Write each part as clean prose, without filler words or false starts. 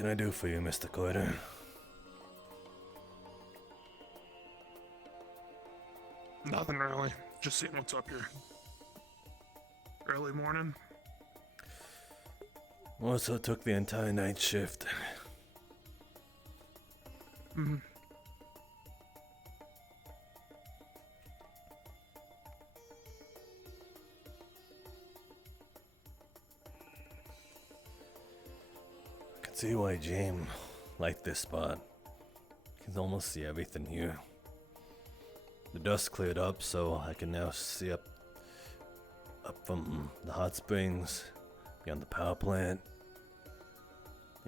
can I do for you, Mr. Carter? Nothing really. Just seeing what's up here. Early morning. Also took the entire night shift. Mm-hmm. I can see why James liked this spot. You can almost see everything here. The dust cleared up, so I can now see up from the hot springs, beyond the power plant,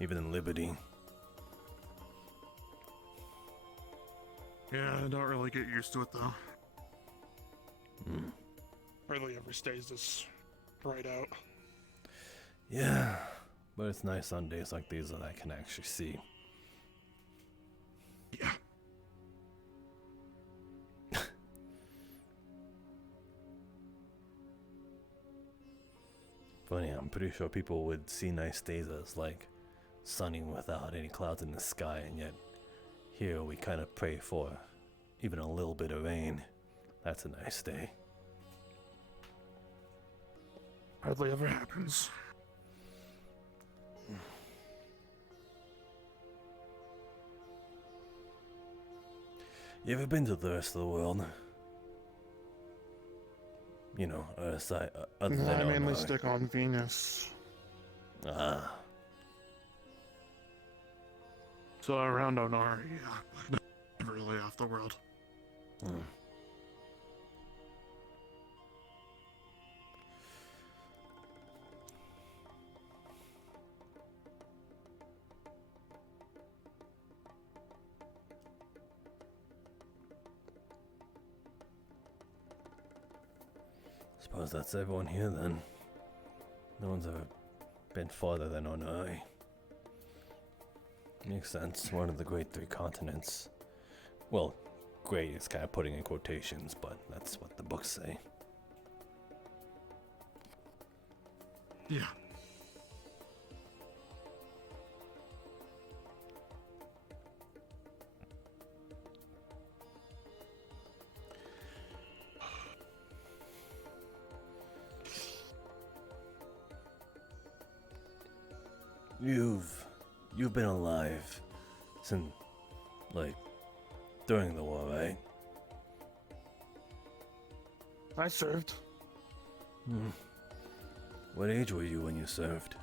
even in Liberty. Yeah, I don't really get used to it though. Hmm. Hardly ever stays this bright out. Yeah, but it's nice on days like these that I can actually see. Yeah. Funny, I'm pretty sure people would see nice days as like sunny without any clouds in the sky, and yet here we kind of pray for even a little bit of rain. That's a nice day. Hardly ever happens. You ever been to the rest of the world? You know, aside, other than I mainly Illinois. stick on Venus. Ah, So around Onar, yeah. Never really off the world. hmm. Suppose that's everyone here then. No one's ever been farther than Onai. Makes sense. One of the great three continents. Well, great is kind of putting in quotations, but that's what the books say. Yeah. You've been alive since, like, during the war, right? I served. Hmm. What age were you when you served?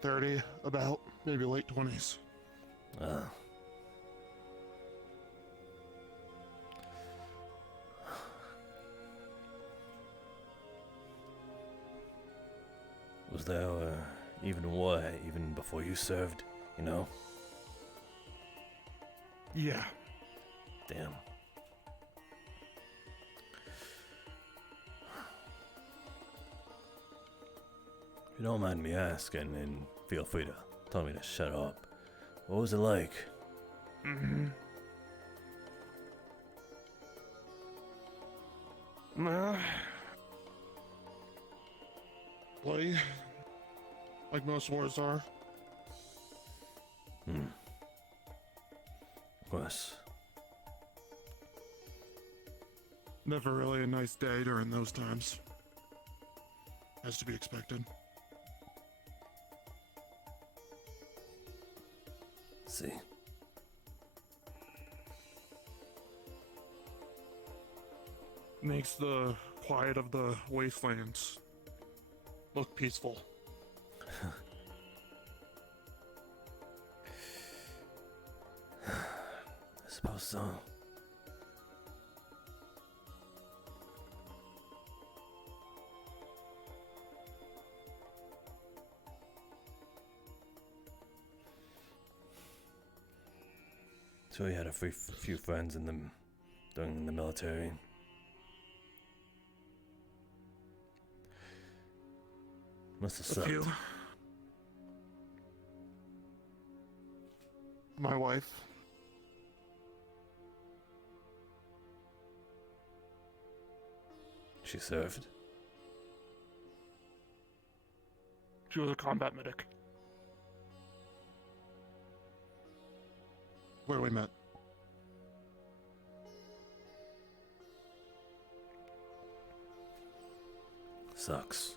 30, about, maybe late 20s. Ah. Was there even war even before you served, you know? Yeah. Damn. If you don't mind me asking, and feel free to tell me to shut up, what was it like? Mm-hmm. Well, bloody, like most wars are. Hmm. Of course. Never really a nice day during those times. As to be expected. See. Makes the quiet of the wastelands look peaceful. I suppose so. So he had a few friends during the military. Must have A sucked. few. My wife. She served. She was a combat medic. Where we met. Sucks.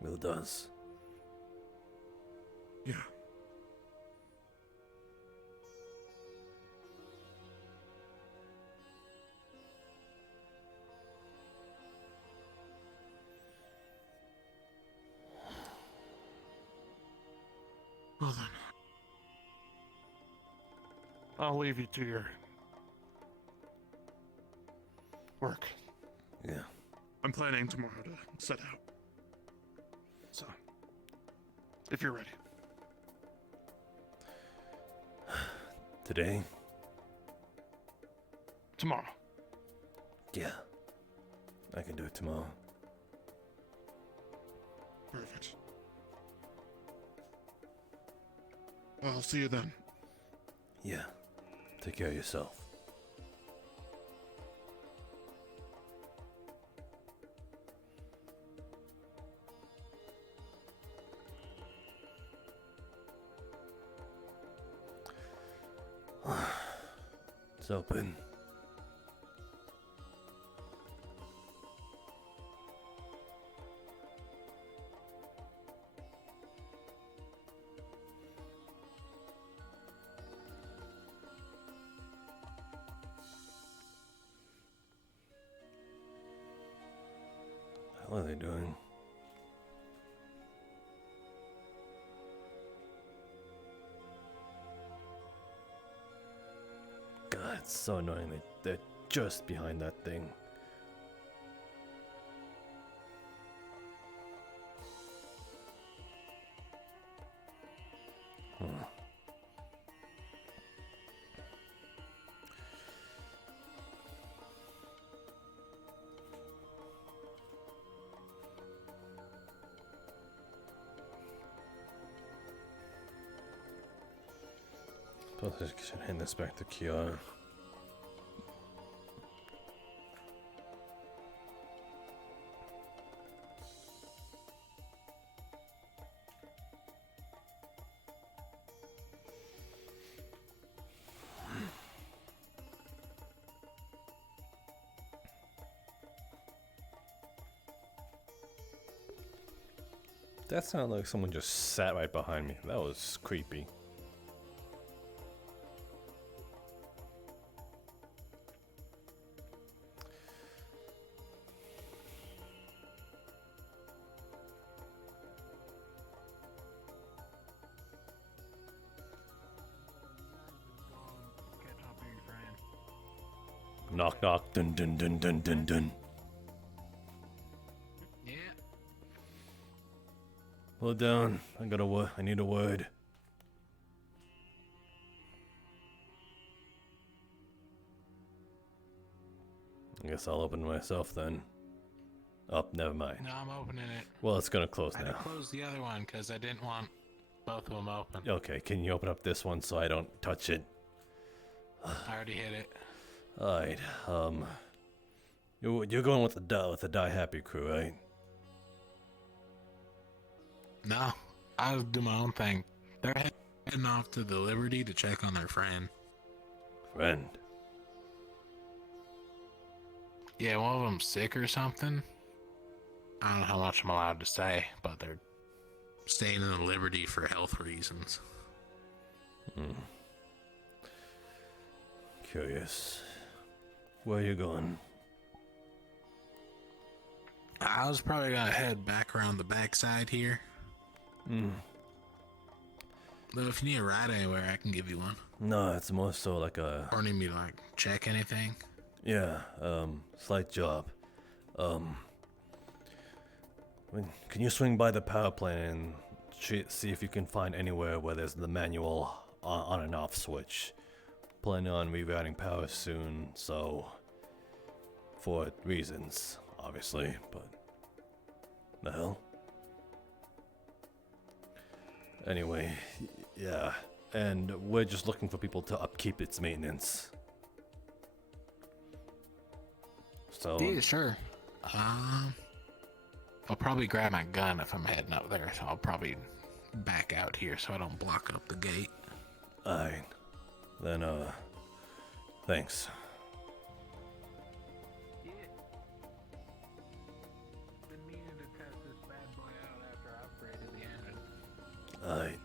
Really does. Yeah. Well then. I'll leave you to your work. Yeah. I'm planning tomorrow to set out. So, if you're ready. Today? Tomorrow. Yeah. I can do it tomorrow. Perfect. I'll see you then. Yeah. Take care of yourself. It's open. What are they doing? God, it's so annoying. They're just behind that thing. Suppose I should hand this back to Kiara. That sounded like someone just sat right behind me. That was creepy. Knock knock, dun dun dun dun dun dun. Yeah. Hold down. I need a word. I guess I'll open myself then. Oh, never mind. No, I'm opening it. Well, it's gonna close I had to now. close the other one because I didn't want both of them open. Okay, can you open up this one so I don't touch it? I already hit it. Alright, you're going with the Die Happy crew, right? No, I'll do my own thing. They're heading off to the Liberty to check on their friend. Friend. Yeah, one of them's sick or something. I don't know how much I'm allowed to say, but they're staying in the Liberty for health reasons. Curious. Where are you going? I was probably gonna head back around the backside here. Though if you need a ride anywhere, I can give you one. No, it's more so like a... Or need me to like check anything? Yeah, slight job. Can you swing by the power plant and see if you can find anywhere where there's the manual on and off switch? Planning on rerouting power soon, so... For reasons, obviously, but... The hell? Anyway, yeah, and we're just looking for people to upkeep its maintenance. So... Yeah, sure. I'll probably grab my gun if I'm heading up there, so I'll probably back out here so I don't block up the gate. Alright. Then, thanks. Yeah. Been meaning to test this bad boy out after I upgraded the engine. Alright.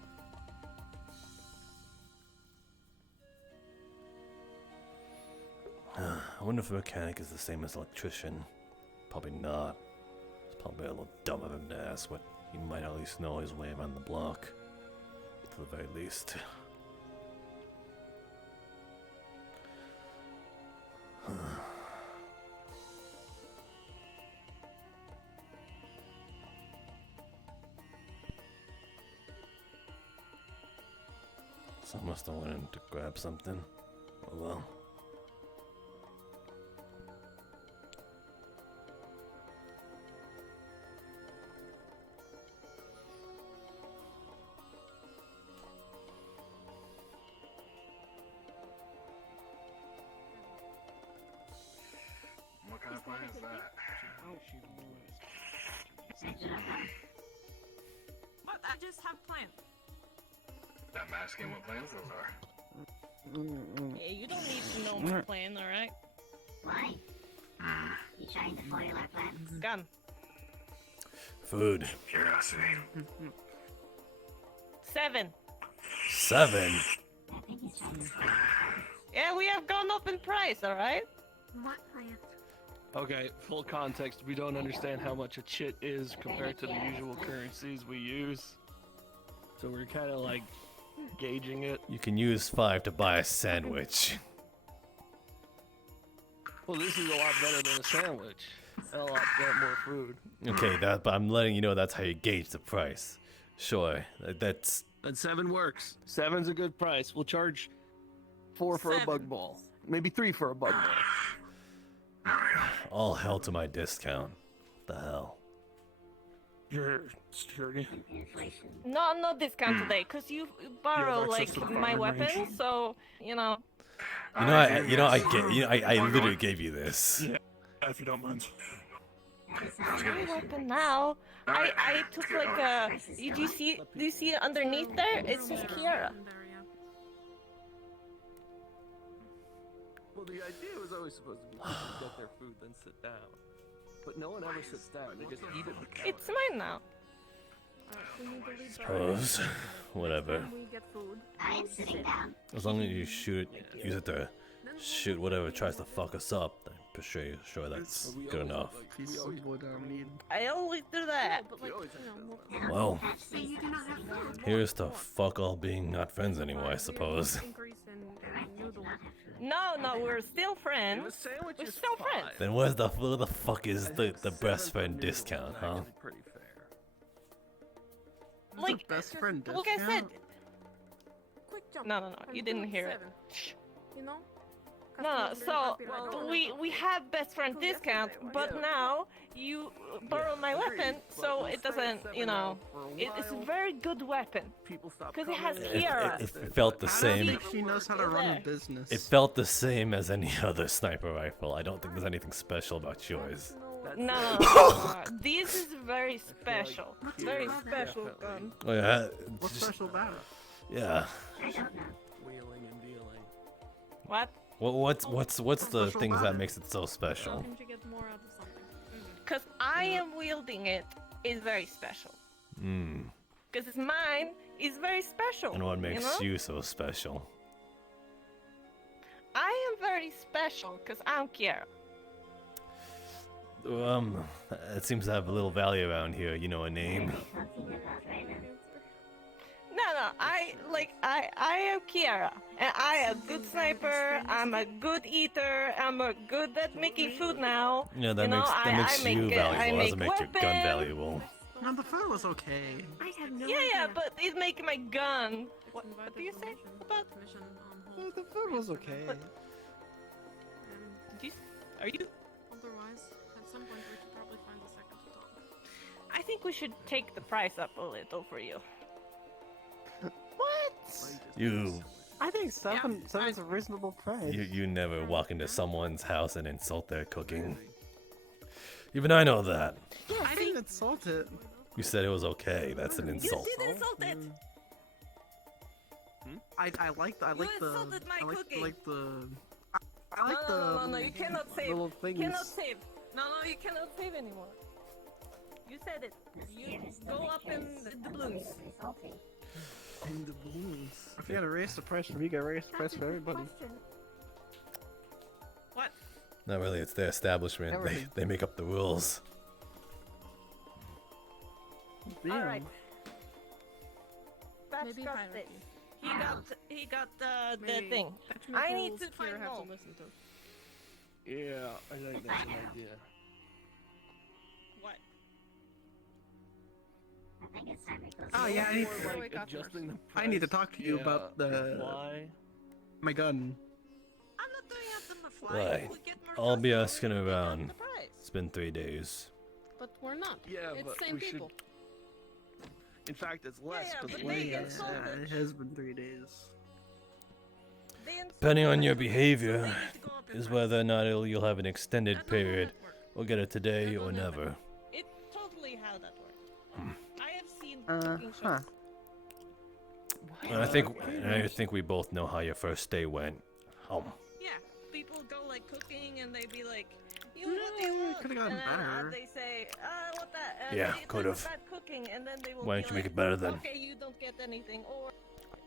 I wonder if a mechanic is the same as electrician. Probably not. It's probably a little dumb of him to ask, but he might at least know his way around the block. For the very least. So I must have went in to grab something. Oh well. What kind of plan is that? What? I just have plans. I'm asking what plans those are. Hey, you don't need to know my plan, alright? Why? You trying to foil our plans? Gun. Food. Curiosity. 7. 7. I think he's trying to foil. Yeah, we have gone up in price, alright? What plan? Okay, full context, we don't understand how much a chit is compared to the usual currencies we use. So we're kind of like gauging it. You can use 5 to buy a sandwich. Well, this is a lot better than a sandwich. And a lot more food. Okay, but I'm letting you know that's how you gauge the price. Sure, that's... And 7 works. 7's a good price. We'll charge 4 for a bug 7. ball. Maybe 3 for a bug ball. all hell to my discount. What the hell? Your security. Inflation. No, no discount today, cause you borrow access like to the my firing range. weapons, so you know. I literally gave you this. Yeah, if you don't mind. My weapon now. I took like a. Do you see it underneath there? It says Kiara. Well, the idea was always supposed to be people get their food, then sit down. But no one ever sits down. They just eat it. It's mine now. Suppose. Whatever. We get food. I am sitting down. As long as you shoot it, use it to shoot whatever tries to fuck us up, I'm pretty sure that's good enough. I always do that. But like, you know, Well, So you do not have food. here's to fuck all being not friends anymore, I suppose. increase in noodle. No, we're still friends. The sandwich We're is still fine. friends. Then where the fuck is the best friend discount, huh? Pretty fair. Like, best friend like I said, Quick jump. No, you and didn't do hear it. 7, You know? no. Customers So will be like, "Oh, we have best friend From yesterday, discount, right? but Yeah. now you borrow my weapon, so it doesn't, you know. It's a very good weapon. People stop 'Cause it has coming It, in. Kiara. it felt the I don't same. think she knows how to run a There. business. It felt the same as any other sniper rifle. I don't think there's anything special about yours. No. This is very special. Very special gun. Oh yeah, What's just- special about it? yeah. I don't know. Wheeling and dealing. What? What's the things that makes it so special? Can you get more out of something? Because I am wielding it is very special. Hmm. Because it's mine is very special. And what makes know? you so special? I am very special because I'm Kiara. It seems to have a little value around here. You know, a name. Something about right now. No, I am Kiara, and I am a good sniper. I'm a good eater. I'm a good at making food now. Yeah, that You know, makes I you make, valuable. I It doesn't make make your gun weapons. valuable. No, the food was okay. I have no Yeah, but it's making my gun. What Invited do you say mission- about? mission on hold. The food was okay. Did you, are you? Otherwise, at some point we should probably find a second to talk. I think we should take the price up a little for you. What? You I think seven's a reasonable price. you never walk into someone's house and insult their cooking. Even I know that. I think insult it. You said it was okay. That's an You insult. did insult it. I like the insulted my cooking. I like No, you cannot save. little You things. cannot save. No, you cannot save anymore. You said it. You go up in the balloons. Insulting. In the balloons. If you gotta raise the price for me, you gotta raise the price for everybody. What? Not really. It's their establishment. They Everything. they make up the rules. Damn. All right. That's Maybe got hierarchy. this. He got the Maybe thing. which I need rules to Kira find have home. to listen to. Yeah, I think that's an idea. What? I think it's time we close. Oh yeah, I need, More like Wake up adjusting the I need to price. talk to you Yeah, about the Why? my gun. I'm not doing it on the fly. Right. We get more I'll be customers, asking we get around. the price. It's been 3 days. But we're not. Yeah, it's but same we should- people. In fact, it's less. Yeah, because but we they Yeah, insulted. it has been 3 days. They insulted Depending on your us. behavior, They need to go up in is price. whether or not you'll have an extended That's not how period. that works. We'll get it today That's or not how that never. works. It's totally how that works. I have seen Huh. cooking shows. And I think we both know how your first day went. Yeah, people go like cooking and they be like, you Yeah, what do you it want? could've gotten And then, better. they say, I want that. Yeah, that's could've. bad cooking, and then they will Why be don't you make like, it better then? Okay, you don't get anything, or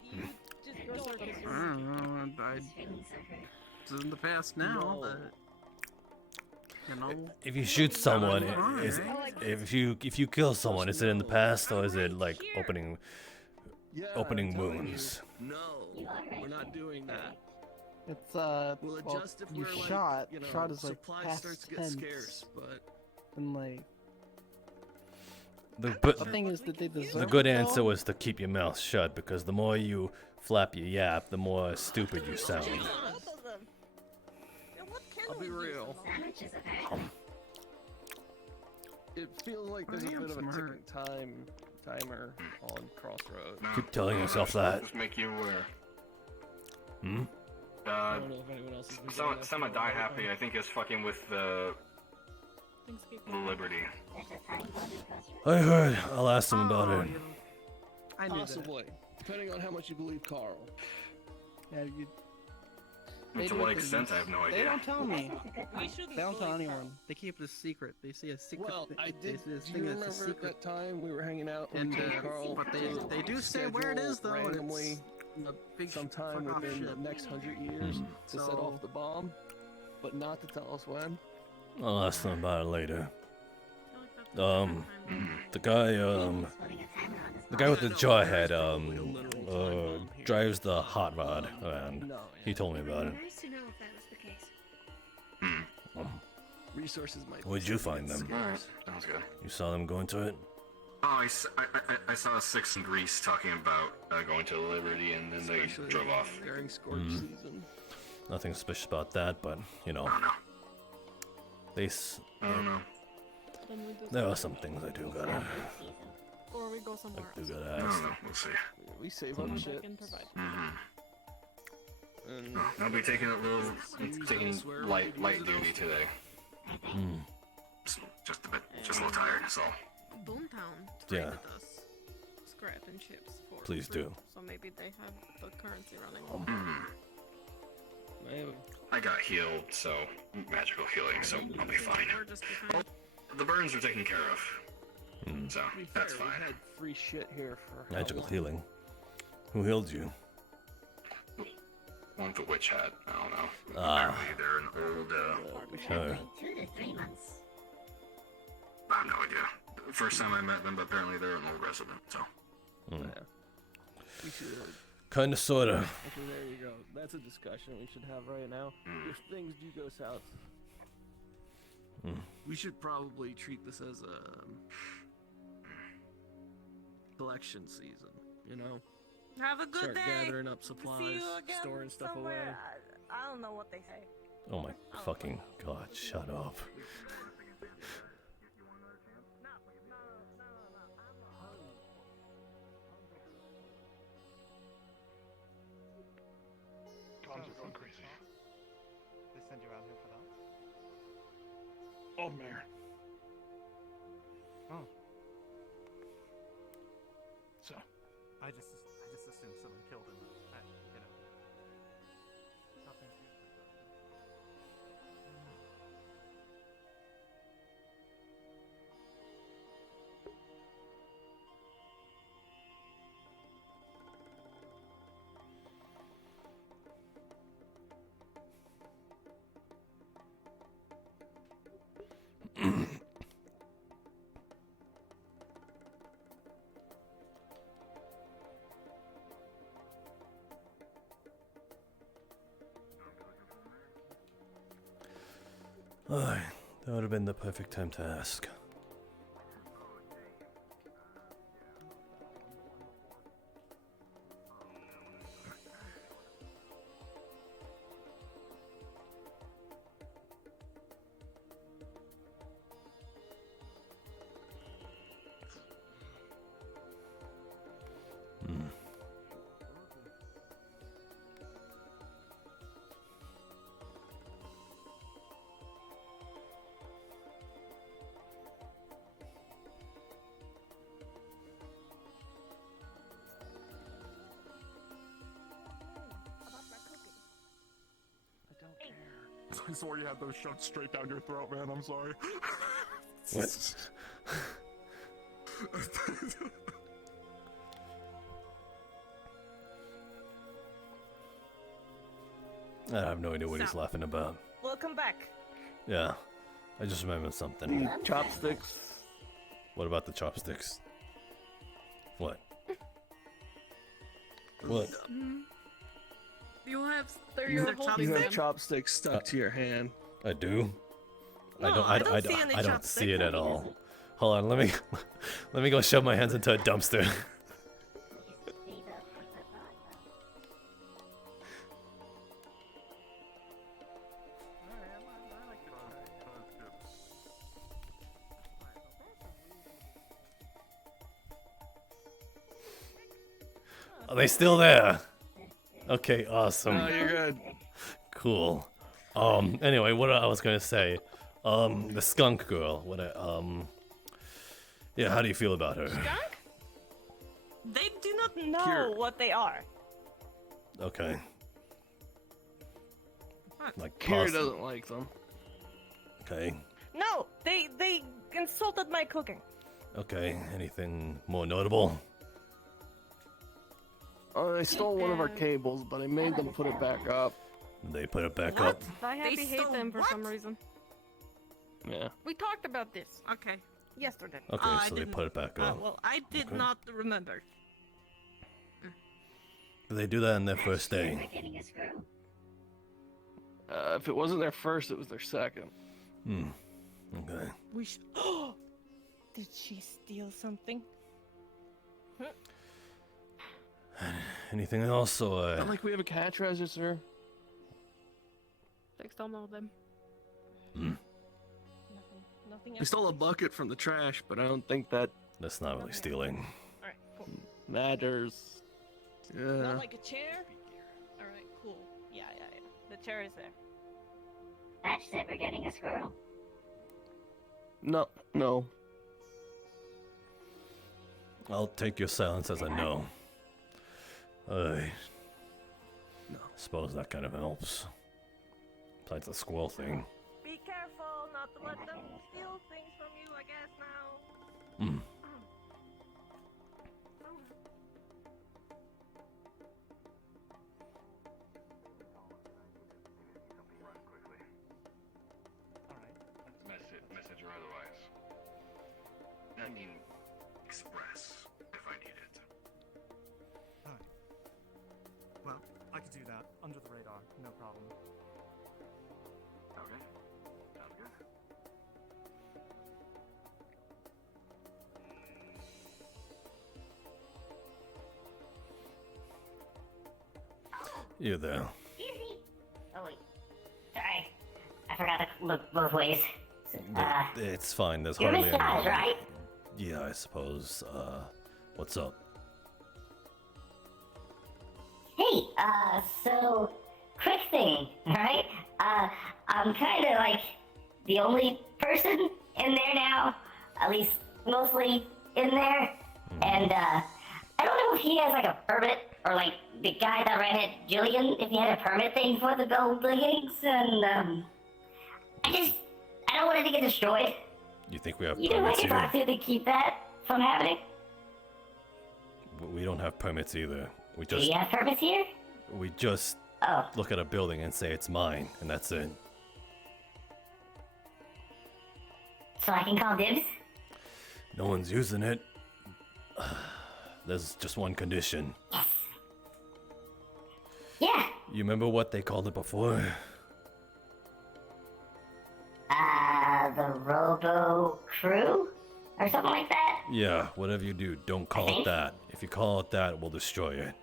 you just Your go circus. I don't know. This feeling so good. It's in the past now, No. but you know. If you shoot someone, Alright. is if you kill someone, is it in the past or is it like opening Yeah, opening I'm telling wounds? You, no, we're not doing that. It's We'll well, adjust if you we're like, shot. you know, Shot is like supplies past starts to get tense, scarce, but and like The the but thing is that they deserve. the good it, answer though. was to keep your mouth shut because the more you flap your yap, the more stupid you sound. both of them. And what can I'll we be do real. somehow? Sandwiches are very it feels like there's a I am bit of a smart. ticking timer on Crossroads. Keep telling yourself that. Just make you aware. Hmm? I don't know if anyone else has been doing that Some for a die while. happy. I think is fucking with the Things keep Liberty. There's a tiny blood coaster. I heard. I'll ask them about Oh, it. you know, I knew that. Possibly, depending on how much you believe Carl. Yeah, you. To do what it, extent, I have no They idea. don't tell me. We shouldn't They don't tell bully anyone. They keep it a secret. They say a secret. Well, I They did. say this Do thing you that's a remember secret. that time we were hanging out And and Carl? but to they do say where it is schedule though. and randomly it's a big sometime fuck off within the shit. next 100 years to set So- off the bomb, but not to tell us when. I'll ask them about it later. I feel like that's Um, the time. The guy, Putting a timer on this the guy with the Yeah, no, jaw there's head, probably a literal time bomb here. drives the hot rod around. No, He told me It would about be it. nice to know if that was the case. resources might. be Where'd you something find them? scarce. Sounds good. You saw them go into it? Oh, I saw Six in Greece talking about going to Liberty, and then they Especially drove off. during scorch season. Nothing suspicious about that, but you know, I don't know. they. S- I don't know. Then we do there are some things I do gotta, or we go somewhere do else. gotta I don't ask. know. We'll see. We save Come up back shit. and provide. Mm-hmm. And I'll be taking a little, taking light duty today. Hmm. Just a bit, just a little tired. So Boomtown Yeah. traded us scrap and chips for Please fruit, do. So maybe they have the currency running. maybe. I got healed, so magical healing, so I'll be fine. We're just behind. The burns are taken care of, Hmm. so To be that's fair, fine. we had free shit here for how Magical long? healing. Who healed you? One with the witch hat. I don't know. Ah. Apparently they're an old. We should- Sure. 2 to 3 months. I have no idea. The first time I met them, but apparently they're an old resident. So Yeah. We should. Kinda, sorta. Okay, there you go. That's a discussion we should have right now. If things do go south, we should probably treat this as a collection season. You know, Have a good start day. gathering up See supplies, you again storing stuff somewhere. away. I don't know what they say. Oh my fucking god! Shut up. Tom's going crazy. They send you out here for that? Oh, Mayor. Oh. So. I just assumed someone killed him. You know. Nothing to Aye, that would have been the perfect time to ask. I swore you had those shoved straight down your throat, man. I'm sorry. What? I have no idea what he's laughing about. Welcome back. Yeah, I just remembered something. Chopsticks. What about the chopsticks? What? What? You have. You're holding You them. have chopsticks stuck to your hand. I do. No, I don't see any I don't chopsticks see it at on you. all. Hold on, let me go shove my hands into a dumpster. Are they still there? Okay, awesome. Oh, you're good. Cool. Anyway, what I was gonna say, the skunk girl. Yeah, how do you feel about her? Skunk? They do not know Kira. what they are. Okay. Like Kira pasta. doesn't like them. Okay. No, they insulted my cooking. Okay. Anything more notable? They stole one of our cables, but I made them put it back up. They put it back What? up. I They hate stole them for what? some reason. Yeah. We talked about this Okay. yesterday. Okay, I so they didn't- put it back up. Well, I did Okay. not remember. Did they do that on their first day? We're getting a screw. If it wasn't their first, it was their second. Okay. We Did she steal something? Anything else, or? Not like we have a cash register. They stole all of them. Nothing We else. stole a bucket from the trash, but I don't think that That's not really stealing. Alright, cool. matters. Yeah. Not like a chair? Alright, cool. Yeah. The chair is there. Patch said we're getting a squirrel. No. I'll take your silence as a no. I suppose that kind of helps. Besides the squirrel thing. Be careful not to let them steal things from you, I guess now. Message or otherwise. I mean, express if I need it. Alright. Well, I could do that. Under the radar. No problem. Okay. Sounds good. You there? Easy. Oh wait. Sorry. I forgot to look both ways. It's fine. There's You're hardly Miss Dodge, any. right? Yeah, I suppose. What's up? Hey, so, quick thing, alright? I'm kinda like the only person in there now, at least mostly in there, and, I know if he has like a permit, or like the guy that ran it, Jillian, if he had a permit thing for the buildings, and I don't want it to get destroyed. You think we have You know who I permits can talk here? to keep that from happening? We don't have permits either. We Do just you have permits here? Oh, look at a building and say it's mine, and that's it. so I can call dibs? No one's using it. There's just one condition. Yes. Yeah. You remember what they called it before? The Robo Crew? Or something like that? Yeah, whatever you do, don't call it that. If you call it that, we'll destroy it.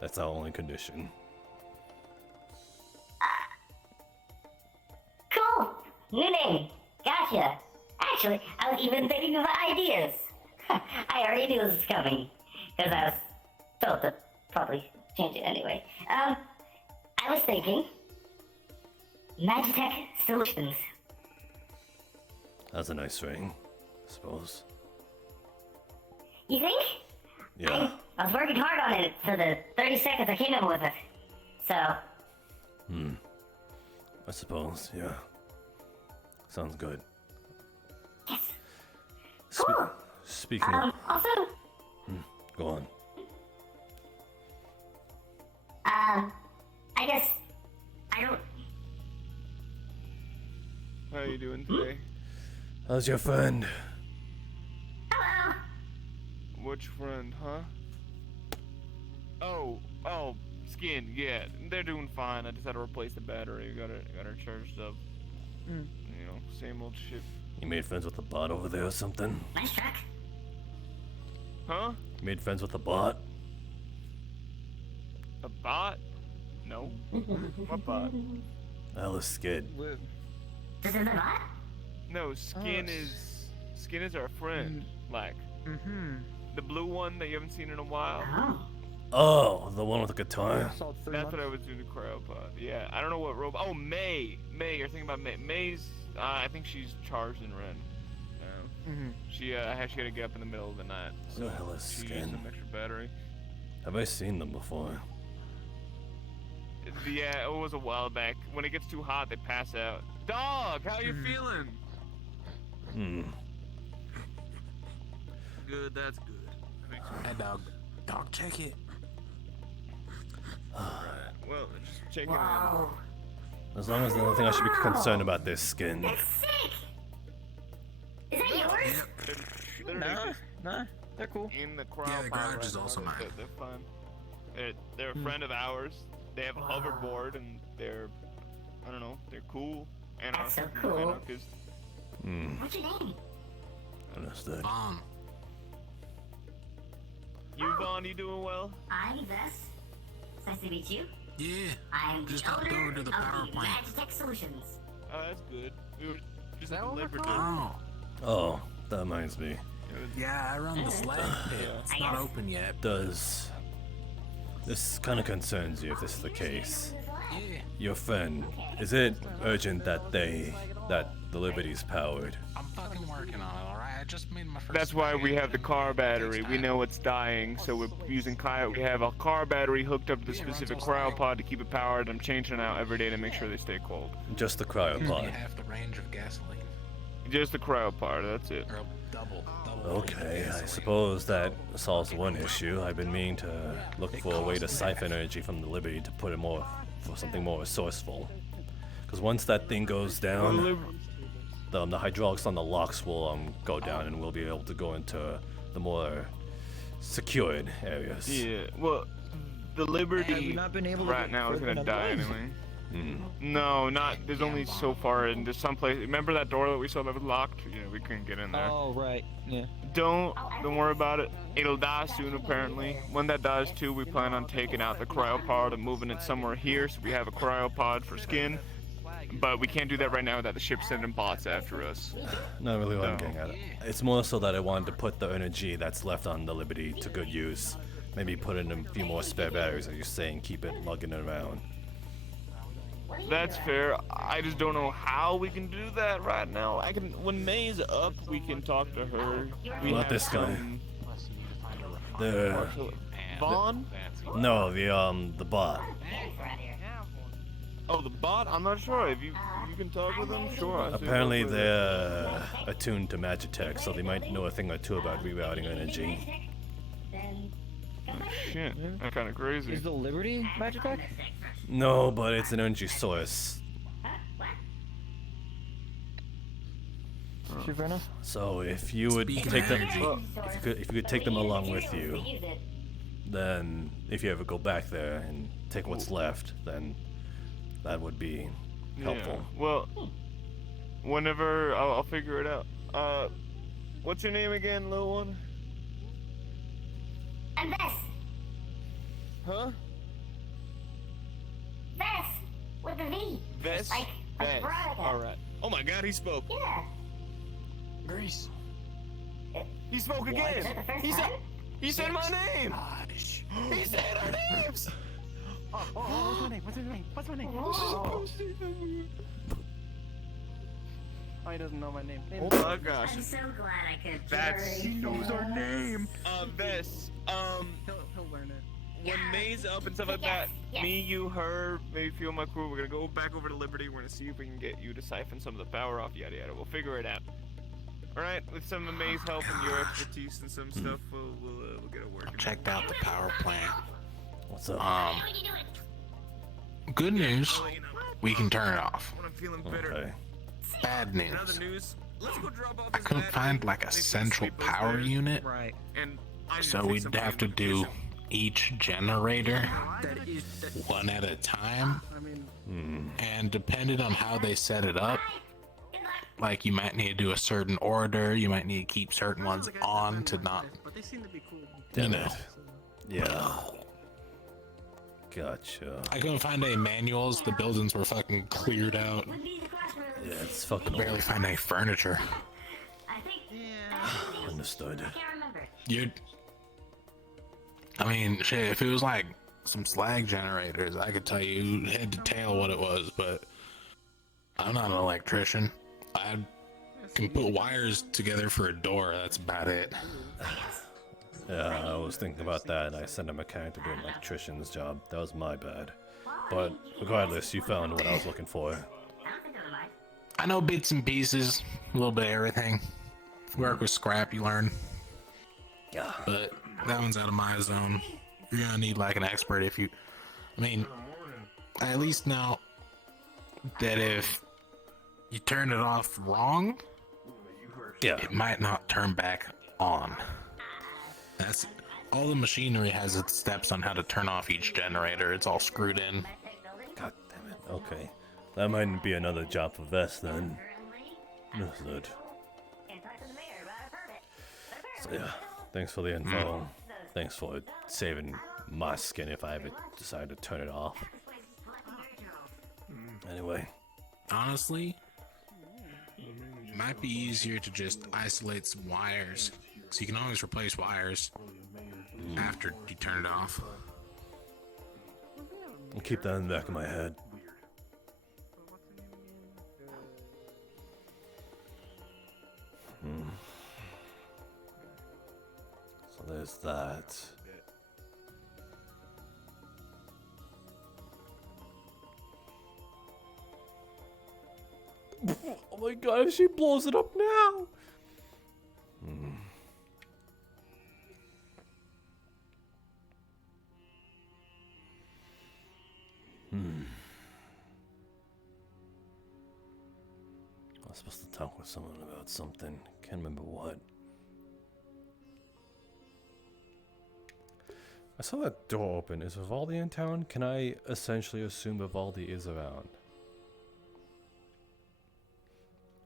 That's our only condition. Cool. New name. Gotcha. Actually, I was even thinking of ideas. I already knew this was coming. Because I was told to probably change it anyway. I was thinking... Magitech Solutions. That's a nice ring, I suppose. You think? Yeah. I was working hard on it for the 30 seconds I came up with it. So, I suppose, yeah. Sounds good. yes. Spe- Speaking of... Also, Go on. I guess I don't. How are you doing today? How's your friend? Hello. Which friend, huh? Oh, Skin, yeah, they're doing fine. I just had to replace the battery. Got her charged up. You know, same old shit. You made friends with the bot over there or something? Nice truck. Huh? You made friends with the bot? A bot? No. What bot? Alice Skid. This is the bot? No, Skin is our friend. Like, the blue one that you haven't seen in a while. Oh. Oh, the one with the guitar? That's what I was doing the cryopod. Yeah, I don't know what robot. Oh, May. You're thinking about May. May's. I think she's charged in Ren. She had to get up in the middle of the night. Who the hell is she Skin? used some extra battery. Have I seen them before? Yeah, it was a while back. When it gets too hot, they pass out. Dog, how you feeling? Good, that's good. Hey, dog. Dog, check it. Well, just checking Whoa. As long as I don't think I should be concerned about this Skin. That's sick. Is that yours? Nah, they're cool. in the crowd. Yeah, the garage is also mine. They're fun. They're a friend of ours. They have a hoverboard and they're, I don't know, they're cool. That's so cool. Anarchist. What's your name? Understood. You, Vaughn, you doing well? I'm Vess. It's nice to meet you. Yeah. I'm Just the up owner there to of the power the plant. Magitech Solutions. Oh, that's good. We were just that at the what we're Liberty. calling? Oh. Oh, that reminds me. Yeah, I run the slag pit. It's I not guess. open yet. Does this kind of concerns you if this is the case? Yeah. Your friend, is it urgent that the Liberty's powered? I'm fucking working on it, alright? I just made my first. That's why we have the car battery. We know it's dying, so we're using we have a car battery hooked up to the specific cryopod to keep it powered. I'm changing it out every day to make sure they stay cold. Just the You cryopod. half the range of gasoline. Just the cryopod, that's it. Or double. Okay, I suppose that solves one issue. I've been meaning to look for a way to siphon energy from the Liberty to put it more for something more resourceful. Because once that thing goes down, the hydraulics on the locks will go down, and we'll be able to go into the more secured areas. Yeah, well, the Liberty not been able to right get now is further gonna than die those? anyway. No, not. There's only so far, and there's some place. Remember that door that we saw that was locked? Yeah, we couldn't get in there. Oh, right. Yeah. Don't worry about it. It'll die soon, apparently. When that dies too, we plan on taking out the cryopod and moving it somewhere here, so we have a cryopod for Skin. But we can't do that right now without the ship sending bots after us. Not really what I'm No. getting at. It's more so that I wanted to put the energy that's left on the Liberty to good use. Maybe put in a few more spare batteries, as you're saying, keep it lugging it around. That's fair. I just don't know how we can do that right now. When May's up, we can talk to her. We Not have this guy. some- The Vaughn? No, the bot. Oh, the bot? I'm not sure. If you can talk with them, sure. I'll see Apparently what- they're attuned to Magitech, so they might know a thing or two about rerouting energy. Shit, that's kind of crazy. Is the Liberty Magitech? No, but it's an energy source. Sabrina? So if you would take them, if you could take them along with you, then if you ever go back there and take what's left, then that would be helpful. Yeah. Well, whenever I'll figure it out. What's your name again, little one? I'm Vess. Huh? Vess with the V. Vess. Like Veronica. All right. Oh my God, he spoke. Yeah. Grease. He spoke again. Is that the first He said. time? He said my name. Gosh. He said our names. What's my name? What's his name? What's my name? Whoa. Oh, he doesn't know my name. Oh my gosh. I'm so glad I could. That's. He knows our name. Vess. He'll learn it. When May's up and stuff like that, me, you, her, maybe a few of my crew, we're gonna go back over to Liberty. We're gonna see if we can get you to siphon some of the power off. Yada yada. We'll figure it out. All right. With some of May's help and your expertise and some stuff, we'll get it working. Checked out the power plant. What's up? Good news, we can turn it off. When I'm feeling better. Okay. Bad In other news, news, let's go drop off I this couldn't battery, find like a maybe central sweep those power stairs, unit, Right. And I need so to take we'd some have to in the do kitchen. each generator That is. one at a time, I mean, and depending on how they set it up, like you might need to do a certain order, you might need to keep certain ones on to not, but they seem to be cool. Damn know. it. Yeah. Gotcha. I couldn't find any manuals, the buildings were fucking cleared out, Yeah, it's fucking barely old. find any furniture. I think. Understood. I can't remember. You'd, I mean, shit, if it was like some slag generators, I could tell you head to tail what it was, but I'm not an electrician. I can put wires together for a door, that's about it. Yeah, I was thinking about that. I sent a mechanic to do an electrician's job. That was my bad. But regardless, you found what I was looking for. I know bits and pieces, a little bit of everything. Work with scrap, you learn. Yeah. But that one's out of my zone. You're gonna need like an expert if you, I mean, I at least know that if you turn it off wrong, Yeah. it might not turn back on. That's all the machinery has its steps on how to turn off each generator. It's all screwed in. God damn it. Okay. That might be another job for Vest then. Understood. So yeah, thanks for the info. Thanks for saving my skin if I ever decide to turn it off. Anyway. Honestly, it might be easier to just isolate some wires, so you can always replace wires after you turn it off. I'll keep that in the back of my head. So there's that. Oh my god, she blows it up now! I was supposed to talk with someone about something. Can't remember what. I saw that door open. Is Vivaldi in town? Can I essentially assume Vivaldi is around?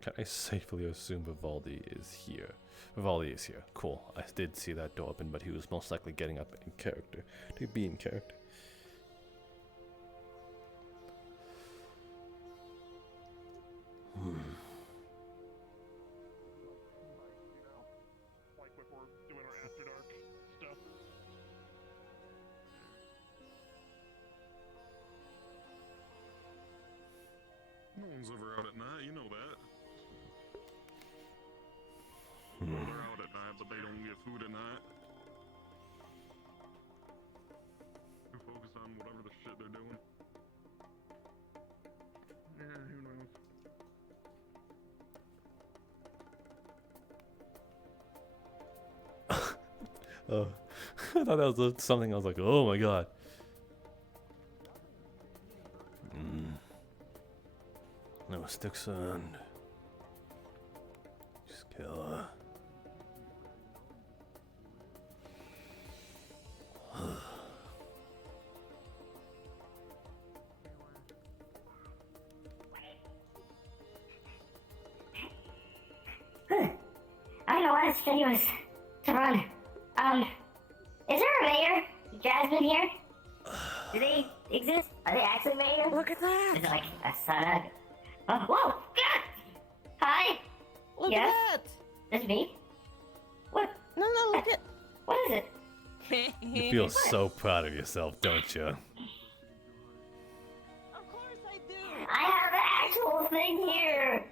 Can I safely assume Vivaldi is here? Vivaldi is here. Cool. I did see that door open, but he was most likely getting up in character. To be in character. Like when we're doing our after dark stuff. No one's ever out at night, you know that. Well, they're out at night, but they don't get food at night. Oh, I thought that was something. I was like, oh my god. No sticks around. Just kill her. I don't know why it's strenuous to run. Is there a mayor? Jasmine here? Do they exist? Are they actually mayor? Look at that! Is it like a son? Oh, whoa! God! Hi! Look Yes? at That's me? What? that! No, look at. What is it? You feel so proud of yourself, don't you? Of course I do! I have the actual thing here!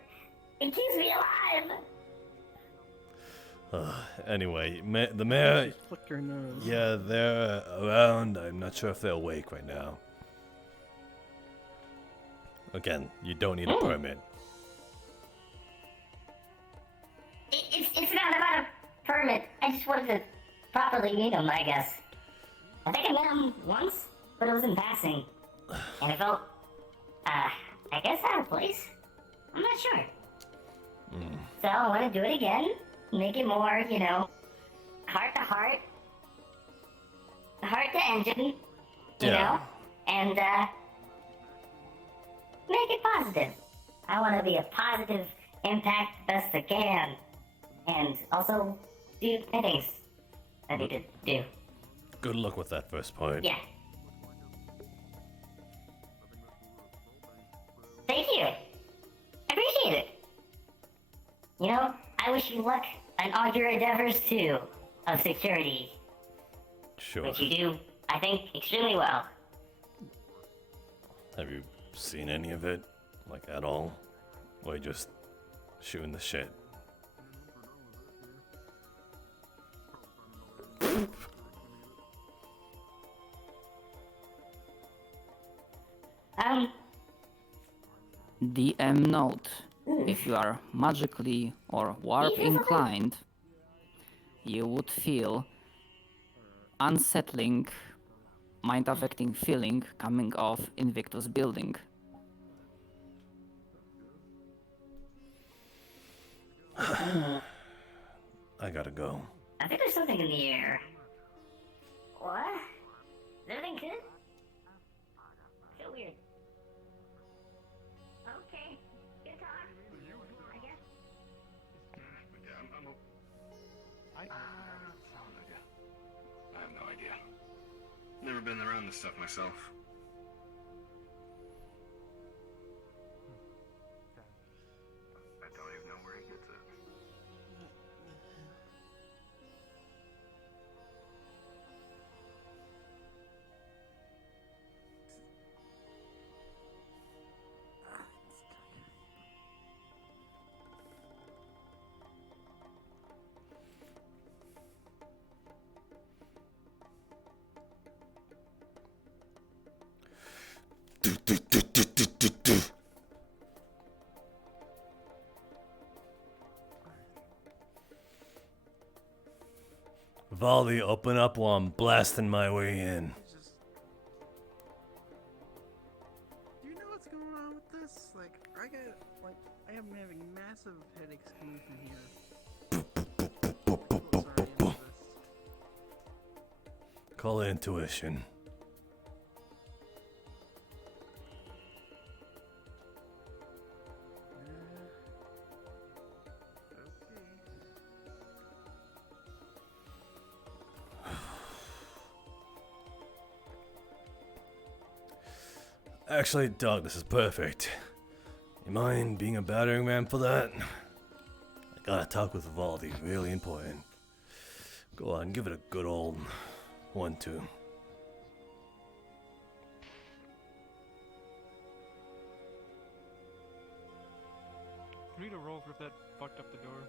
It keeps me alive! Anyway, the mayor. Just flicked her nose. Yeah, they're around. I'm not sure if they're awake right now. Again, you don't need a permit. It's not about a permit. I just wanted to properly meet him, I guess. I think I met him once, but it was in passing. And it felt, I guess out of place? I'm not sure. So I want to do it again. Make it more, you know, heart to heart. Heart to engine. You know? And, make it positive. I want to be a positive impact best I can. And also do things I need to do. Good luck with that first part. Yeah. Thank you. I appreciate it. You know, I wish you luck in all your endeavors too of security. Sure. Which you do, I think, extremely well. Have you seen any of it? Like, at all? Or you just shooting the shit? DM note. If you are magically or warp inclined, you would feel unsettling, mind-affecting feeling coming off Invictus building. I gotta go. I think there's something in the air. What? Is everything good? I feel weird. Okay. Good talk. I guess. I have no idea. Never been around this stuff myself. I don't even know where he gets it. Valdi, open up while I'm blasting my way in. Do you know what's going on with this? Like, I am having massive headaches coming from here. Sorry, into this. Call it intuition. Actually, Doug, this is perfect. You mind being a battering ram for that? I gotta talk with Valdi, really important. Go on, give it a good old 1-2. Can we do a roll for if that fucked up the door?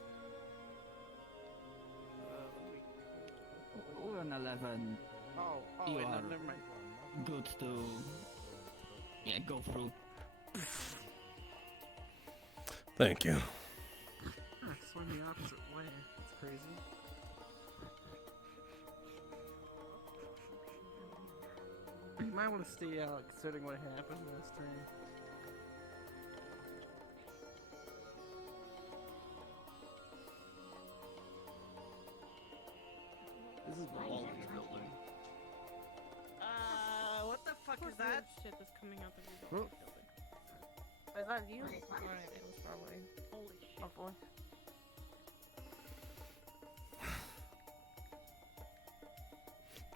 We're on 11. You wait, no, are never mind. good to go through. Thank you. Swing the opposite way. That's crazy. You might want to stay out, considering what happened last time. This is the Walden building. What the fuck is that? Shit is coming out of your Oh. building. Is that you? Alright, it was probably. Holy shit. Hopefully.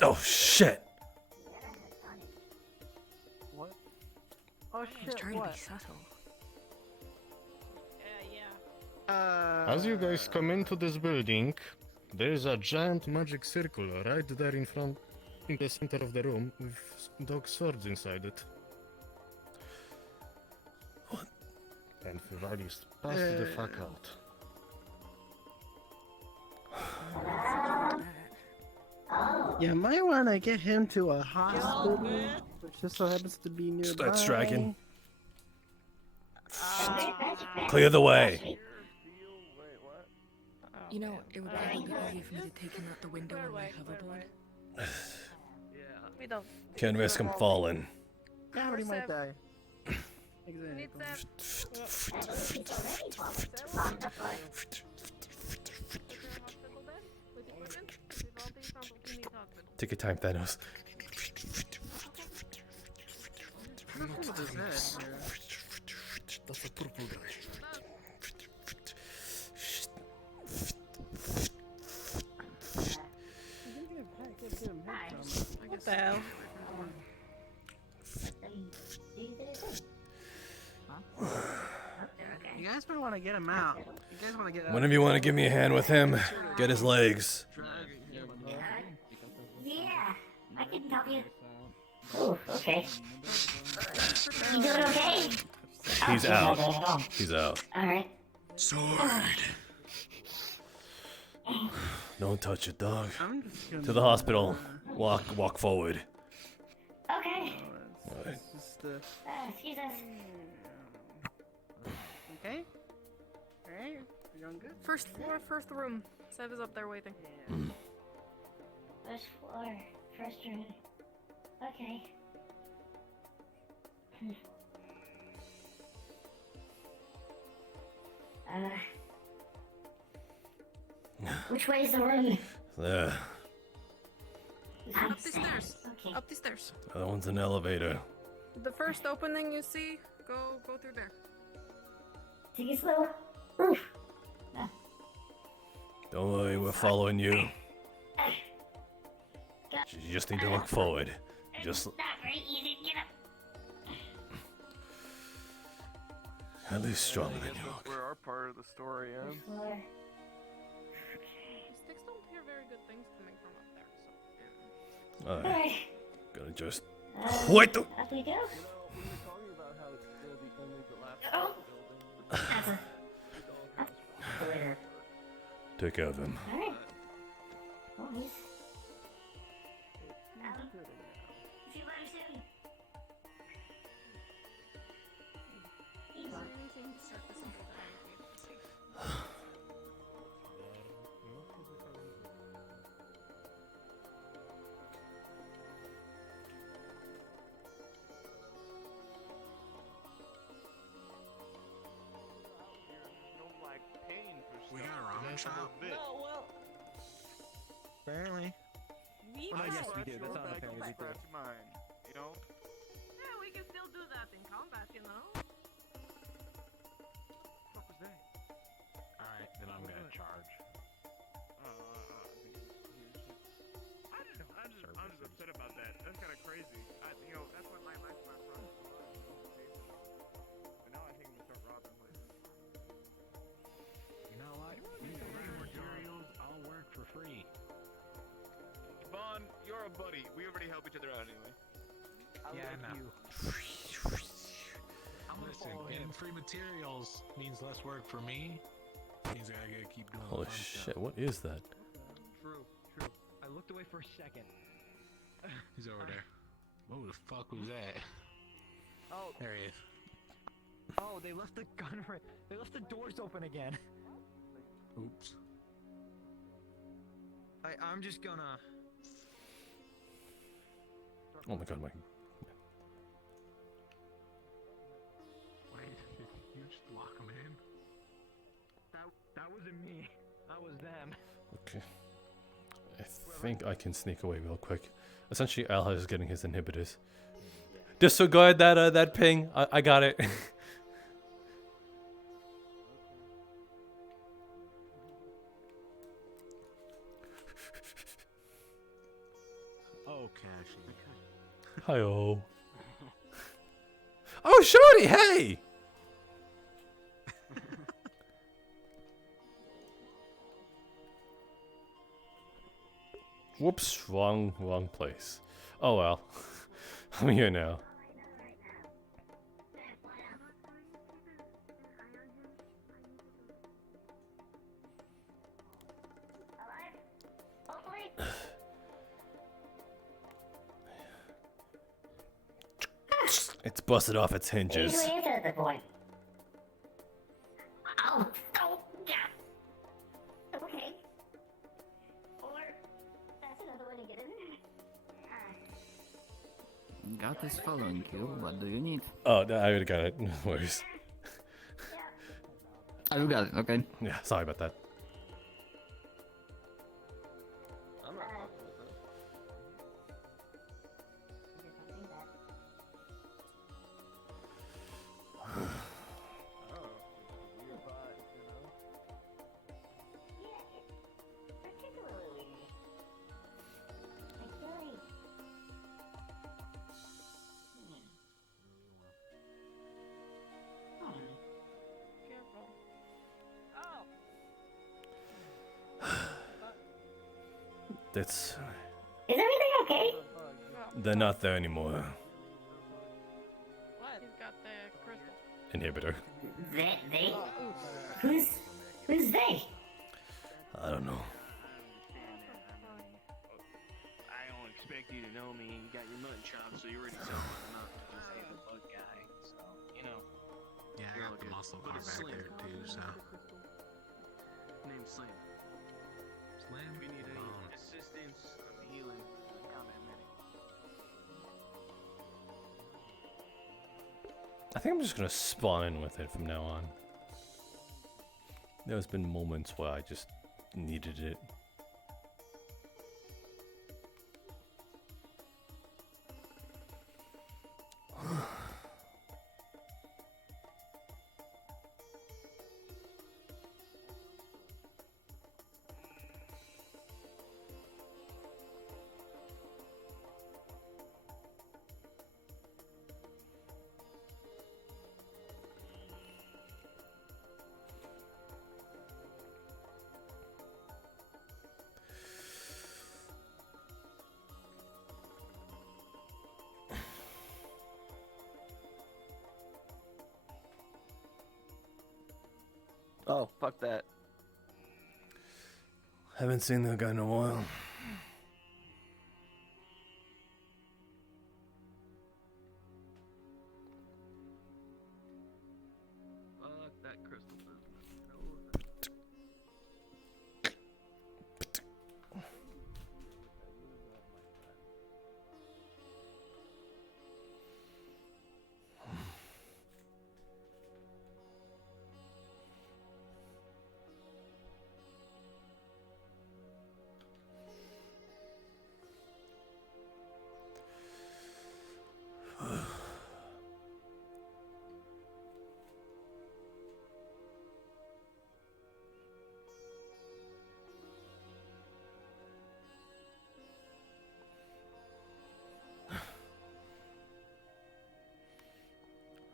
Oh shit! What? Oh shit, trying to what? be subtle. Yeah. As you guys come into this building, there is a giant magic circle right there in front, in the center of the room, with dog swords inside it. What? And Vivali's pass the fuck out. You might want to get him to a hospital, which just so happens to be nearby. Start striking. Clear the way. You know, it would probably be easier for me to take him out the window on my hoverboard. We don't. Can't risk him falling. Yeah, but he might die. Need Exactly. Take your time, Thanos. What is that? That's a purple guy. What the hell? You guys might want to get him out. You guys want to get out. One of you want to give me a hand with him? Get his legs. Yeah, I can help you. Ooh, okay. You doing okay? He's Oh, out. okay, oh. He's out. Alright. Sword. Don't touch it, dog. I'm just gonna, To the hospital. Walk forward. Okay. Alright. Excuse us. Okay? Alright? You doing good? First floor, first room. Sev is up there waiting. First floor, first room. Okay. Which way is the room? There. Up the stairs. Okay. Up the stairs. That one's an elevator. The first opening you see, go through there. Take it slow. Oof. Don't worry, we're following you. You just need to look forward. Just Not very easy to get up. at least stronger than you. That's where our part of the story ends. Floor. Sticks don't hear very good things coming from up there, so. Alright. Alright. Gonna just quit the. Up we go. Oh. Take care of him. Alright. Oh, he's... See you later soon. We got a ramen shop? No, well, Apparently. we Oh, can. yes, we do. That's not a parody, we do. Mine, you know? Yeah, we can still do that in combat, you know? What was that? Alright, then I'm gonna charge. I'm just upset about that. That's kind of crazy. That's what my lifestyle was. But now I think I'm gonna start robbing places. You know what? These materials all work for free. Vaughn, you're a buddy. We already help each other out anyway. Yeah, I know. Listen, getting free materials means less work for me. Means I gotta keep doing Holy fun shit! stuff. What is that? True. I looked away for a second. He's over there. What the fuck was that? Oh. There he is. Oh, they left the gun right. They left the doors open again. Oops. I'm just gonna. Oh my god, my wasn't me. I was them. Okay. I think I can sneak away real quick. Essentially, Al is getting his inhibitors. Disregard that that ping. I got it. Oh, Cash. Okay. Hi-oh. Oh, shorty, hey! Whoops, wrong place. Oh well. I'm here now. It's busted off its hinges. Usually answer at the point. Oh, yeah. Okay. Or that's another way to get in. God is following you. What do you need? Oh, I already got it. No worries. Oh, you got it. Okay. Yeah, sorry about that. That's. Is everything okay? They're not there anymore. What? He's got the crystal. Inhibitor. They? Who's they? I don't know. I don't expect you to know me. You got your mutton chop, so you're already someone enough to just say the bug guy. So, you know. Yeah, I got the muscle car back there too, so. Name's Slim. Slim? If you need any assistance, I'm healing. Combat medic. I think I'm just gonna spawn in with it from now on. There's been moments where I just needed it. Oh, fuck that. Haven't seen that guy in a while. Fuck that crystal business.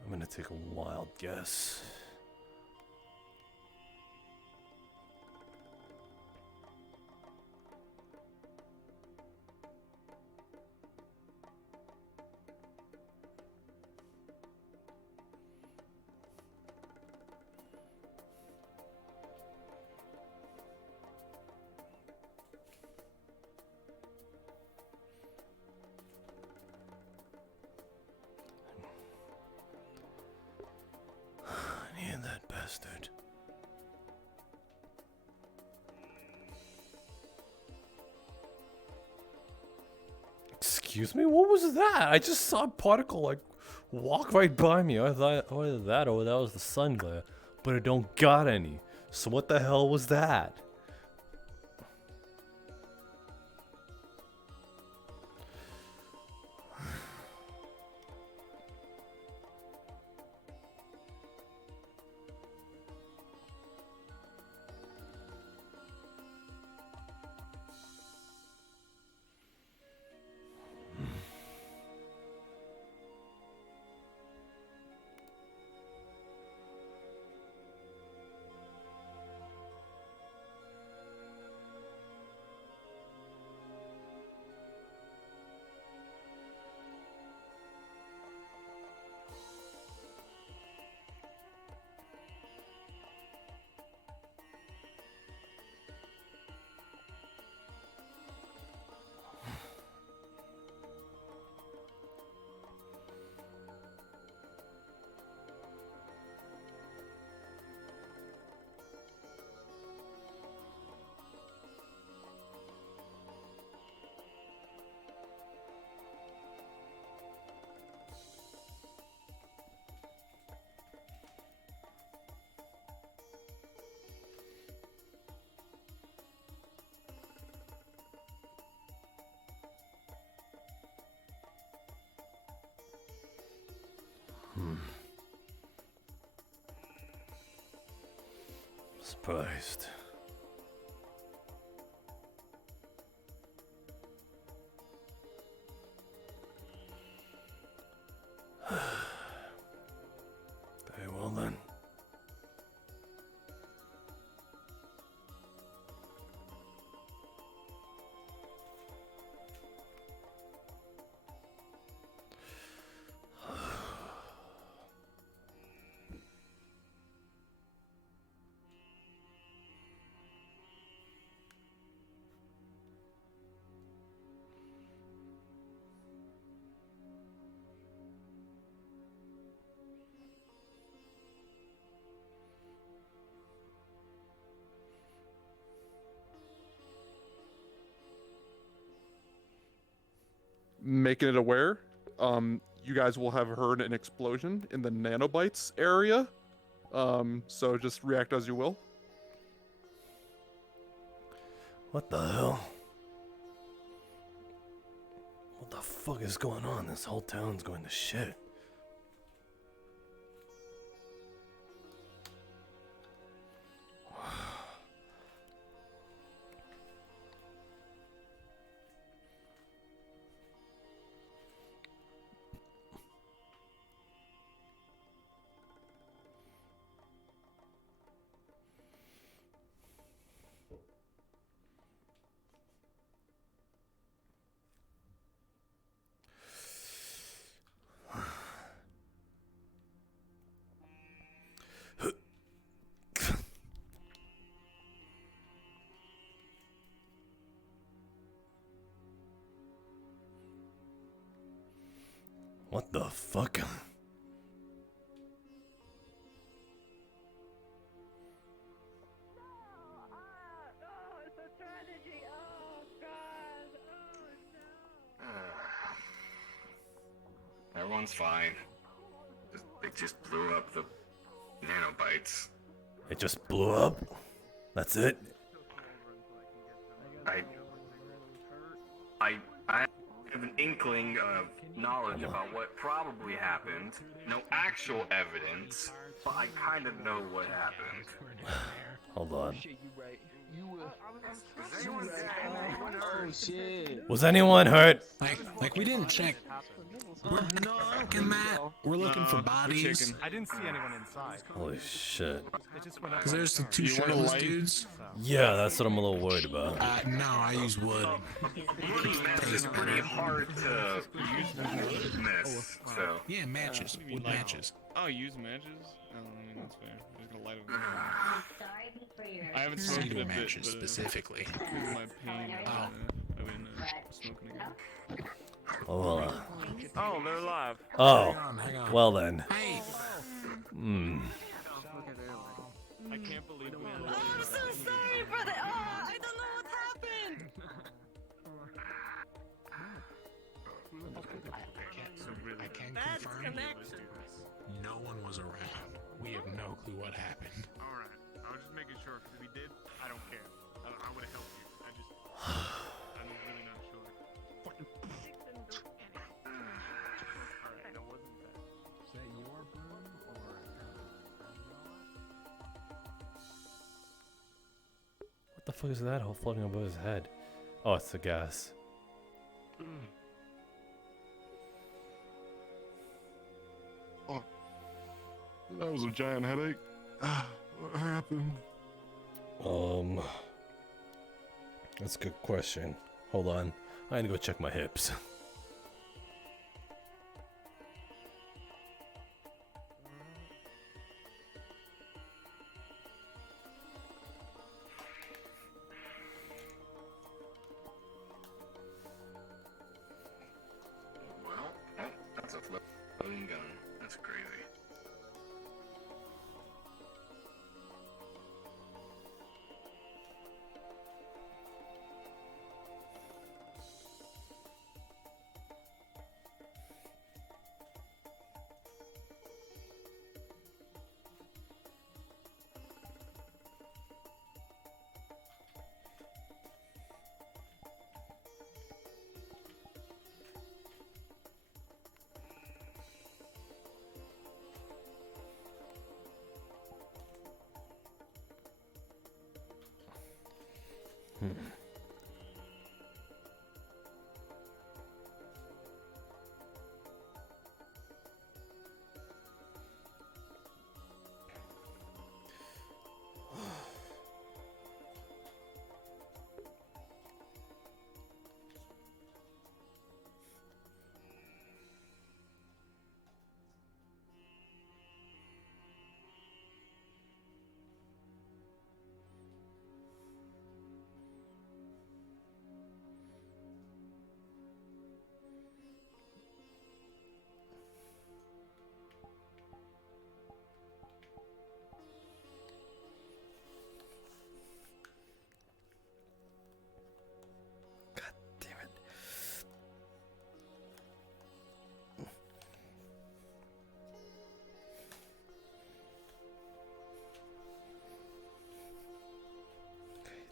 I'm gonna take a wild guess. Bastard. Excuse me? What was that? I just saw a particle like walk right by me. I thought either that or that was the sun glare, but it don't got any. So what the hell was that? Surprised. Very well then. Making it aware, you guys will have heard an explosion in the nanobytes area. So just react as you will. What the hell? What the fuck is going on? This whole town's going to shit. What the fuck? Everyone's fine. They just blew up the nanobytes. It just blew up? That's it? I have an inkling of knowledge about what probably happened. No actual evidence, but I kind of know what happened. Hold on. Oh shit. Was anyone hurt? Like we didn't check. We're looking, Matt. We're looking for bodies. I didn't see anyone inside. Holy shit. It just went up. Cause there's the two shirtless dudes. Yeah, that's what I'm a little worried about. No, I use wood. It's pretty hard to miss, so. Yeah, matches. Wood matches. Oh, use matches? Oh, I mean, that's fair. I'm just gonna light them. I haven't smoked Cedar in a bit, matches but, specifically. because of my pain, I've been smoking again. Oh, well, Oh, they're alive. oh, hang on. well then. Hey. I can't believe we Oh, I'm so sorry, brother. Oh, I don't know what happened. I can That's confirm connection. no one was around. We have no clue what happened. Alright, I was just making sure, because if he did, I don't care. I would have helped you. I'm really not sure. Fucking. Alright, that wasn't that. Is that your broom or? What the fuck is that all floating above his head? Oh, it's the gas. Oh, that was a giant headache. What happened? That's a good question. Hold on. I need to go check my hips. Well, oh, that's a floating gun. That's crazy.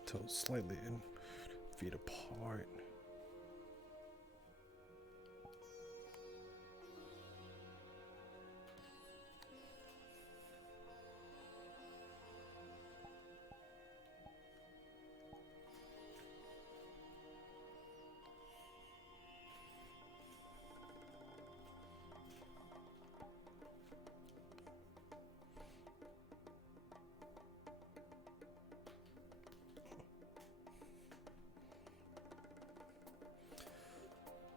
Toes slightly in, feet apart.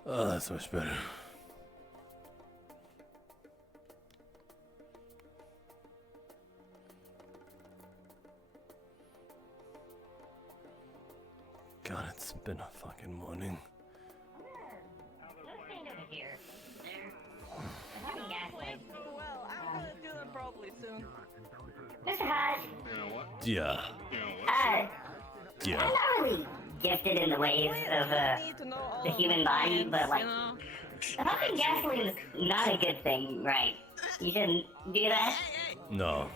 Oh, that's much better. God, it's been a fucking morning. Well, I'm gonna do them probably soon. Mr. Hodge, You know what? Yeah. Yeah. I'm not really gifted in the ways of the human body, but like, pumping gasoline is not a good thing, right? You shouldn't do that. No,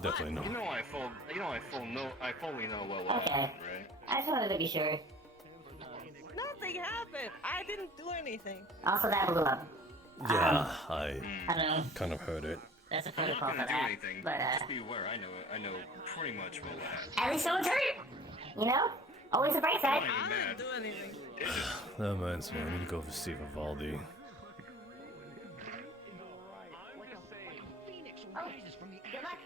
definitely no. I fully know what Okay. happened, right? I just wanted to be sure. Nothing happened. I didn't do anything. Also, that blew up. Yeah, I I don't know. kind of heard it. That's a I'm not protocol gonna for do that. anything. But Just be aware. I know pretty much what happened. at least no one's hurt. You know, always the bright side. I didn't do anything. That reminds me, I need to go see Vivaldi. Oh, good luck.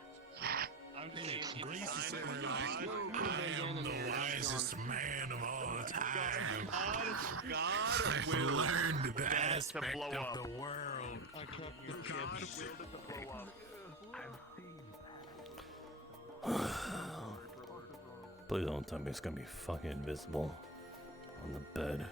I am the wisest man of all time. I've learned the aspect of the world. Please don't tell me it's gonna be fucking invisible on the bed.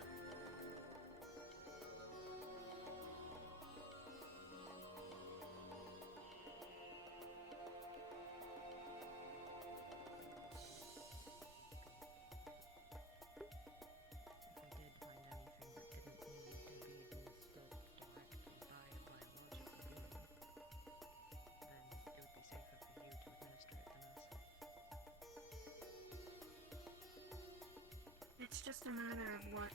It's just a matter of what.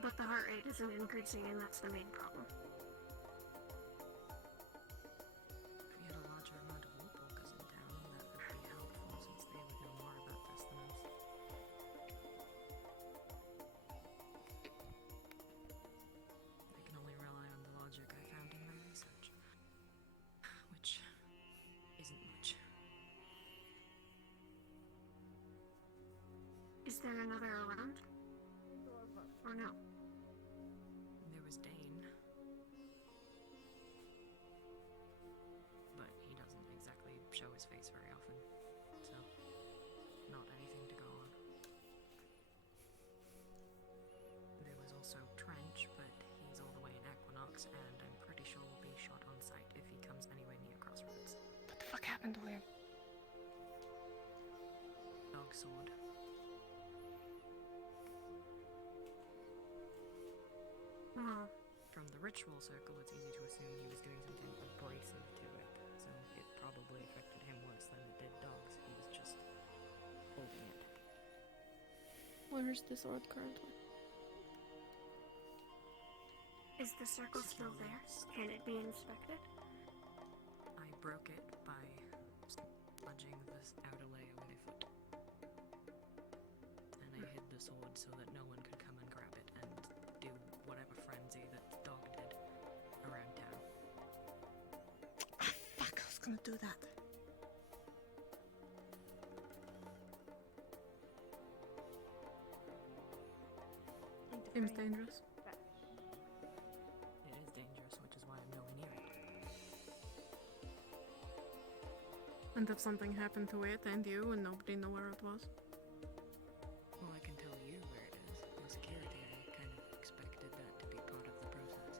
But the heart rate isn't increasing, and that's the main problem. If we had a larger amount of woodwalkers in town, that would be helpful since they would know more about this than us. I can only rely on the logic I found in my research, which isn't much. Is there another around? Or no? There was Dane. But he doesn't exactly show his face very often, so not anything to go on. There was also Trench, but he's all the way in Equinox, and I'm pretty sure will be shot on sight if he comes anywhere near Crossroads. What the fuck happened to him? Dog sword. Well, from the ritual circle, it's easy to assume he was doing something abrasive to it, so it probably affected him worse than it did dogs. He was just holding it. where is the sword currently? Is the circle still there? Can it be inspected? I broke it by smudging this outer layer with a foot. And I hid the sword so that no one could come and grab it and do whatever frenzy that dog did around town. Ah, fuck, I was gonna do that. Seems dangerous. It is dangerous, which is why I'm nowhere near it. And if something happened to it and you and nobody knew where it was? Well, I can tell you where it is. The security, I kind of expected that to be part of the process.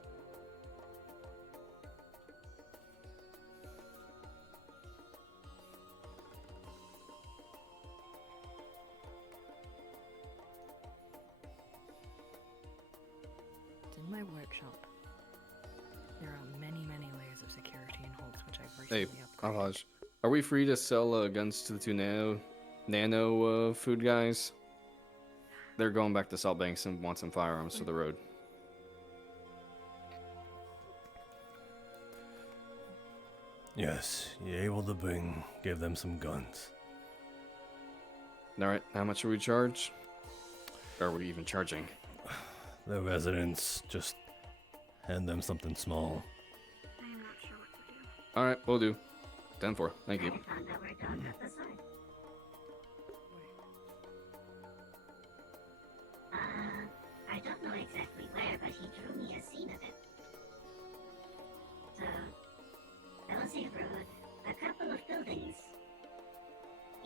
It's in my workshop. There are many, many layers of security and holds which I've Hey, recently upgraded. Alhaj, are we free to sell guns to the two nano food guys? They're going back to Salt Banks and want some firearms for the road. Yes, you're able to give them some guns. Alright, how much should we charge? Or are we even charging? The residents, just hand them something small. I am not sure what to do. Alright, we'll do. 10-4, thank you. Found out where Dog got the sword. I don't know exactly where, but he drew me a scene of it. So, there was a road, a couple of buildings.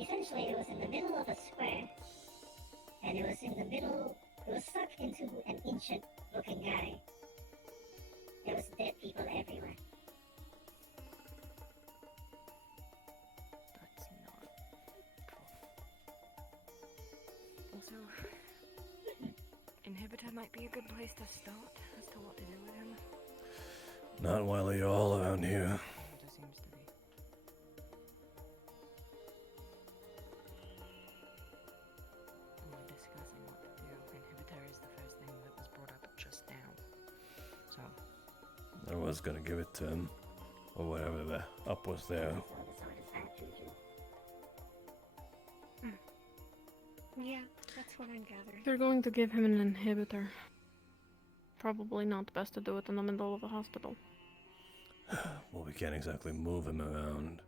Essentially, it was in the middle of a square. And it was in the middle, it was stuck into an ancient-looking guy. There was dead people everywhere. That's not also, Inhibitor might be a good place to start as to what to do with him. Not while you're all around here. There seems to be. We're discussing what to do. Inhibitor is the first thing that was brought up just now. So, I was gonna give it to him, or whatever the up was there. Yeah, that's what I'm gathering. They're going to give him an inhibitor. Probably not best to do it in the middle of a hospital. Well, we can't exactly move him around.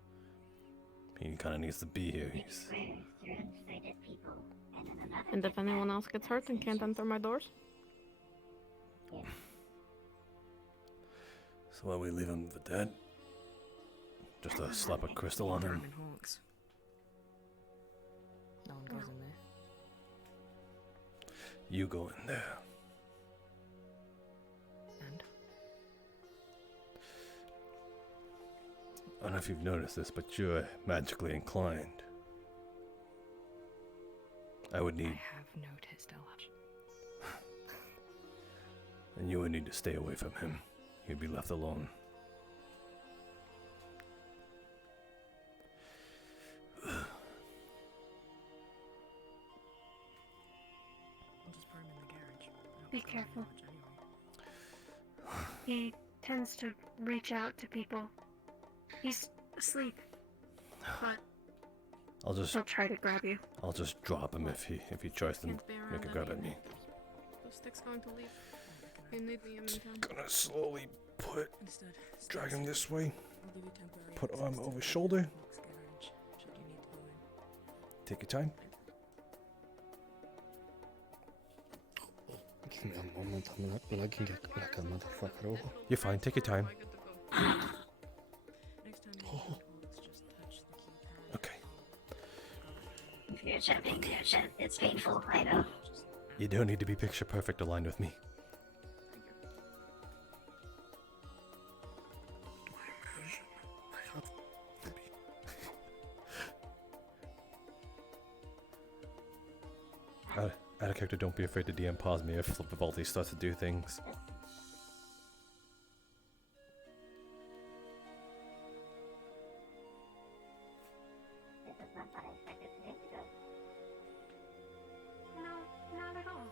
He kind of needs to be here. And if anyone else gets hurt and can't enter my doors? So why we leave him for dead? Just to slap a crystal on him. German hawks. No one goes in there. You go in there. And? I don't know if you've noticed this, but you're magically inclined. I would I need, have noticed, Elhaj. and you would need to stay away from him. He'd be left alone. Be careful. He tends to reach out to people. He's asleep, but he'll try to grab you. I'll just drop him if he tries to Can't bear make a around grab that at me. The stick's going to leave. You need the M10. Gonna slowly Understood. drag him this way. I'll give you temporary Put access arm to over the shoulder. Lux garage, should you need to go in. Take your time. Give me a moment, I'm not gonna get back a motherfucker over. You're fine. Take your time. Next time you let's just touch the keypad. Okay. If you're jumping to your jump, it's painful, I know. You don't need to be picture perfect aligned with me. Out of character, don't be afraid to DM pause me if Vivaldi starts to do things. No, not at all.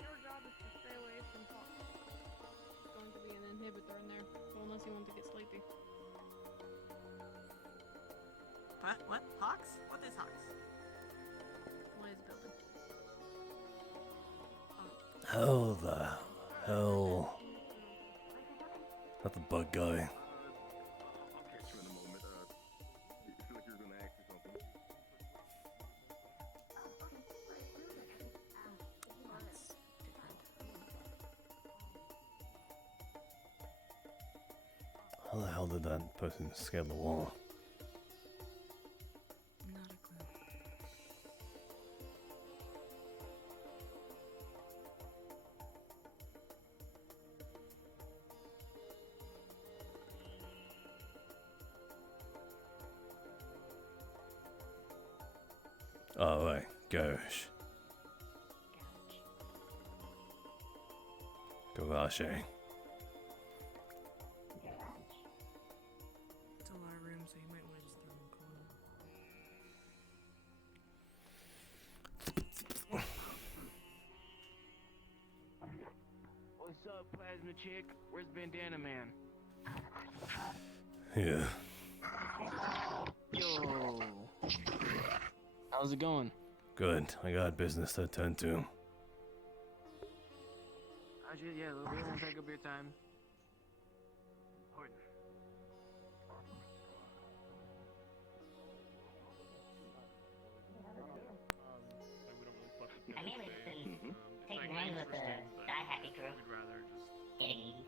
Your job is to stay away from Hawk. There's going to be an inhibitor in there, so unless you want to get sleepy. What? Hawks? What is Hawks? Blaze building. How the hell? Not the bug guy. How the hell did that person scale the wall? Not a clue. Oh, right. Gosh. Garage, eh? It's a lot of room, so you might want to just throw in a corner. What's up, Plasma Chick? Where's Bandana Man? Yeah. Yo. How's it going? Good. I got business to attend to. Yeah, a little bit. Won't take up your time. I mainly just been taking one with the Die Happy crew. Getting easy.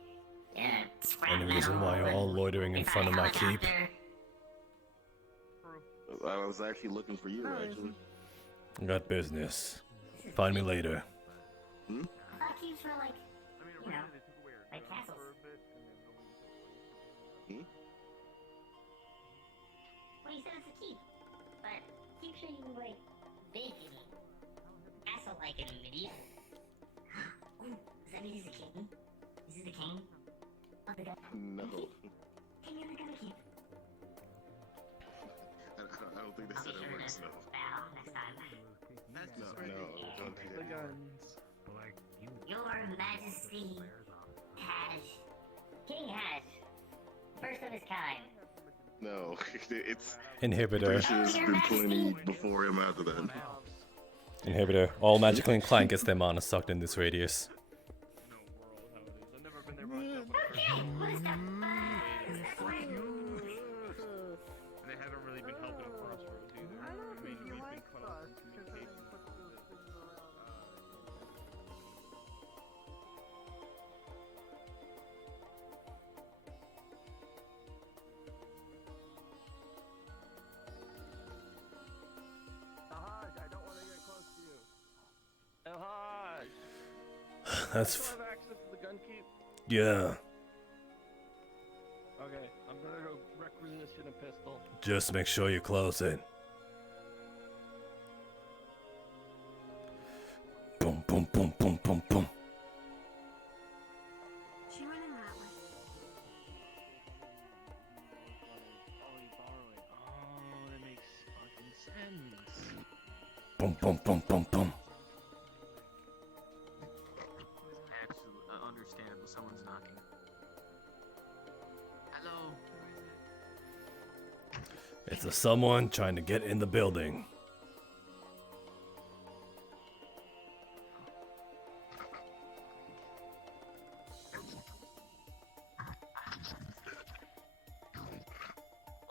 Yeah, Any reason why you're all loitering in front of my keep? I was actually looking for you, actually. I got business. Find me later. Hmm? I thought keeps were like, you know, like castles. Hmm? Well, you said it's a keep, but keep sure you like big and castle-like and medieval. Ooh, does that mean he's a king? Is he the king of the gun? No. King of the gun keep. I don't think they said it works, no. Bow next time. No, don't do The that. guns. Your Majesty has King has first of his kind. No, it's... Inhibitor. Pretty sure there's been plenty before him after that. Inhibitor. All magically inclined gets their mana sucked in this radius. Okay, what is that? They haven't really been helping at Crossroads either. I mean, we've been cut off from communication. I don't want to get close to you. Elhaj! That's Do I have access to the gun keep? yeah. Okay, I'm gonna go requisition a pistol. Just make sure you close it. Boom, boom, boom. boom, boom, boom, boom. She went in that way. Oh, you borrow it. Oh, that makes fucking sense. Boom, boom, boom, boom, boom. Absolutely understandable. Someone's knocking. Hello. It's a someone trying to get in the building.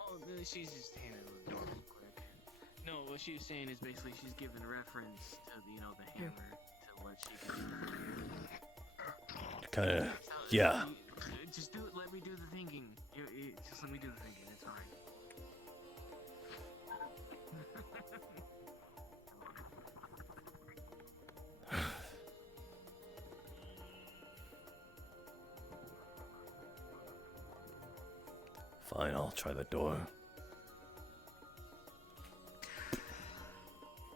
Oh, she's just handing the door real quick. No, what she was saying is basically she's giving reference to the hammer to what she can. Kinda, yeah. Just do it. Let me do the thinking. Just let me do the thinking. It's fine. Fine, I'll try the door.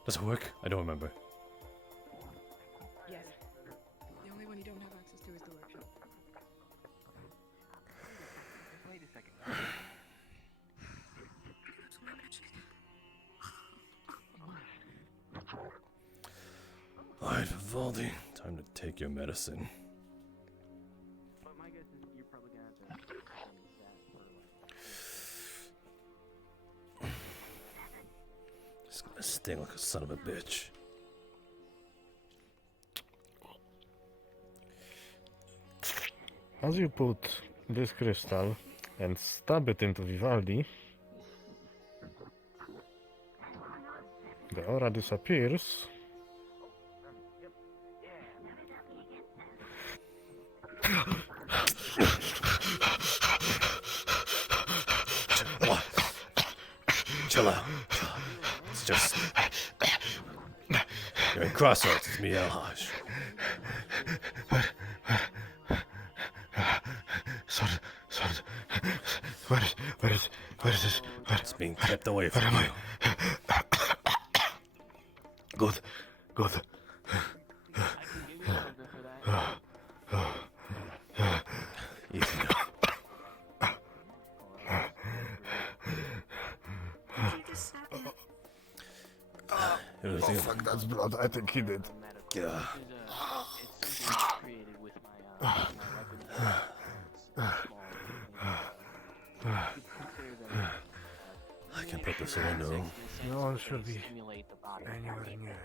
Does it work? I don't remember. Yes. The only one you don't have access to is the workshop. Wait a second. Alright, Vivaldi, time to take your medicine. But my guess is you're probably gonna have to use that for It's gonna sting like a son of a bitch. As you put this crystal and stab it into Vivaldi, the aura disappears. What? Chill out. It's just... You're in Crossroads, it's me, El Haj. Where is this? It's being kept away from you. Good. Easy now. It was Oh fuck, that's blood. I think he did. Yeah. I can put this in window. No one should be anywhere near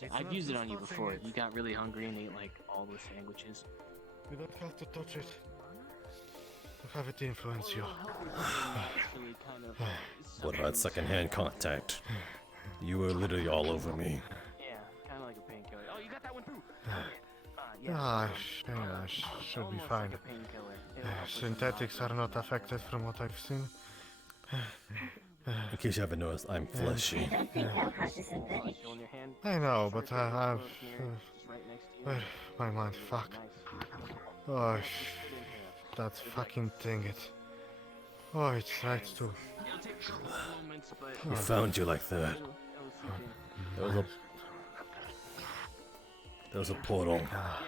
it. I've used it on you before. You got really hungry and ate like all the sandwiches. You don't have to touch it to have it influence you. What about secondhand contact? You were literally all over me. Yeah, kind of like a painkiller. Oh, you got that one too. Should be fine. Synthetics are not affected from what I've seen. In case you haven't noticed, I'm fleshy. I know, but I've... where my mind? Fuck. Oh, that fucking thing, it... Oh, it tried to... Who found you like that? There was a portal,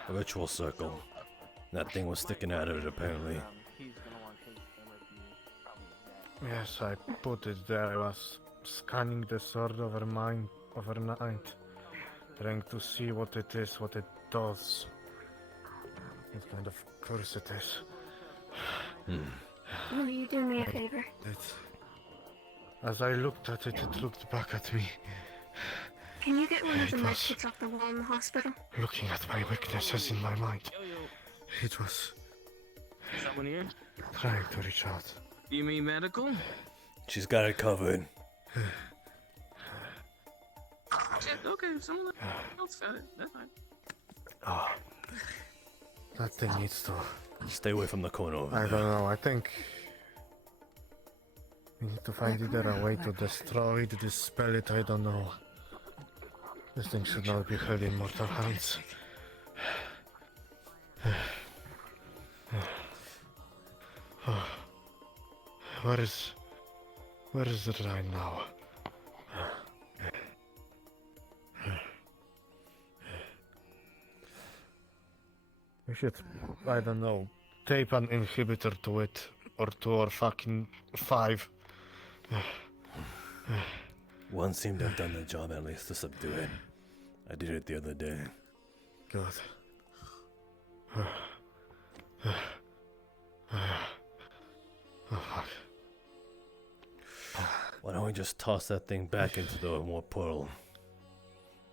a ritual circle. That thing was sticking out of it, apparently. Yes, I put it there. I was scanning the sword overnight, trying to see what it is, what it does. What kind of curse it is. Will you do me a favor? As I looked at it, it looked back at me. Can you get one of the It was- medkits off the wall in the hospital? Looking at my weaknesses in my mind. It was Someone here? trying to reach out. Do you mean medical? She's got it covered. Shit, okay, if someone else got it, that's fine. Oh, that thing needs to... Stay away from the corner over I there. don't know, I think... we need to find either a way to destroy it, dispel it, I don't know. This thing should not be held in mortal hands. Where is it right now? We should, I don't know, tape an inhibitor to it, or 2 or fucking 5. One seemed to have done the job at least to subdue it. I did it the other day. Good. Oh, fuck. Why don't we just toss that thing back into the warp portal?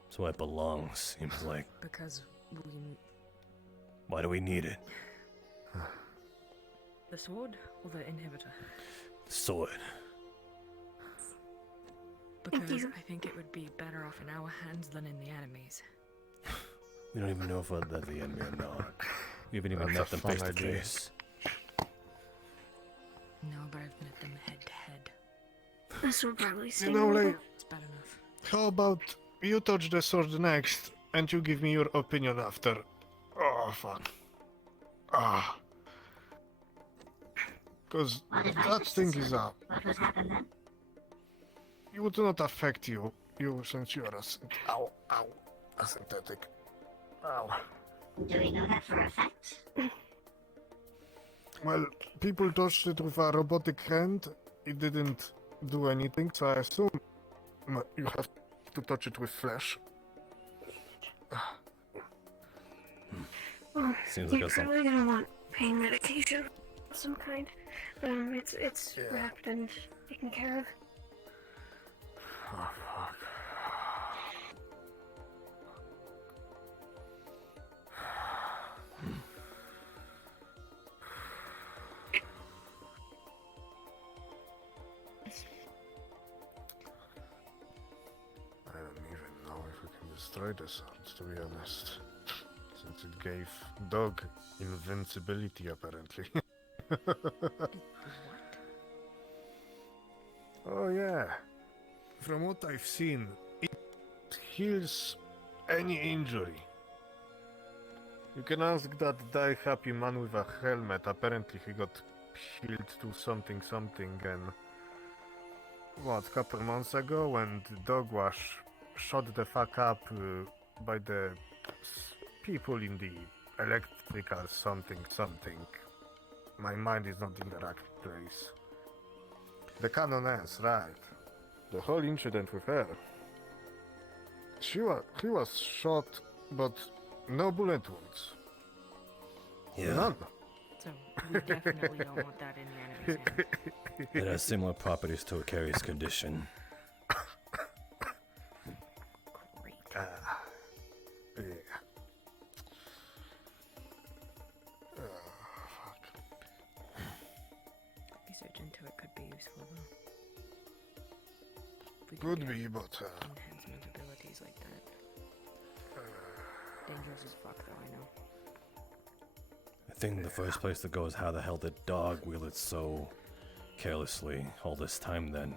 It's where it belongs, seems like. Because we... Why do we need it? The sword or the inhibitor? The sword. Because I think it would be better off in our hands than in the enemy's. We don't even know if they're the enemy or not. We haven't even That's met a them fun face to idea. face. No, but I've met them head to head. This will probably You sting know, a little. like, It's bad enough. how about you touch the sword next, and you give me your opinion after? Oh, fuck. Ah. Because that thing is up. What would happen then? It would not affect you, since you are ow, asynthetic. Ow. Do we know that for a fact? Well, people touched it with a robotic hand. It didn't do anything, so I assume you have to touch it with flesh. Well, Seems like you're a some- probably gonna want pain medication of some kind. It's wrapped and taken care of. Oh, fuck. I don't even know if we can destroy the swords, to be honest. Since it gave Dog invincibility, apparently. Oh yeah. From what I've seen, it heals any injury. You can ask that die happy man with a helmet. Apparently he got healed to something and what, couple months ago, and Dog was shot the fuck up by the people in the electrical something. My mind is not in the right place. The Canoness, right. The whole incident with her. He was shot, but no bullet wounds. Yeah. So, None. we definitely don't want that in the enemy's hands. It has similar properties to a carrier's condition. Great. Yeah. Research into it could be useful, though. We Could get be, but enhancement abilities like that. Dangerous as fuck, though, I know. I think the first place to go is how the hell did Dog wheel it so carelessly all this time then?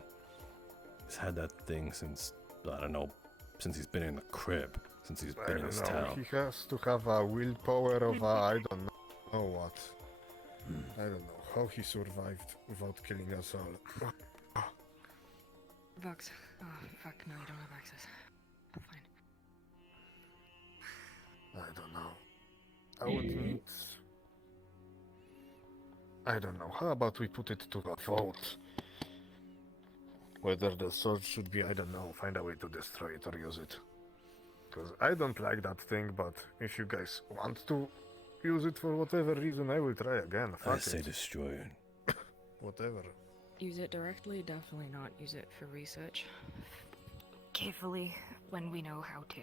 He's had that thing since, I don't know, since he's been in the crib, since he's I been in don't his know. town. He has to have a willpower of a, I don't know what. I don't know how he survived without killing us all. Vox. Oh, fuck, no, you don't have access. Fine. I don't know. I would need... I don't know. How about we put it to a vote? Whether the sword should be, I don't know, find a way to destroy it or use it. Because I don't like that thing, but if you guys want to use it for whatever reason, I will try again. Fuck I say it. destroy it. Whatever. Use it directly, definitely not use it for research. Carefully, when we know how to.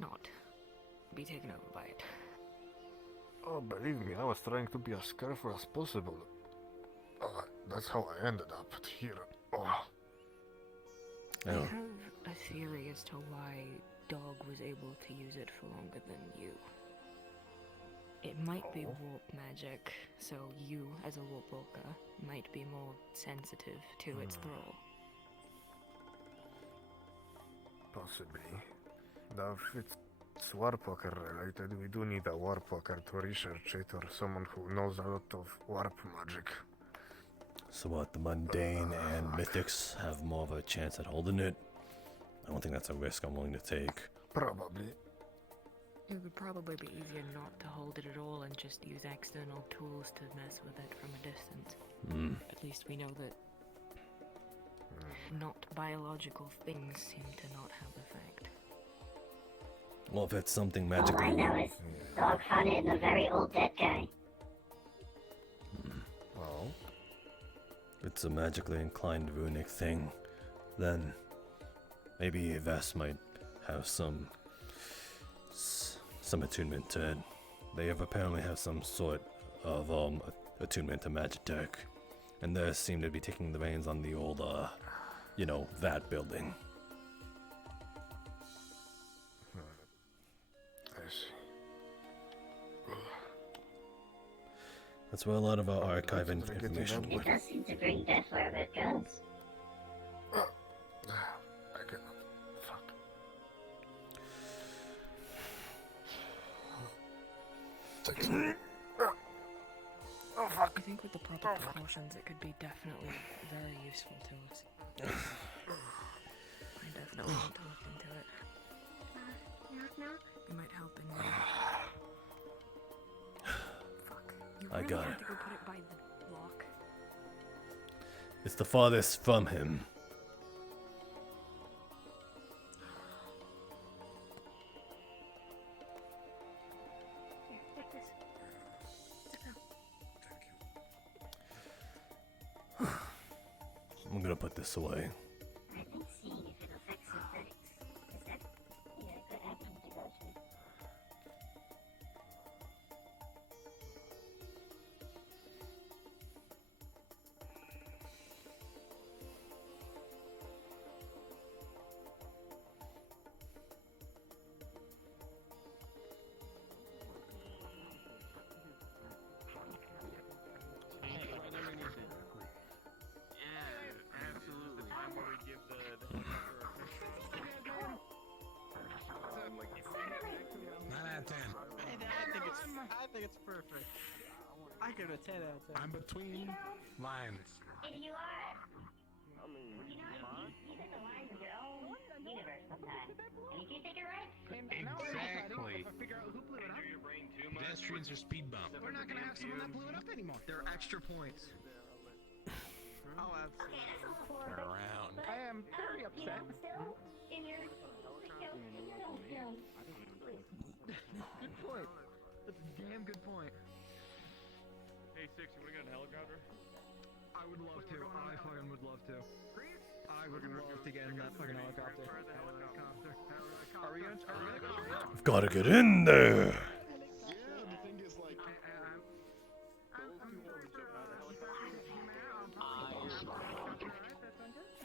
Not be taken over by it. Oh, believe me, I was trying to be as careful as possible. That's how I ended up here. Oh. I have a theory as to why Dog was able to use it for longer than you. It might be warp magic, so you, as a warp walker, might be more sensitive to its thrall. Possibly. Now, if it's warp walker related, we do need a warp walker to research it, or someone who knows a lot of warp magic. So what, the mundane and mythics have more of a chance at holding it? I don't think that's a risk I'm willing to take. Probably. It would probably be easier not to hold it at all and just use external tools to mess with it from a distance. At least we know that not biological things seem to not have effect. Well, if it's something All magical. I know is dog found it in a very old dead guy. Well, if it's a magically inclined runic thing, then maybe Vess might have some attunement to it. They apparently have some sort of attunement to Magitech, and they seem to be taking the reins on the old that building. I see. That's where a lot of our archive information It does seem to bring death wherever it goes. I cannot. Fuck. Oh fuck. I think with the proper precautions it could be definitely very useful to us. I definitely want to look into it. It might help in Fuck. You I really got have it. to go put it by the lock. It's the farthest from him. Here, take this. I'm gonna put this away. I think seeing if it affects synthetics. Is that a good avenue to go to? Yeah, absolutely. Time where we give the I think it's perfect. I give it a 10 out of 10. I'm between lines. If you are, you set the lines of your own universe sometimes. And if you think you're right, Exactly. Figure out who blew it up. Pedestrians are speed bump. We're not gonna have someone that blew it up anymore. They're extra points. Oh, absolutely. Turn around. I am very upset. still in your Good point. That's a damn good point. Hey, Six, you wanna get a helicopter? I would love to. I fucking would love to. I would love to get in that fucking helicopter. Are we gonna go? I've gotta get in there. Yeah, the thing is like.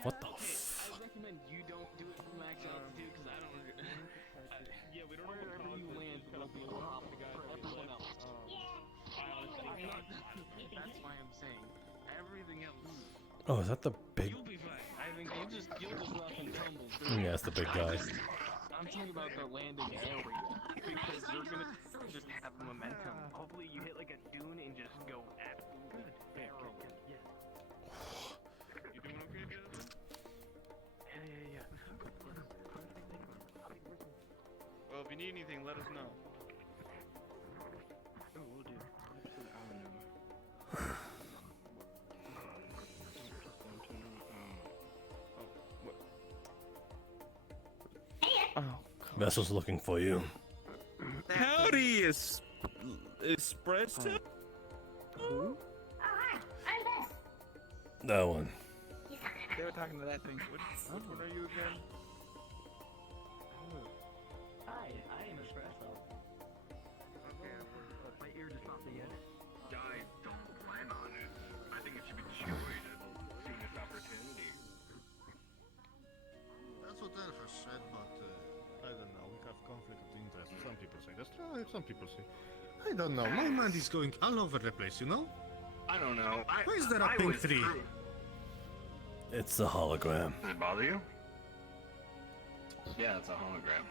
What the I recommend you don't do it from max altitude because I don't. Yeah, we don't know wherever you land will be a problem for everyone else. That's why I'm saying everything else. Oh, is that the big? You'll be fine. I think you'll just rough and tumble. Yeah, it's the big guy. I'm talking about the landing area because you're gonna just have momentum. Hopefully, you hit like a dune and just go absolutely barrel. You doing okay, Jasmine? Yeah. Well, if you need anything, let us know. Oh, we'll do. Vessel's looking for you. Howdy, espresso. Oh, hi. I'm Bess. That one. They were talking to that thing. Which one are you again? Hi, I am Espresso. My ear just popped again. I don't plan on it. I think it should be destroyed at the soonest opportunity. That's what Elfa said, but I don't know. We have conflict of interest. Some people say that's right, some people say. I don't know. My mind is going all over the place, you know? I don't know. Why is there a I pink was tree? through- It's a hologram. Does it bother you? Yeah, it's a hologram.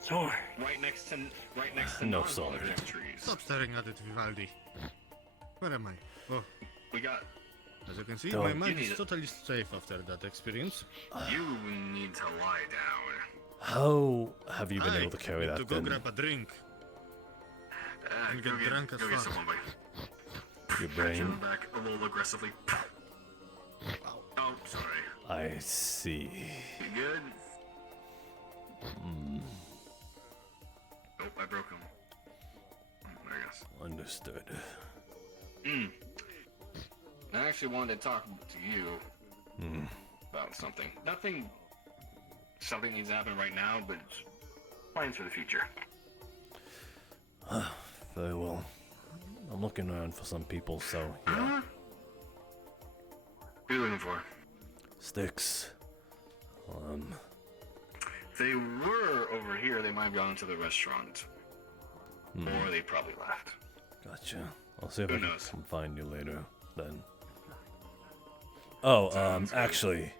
Sorry. Right next to No, non-hologram trees. Stop staring at it, Vivaldi. Where am I? Oh, We got. as you can see, Don't. my mind You is need it. totally safe after that experience. You need to lie down. How have you been able to carry need that to go then? grab a drink. And Go get drunk as go get fuck. someone, buddy. Your Pat you on brain? the back a little aggressively. Oh, sorry. I see. You good? Hmm. Oh, I broke him. There he goes. Understood. I actually wanted to talk to you Hmm. about something. Something needs to happen right now, but plans for the future. Very well. I'm looking around for some people, so yeah. Who are you looking for? Sticks. They were over here. They might have gone to the restaurant. Or they probably left. Gotcha. I'll see if Who I can knows? come find you later, then. Oh, actually,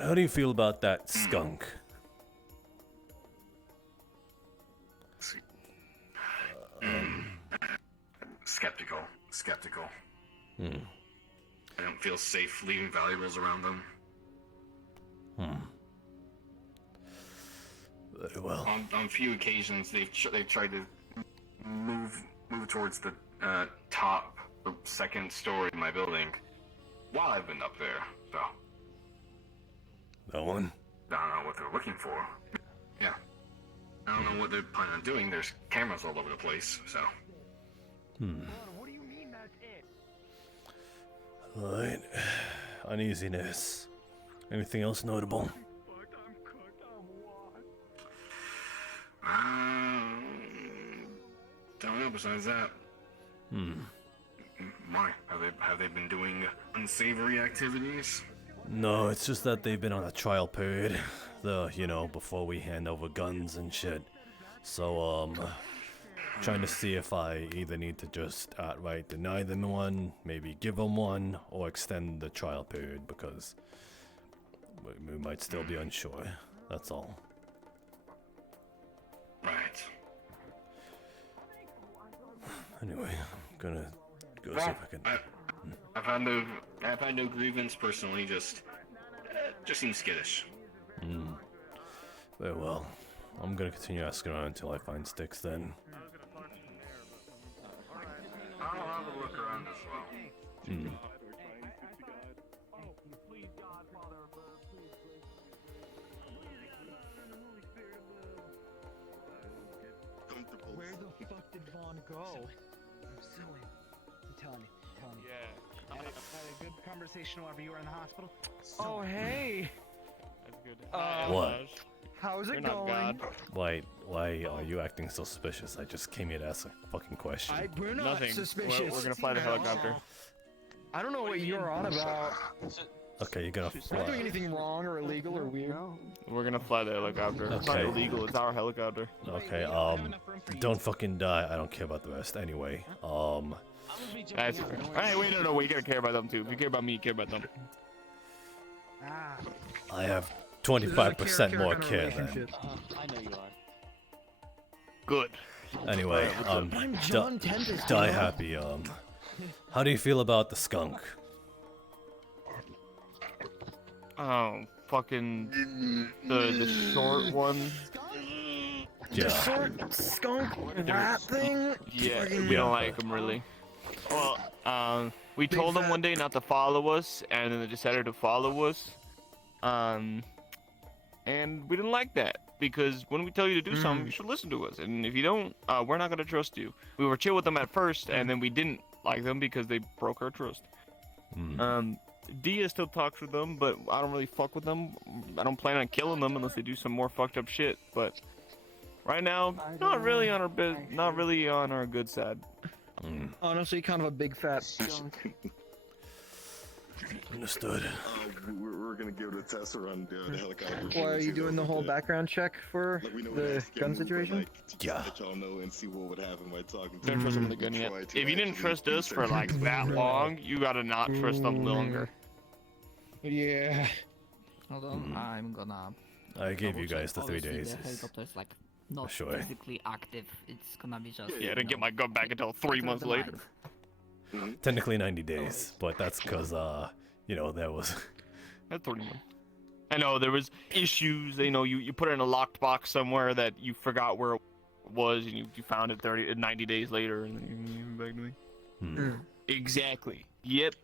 how do you feel about that skunk? Skeptical. Hmm. I don't feel safe leaving valuables around them. Very well. On a few occasions, they've tried to move towards the top or second story of my building while I've been up there. So That one? I don't know what they're looking for. Yeah, I don't know what they're planning on doing. There's cameras all over the place. So What do you mean that's it? Alright. Uneasiness. Anything else notable? Don't know. Besides that, why have they been doing unsavory activities? No, it's just that they've been on a trial period. Before we hand over guns and shit. So, trying to see if I either need to just outright deny them one, maybe give them one, or extend the trial period because we might still be unsure. That's all. Right. Anyway, I'm gonna go see if I can. I've had no grievance personally. Just seems skittish. Very well. I'm gonna continue asking around until I find Sticks then. I'll have a look around as well. Where the fuck did Vaughn go? I'm telling you. Yeah. I had a good conversation while you were in the hospital. Oh, hey. That's good. What? How's You're it not going? God. Why are you acting so suspicious? I just came here to ask a fucking question. We're not Nothing. suspicious. We're gonna fly the helicopter. I don't know what you're on about. Okay, you're gonna We're not doing fly. anything wrong or illegal or weird. We're gonna fly the helicopter. It's not Okay. illegal. It's our helicopter. Okay, don't fucking die. I don't care about the rest. Anyway, That's fair. Alright, wait, no, you gotta care about them too. If you care about me, you care about them. I have 25% more care than. I know you are. Good. Anyway, I'm John Tempest, die you know? happy. How do you feel about the skunk? Oh, fucking the short one. Yeah. Short skunk rat thing? Yeah, we don't like him really. Well, we told them one day not to follow us, and then they decided to follow us. And we didn't like that because when we tell you to do something, you should listen to us. And if you don't, we're not gonna trust you. We were chill with them at first, and then we didn't like them because they broke our trust. Dia still talks with them, but I don't really fuck with them. I don't plan on killing them unless they do some more fucked up shit. But right now, not really on our good side. Honestly, kind of a big fat skunk. Understood. We're gonna give it a test run, the helicopter. Why are you doing the whole background check for Like, we know the that's gun scary, but, situation? like, to just let y'all know and see what would happen by talking to Don't trust them with a gun yet. If you didn't trust us for like that long, you gotta not trust them longer. Yeah. Hold on, I'm gonna. I gave you guys the double check. 3 Obviously, days. The helicopter is like not Sure. physically active. It's gonna be just. Yeah, I didn't get my gun back until 3 months later. Technically 90 days, but that's because there was. That's 30 months. I know there was issues. You know, you put it in a locked box somewhere that you forgot where it was, and you found it 90 days later, and then you gave it back to me. Exactly. Yep.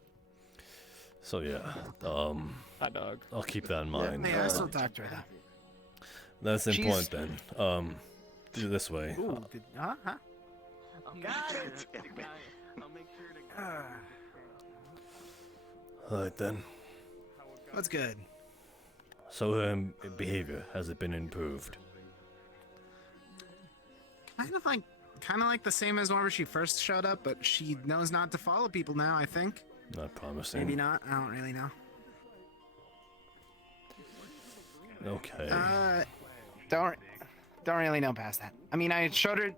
So yeah, hot dog. I'll keep that in mind. Yeah, I still talk to her though. That's the She's- point then. Do it this way. Ooh, huh? Got it. Alright then. What's good? So behavior, has it been improved? Kind of like the same as whenever she first showed up, but she knows not to follow people now. I think. Not promising. Maybe not. I don't really know. Okay. Don't really know past that. I mean, I showed her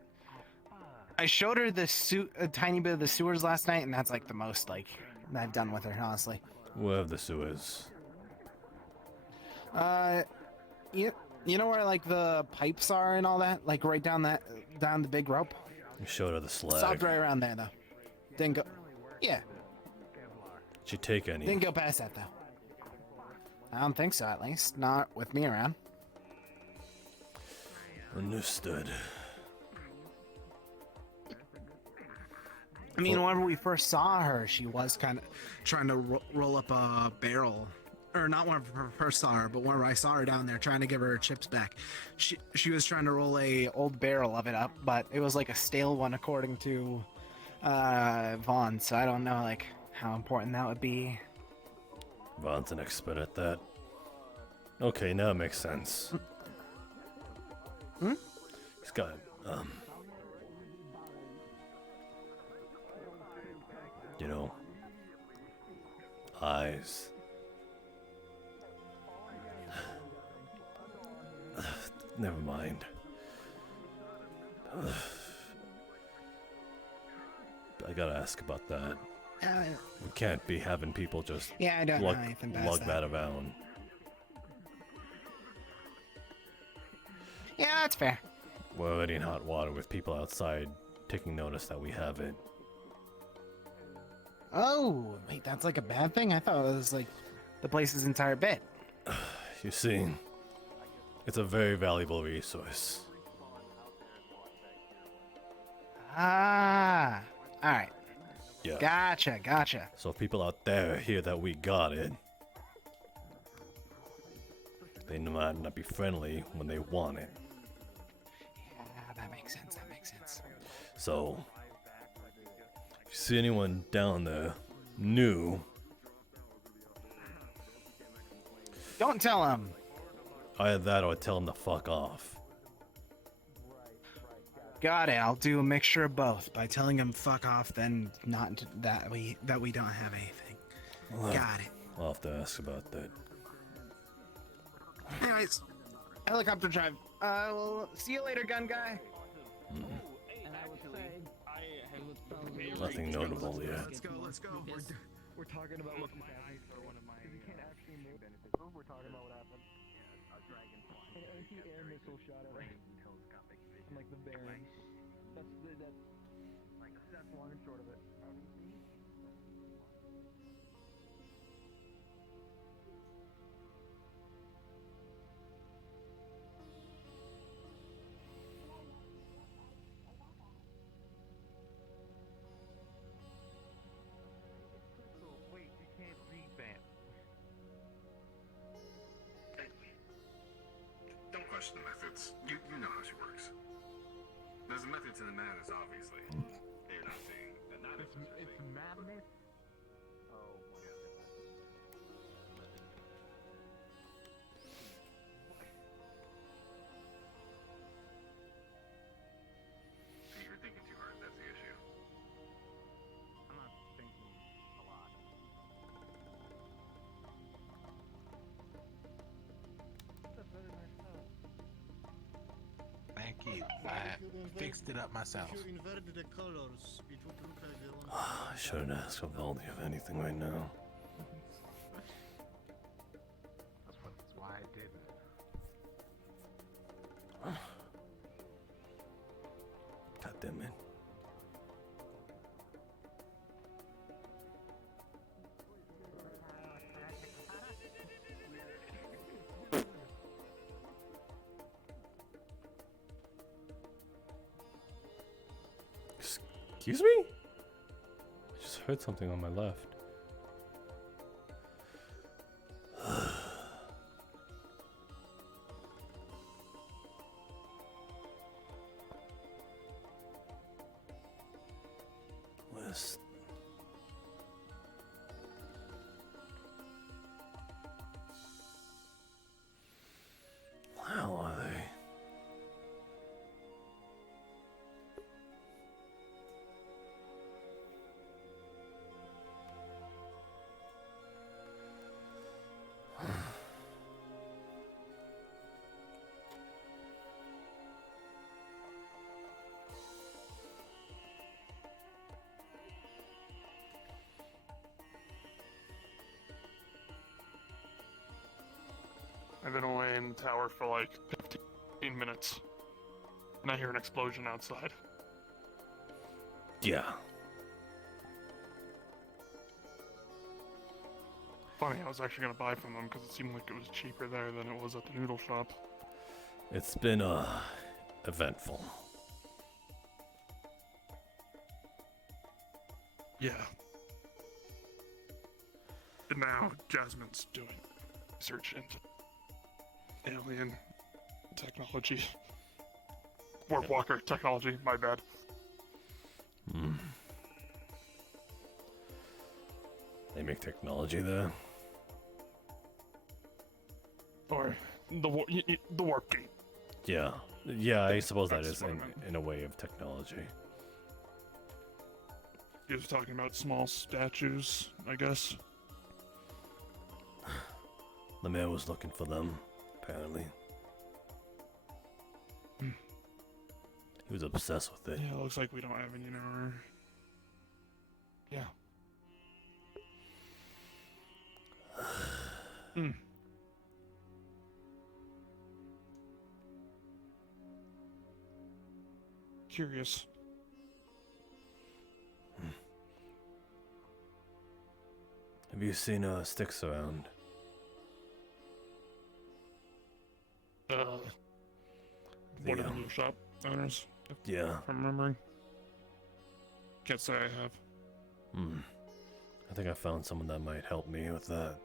a tiny bit of the sewers last night, and that's like the most like I've done with her, honestly. Where have the sewers? You know where like the pipes are and all that, like right down the big rope. You showed her the slag. Stopped right around there though. Didn't go. Yeah. Did you take any? Didn't go past that though. I don't think so, at least not with me around. Understood. I mean, whenever we first saw her, she was kind of trying to roll up a barrel. Or not when I first saw her, but whenever I saw her down there trying to give her chips back. She was trying to roll a old barrel of it up, but it was like a stale one according to Vaughn, so I don't know like how important that would be. Vaughn's an expert at that. Okay, now it makes sense. He's got, you know, eyes. Never mind. I gotta ask about that. We can't be having people just Yeah, I don't know anything past lug that. that around. Yeah, that's fair. We're already in hot water with people outside taking notice that we have it. Oh, wait, that's like a bad thing? I thought it was like the place's entire bit. You see, it's a very valuable resource. Ah, all right. Yeah. Gotcha. So if people out there hear that we got it, they might not be friendly when they want it. Yeah, that makes sense. So, if you see anyone down there new, Don't tell him. either that or tell them to fuck off. Got it. I'll do a mixture of both by telling him fuck off, then not that we don't have anything. Got it. I'll have to ask about that. Anyways, helicopter drive. Well, see you later, gun guy. Nothing notable yet. Let's go. We're talking about what my eyes for one of my. You can't actually move anything. We're talking about what happened. An anti-air missile shot at us from like the Barrens. That's long and short of it. Wait, you can't revamp. Don't question the methods. You know how she works. There's a method to the madness, obviously. You're not seeing. It's madness. Oh my god. You're thinking too hard. That's the issue. I'm not thinking a lot. Thank you. I fixed it up myself. If you invert the colors, it would look like the one. I shouldn't ask if I'll have anything right now. That's why I didn't. God damn it. Excuse me? I just heard something on my left. West. How are they? I've been away in the tower for like 15 minutes, and I hear an explosion outside. Yeah. Funny, I was actually gonna buy from them because it seemed like it was cheaper there than it was at the noodle shop. It's been eventful. Yeah. And now Jasmine's doing research into alien technology. Warp walker technology, my bad. They make technology there. Or the warp gate. Yeah. Yeah, I suppose that is in a way of technology. He was talking about small statues, I guess. The mayor was looking for them, apparently. He was obsessed with it. Yeah, looks like we don't have any in our... Yeah. Curious. Have you seen sticks around? One of the new shop owners. Yeah. If I'm remembering. Can't say I have. I think I found someone that might help me with that.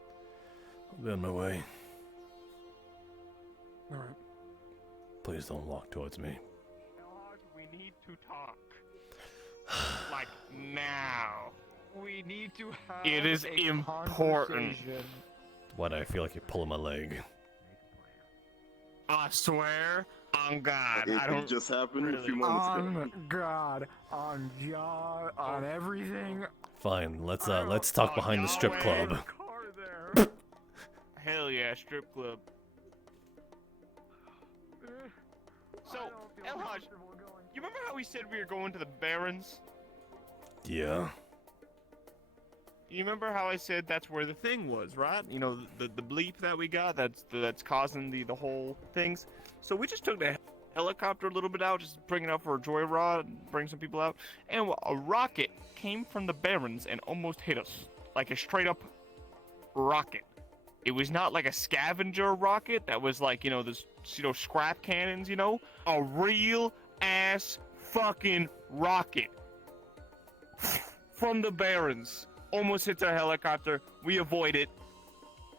I'll be on my way. Alright. Please don't walk towards me. We need to talk. Like now. We need to have It is a important. conversation. Why do I feel like you're pulling my leg? I swear on God, It I don't. just happened a few moments ago. On God, on John, on everything. Fine, let's talk behind the strip club. Hell yeah, strip club. So, Elhaj, you remember how we said we were going to the Barrens? Yeah. You remember how I said that's where the thing was, right? You know, the bleep that we got that's causing the whole things. So we just took the helicopter a little bit out, just bring it out for a joyride, bring some people out, and a rocket came from the Barrens and almost hit us, like a straight up rocket. It was not like a scavenger rocket that was like, you know, this, you know, scrap cannons, you know, a real ass fucking rocket from the Barrens. Almost hits our helicopter. We avoid it.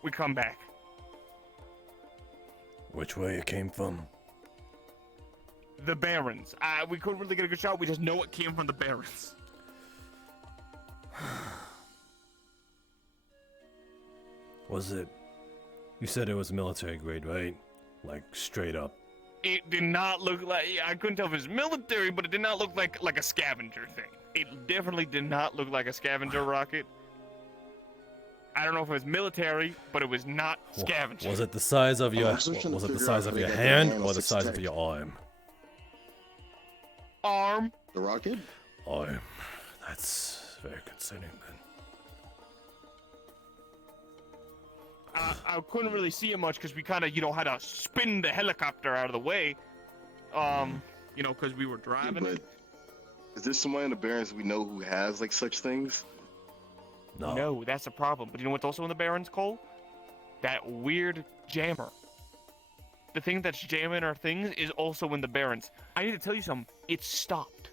We come back. Which way it came from? The Barrens. We couldn't really get a good shot. We just know it came from the Barrens. Was it? You said it was military grade, right? Like straight up. It did not look like. I couldn't tell if it was military, but it did not look like a scavenger thing. It definitely did not look like a scavenger rocket. I don't know if it was military, but it was not scavenger. Was it the size of your? Was it the size of your hand or the size of your arm? Arm. The rocket? Arm. That's very concerning then. I couldn't really see it much because we kind of, you know, had to spin the helicopter out of the way. You know, because we were driving it. Is there someone in the Barrens we know who has like such things? No, that's a problem. But you know what's also in the Barrens, Cole? That weird jammer. The thing that's jamming our things is also in the Barrens. I need to tell you something. It stopped.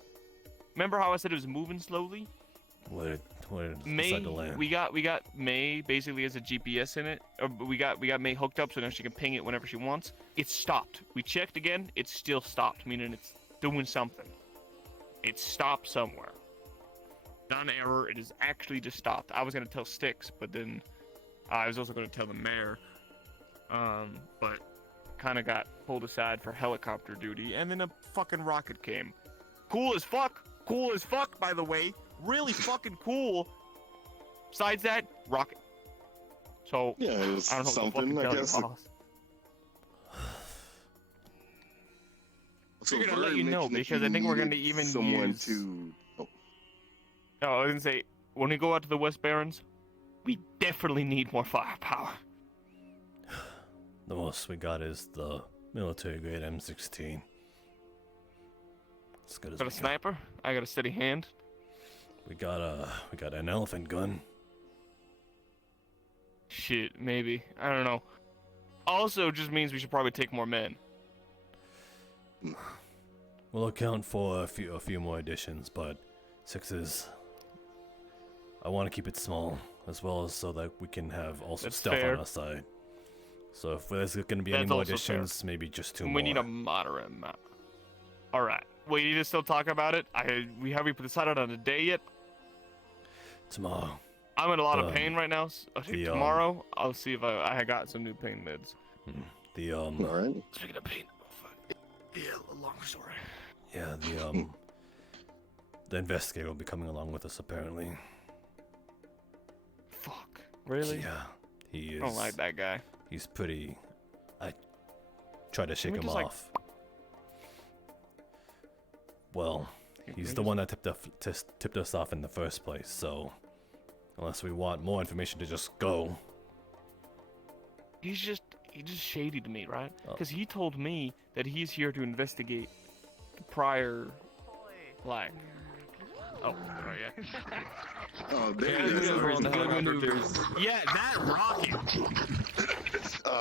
Remember how I said it was moving slowly? Where did it May, decide to land? we got May basically as a GPS in it. Or we got May hooked up so now she can ping it whenever she wants. It stopped. We checked again. It's still stopped, meaning it's doing something. It stopped somewhere. Not an error. It is actually just stopped. I was gonna tell Styx, but then I was also gonna tell the mayor. But kind of got pulled aside for helicopter duty, and then a fucking rocket came. Cool as fuck. Cool as fuck, by the way. Really fucking cool. Besides that, rocket. So Yeah, it was I don't know something, what I the fuck guess. to tell you, boss. So Figured I'd let Vern you know mentioned that because he I think we're gonna needed even someone use. to. Oh, No, I was gonna say when we go out to the West Barrens, we definitely need more firepower. The most we got is the military grade M16. As good as Got a we sniper. I got a steady hand. We got an elephant gun. Shit, maybe. I don't know. Also, just means we should probably take more men. We'll account for a few more additions, but 6 is. I want to keep it small, as well as so that we can have also That's stuff fair. on our side. So if there's going to be any That's more also fair. additions, maybe just 2 more. We need a moderate amount. All right. Well, you need to still talk about it. We haven't decided on a day yet. Tomorrow. I'm in a lot of pain right now. I think the, tomorrow I'll see if I got some new pain meds. The all right. Speaking of pain, yeah, a long story. Yeah, the investigator will be coming along with us apparently. Fuck. Really? Yeah, he is. I don't like that guy. He's pretty. I tried to shake we him just, like- off. Well, he's the one that tipped us off in the first place. So, unless we want more information to just go. He's just shady to me, right? Oh. Because he told me that he's here to investigate the prior, like. Oh, right, yeah. Oh, there Yeah, it is. good maneuvers. Yeah, that rocket.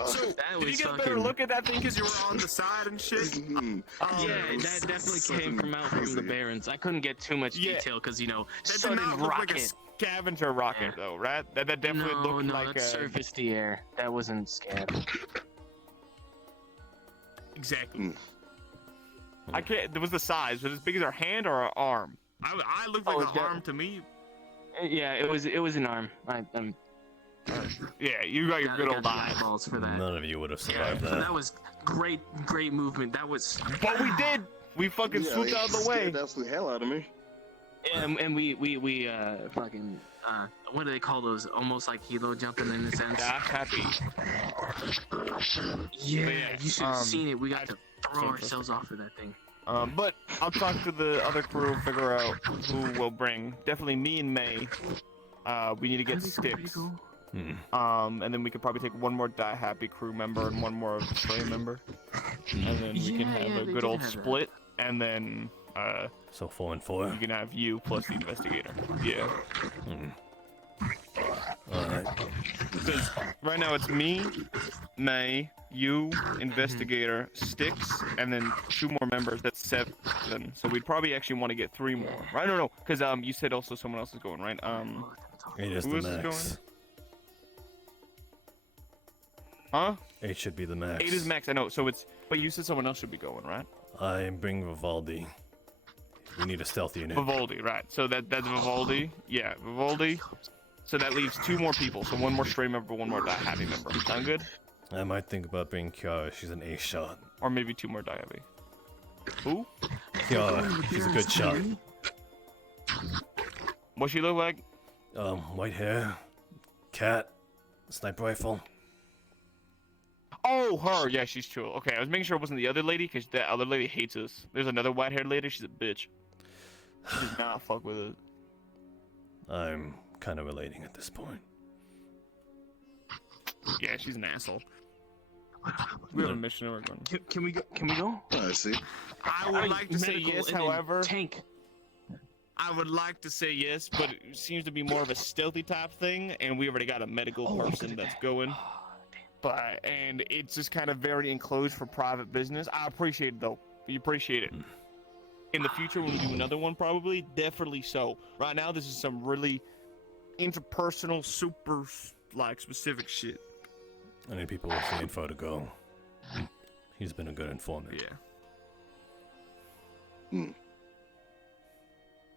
So, did you get a better look at that thing because you were on the side and shit? Yeah, that definitely came from out from the Barrens. I couldn't get too much detail because, you know, That did sudden not look like a rocket. scavenger rocket, though, right? That definitely no, looked no, like that a... surfaced the air. That wasn't scam. Exactly. I can't. There was the size. Was it as big as our hand or our arm? I looked like an arm to me. Yeah, it was an arm. Yeah, you got your good old eye. Eyeballs for that. None of you would have Yeah, survived but that. that was great movement. That was. But we did. We fucking swooped out of the way. Scared the absolute hell out of me. And we fucking what do they call those? Almost like helo jumping in a sense. Happy. Yeah, But you should have seen it. We got to throw ourselves off of that thing. But I'll talk to the other crew, figure out who we'll bring. Definitely me and May. We need to get Styx. And then we could probably take one more Die Happy crew member and one more Stray member. And then we can have a good old split. And then so 4 and 4. You can have you plus the investigator. Yeah. Alright. Because right now it's me, May, you, investigator, Styx, and then 2 more members. That's 7. So we'd probably actually want to get 3 more. I don't know, because you said also someone else is going, right? 8 is who the else is max. going? Huh? 8 should be the max. 8 is max. I know. So it's. But you said someone else should be going, right? I bring Vivaldi. We need a stealth unit. Vivaldi, right? So that's Vivaldi. Yeah, Vivaldi. So that leaves 2 more people. So 1 more Stray member, 1 more Die Happy member. Sound good? I might think about bringing Kiara. She's an ace shot. Or maybe 2 more Die Happy. Who? Kiara. She's a good shot. What she look like? White hair, cat, sniper rifle. Oh, her. Yeah, she's chill. Okay, I was making sure it wasn't the other lady because that other lady hates us. There's another white-haired lady. She's a bitch. She does not fuck with it. I'm kind of relating at this point. Yeah, she's an asshole. We have a mission we're going. Can we go? Can we go? I see. I would like to say medical yes, and then however. Tank. I would like to say yes, but it seems to be more of a stealthy type thing, and we already got a medical person that's going. And it's just kind of very enclosed for private business. I appreciate it though. We appreciate it. in the future when we do another one, probably, definitely so. Right now, this is some really interpersonal, super, like, specific shit. I need people with the info to go. He's been a good informant. Yeah.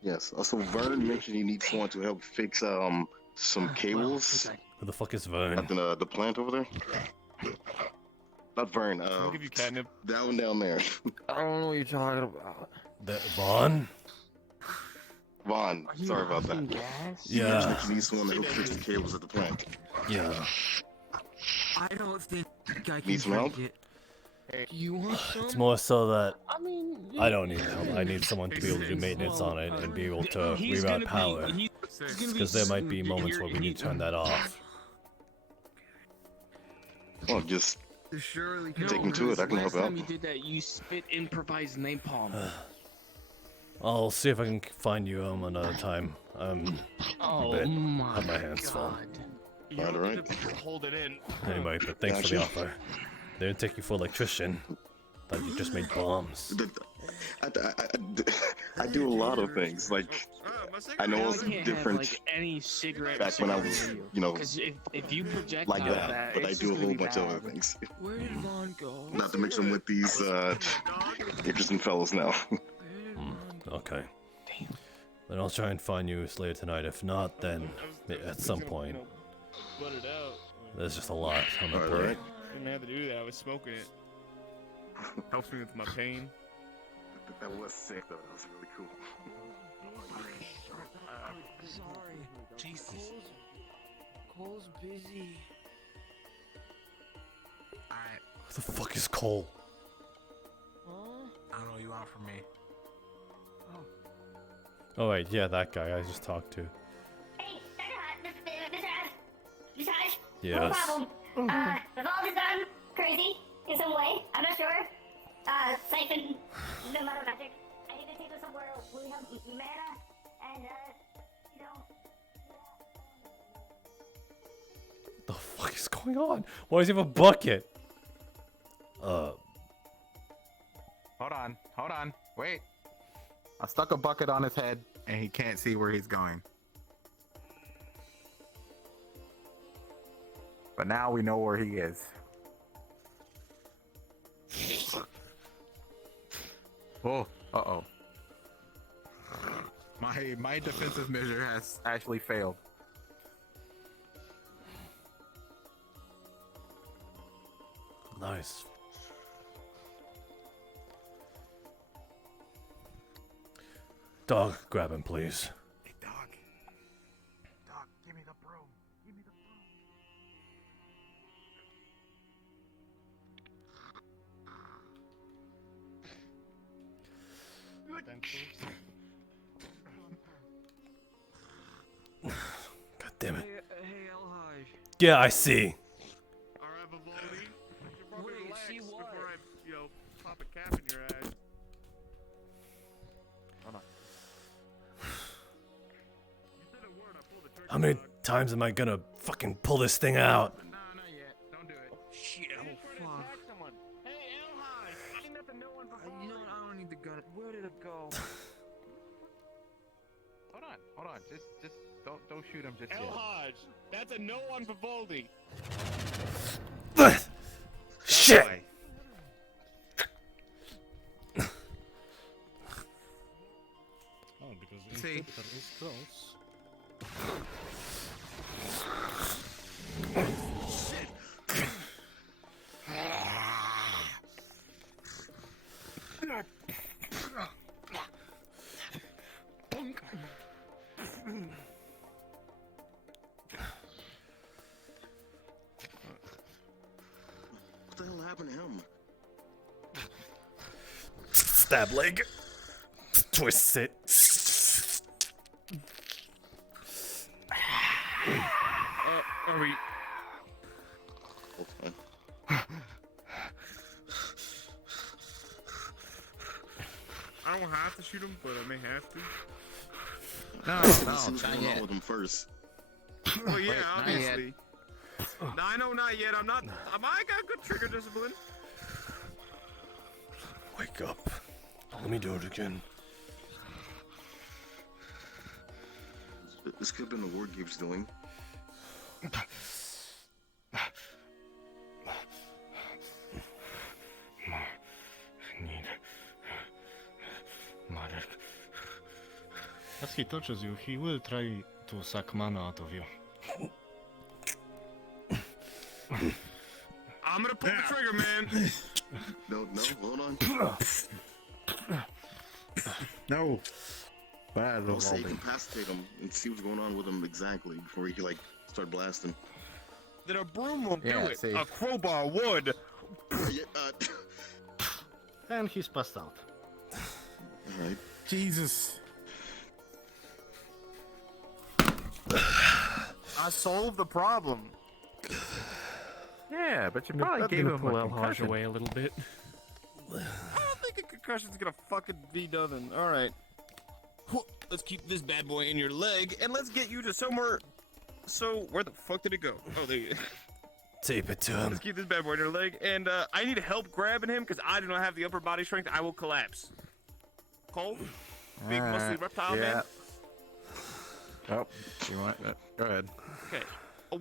Yes. Also, Vern mentioned he needs someone to help fix some cables. Who the fuck is Vern? At the plant over there. Not Vern. I'll give you catnip. That one down there. I don't know what you're talking about. Vaughn? Vaughn. Sorry about that. Yeah. He mentioned that you need someone to help fix the cables at the plant. Yeah. I don't think I can Need some help? it. You want some? It's more so that I mean, I don't need help. I need someone to be able to do maintenance on it and be able to reroute power. Because there might be moments where we need to turn that off. Well, just surely take him to it. I can help Last out. time you did that, you spit improvised napalm. I'll see if I can find you another time. I'm Oh a bit, my have my hands full. Alright. Hold it in. Anyway, but thanks for the Gotcha. offer. They didn't take you for electrician. Thought you just made bombs. I do a lot of things. Like, I know it's can't different have, like, any cigarette back when I was, you know, Because if you project like that, that, but I it's do a just whole gonna be bunch of bad. other things. Where did Vaughn go? Not to mention with these interesting fellows now. Okay. Then I'll try and find you later tonight. If not, then at some point. Let it out. There's just a lot on the plate. Alright. Didn't have to do that. I was smoking it. Helps me with my pain. That was sick, though. That was really cool. Sorry. Jesus. Cole's busy. Alright. Who the fuck is Cole? I don't know what you want from me. Oh wait, yeah, that guy I just talked to. Hey, Mr. Ash. Yes. No problem. The vault is done crazy in some way. I'm not sure. Siphon, no matter magic. I need to take this somewhere where we have mana and, you know. What the fuck is going on? Why does he have a bucket? Hold on, wait. I stuck a bucket on his head and he can't see where he's going. But now we know where he is. Oh, uh-oh. My defensive measure has actually failed. Nice. Dog, grab him, please. Hey, dog. Dog, give me the broom. Give me the God damn it. Hey, Elhaj. Yeah, I see. Alright, Vivaldi. You should probably Wait, relax see what? before I, you know, pop a cap in your ass. Hold on. You said a word, I pulled the trigger. How many times am I gonna fucking pull this thing out? No, not yet. Don't do it. Shit, fuck. Hey, Elhaj, ain't nothing no one You know what? I don't need the gun. Where did it go? Hold on. Just don't shoot him just El yet. Hodge, that's a no on Vivaldi. Shit! Way. Oh, because See? is close. What the hell happened to him? Stab leg. Twist it. Are we? I don't have to shoot him, but I may have to. No, Let's see no, what's not going on yet. with him first. Well, yeah, Wait, not obviously. No, I know not yet. I'm not. I got good trigger discipline. Wake up. Let me do it again. This could have been the War Gibbs doing. As he touches you, he will try to suck mana out of you. I'm gonna pull the trigger, man. No, hold on. No. Bad. I'll say incapacitate him and see what's going on with him exactly before he can like start blasting. Then a broom won't Yeah, do it. see. A crowbar would. And he's passed out. Alright. Jesus. I solved the problem. Yeah, but you That's probably gave gonna him pull a Elhaj concussion. away a little bit. I don't think a concussion's gonna fucking be done. All right. Let's keep this bad boy in your leg, and let's get you to somewhere. So, where the fuck did it go? Oh, there you go. Tape it to him. Let's keep this bad boy in your leg, and I need help grabbing him because I do not have the upper body strength. I will collapse. Cole, big muscly reptile man. Oh, you want it? Go ahead. Okay.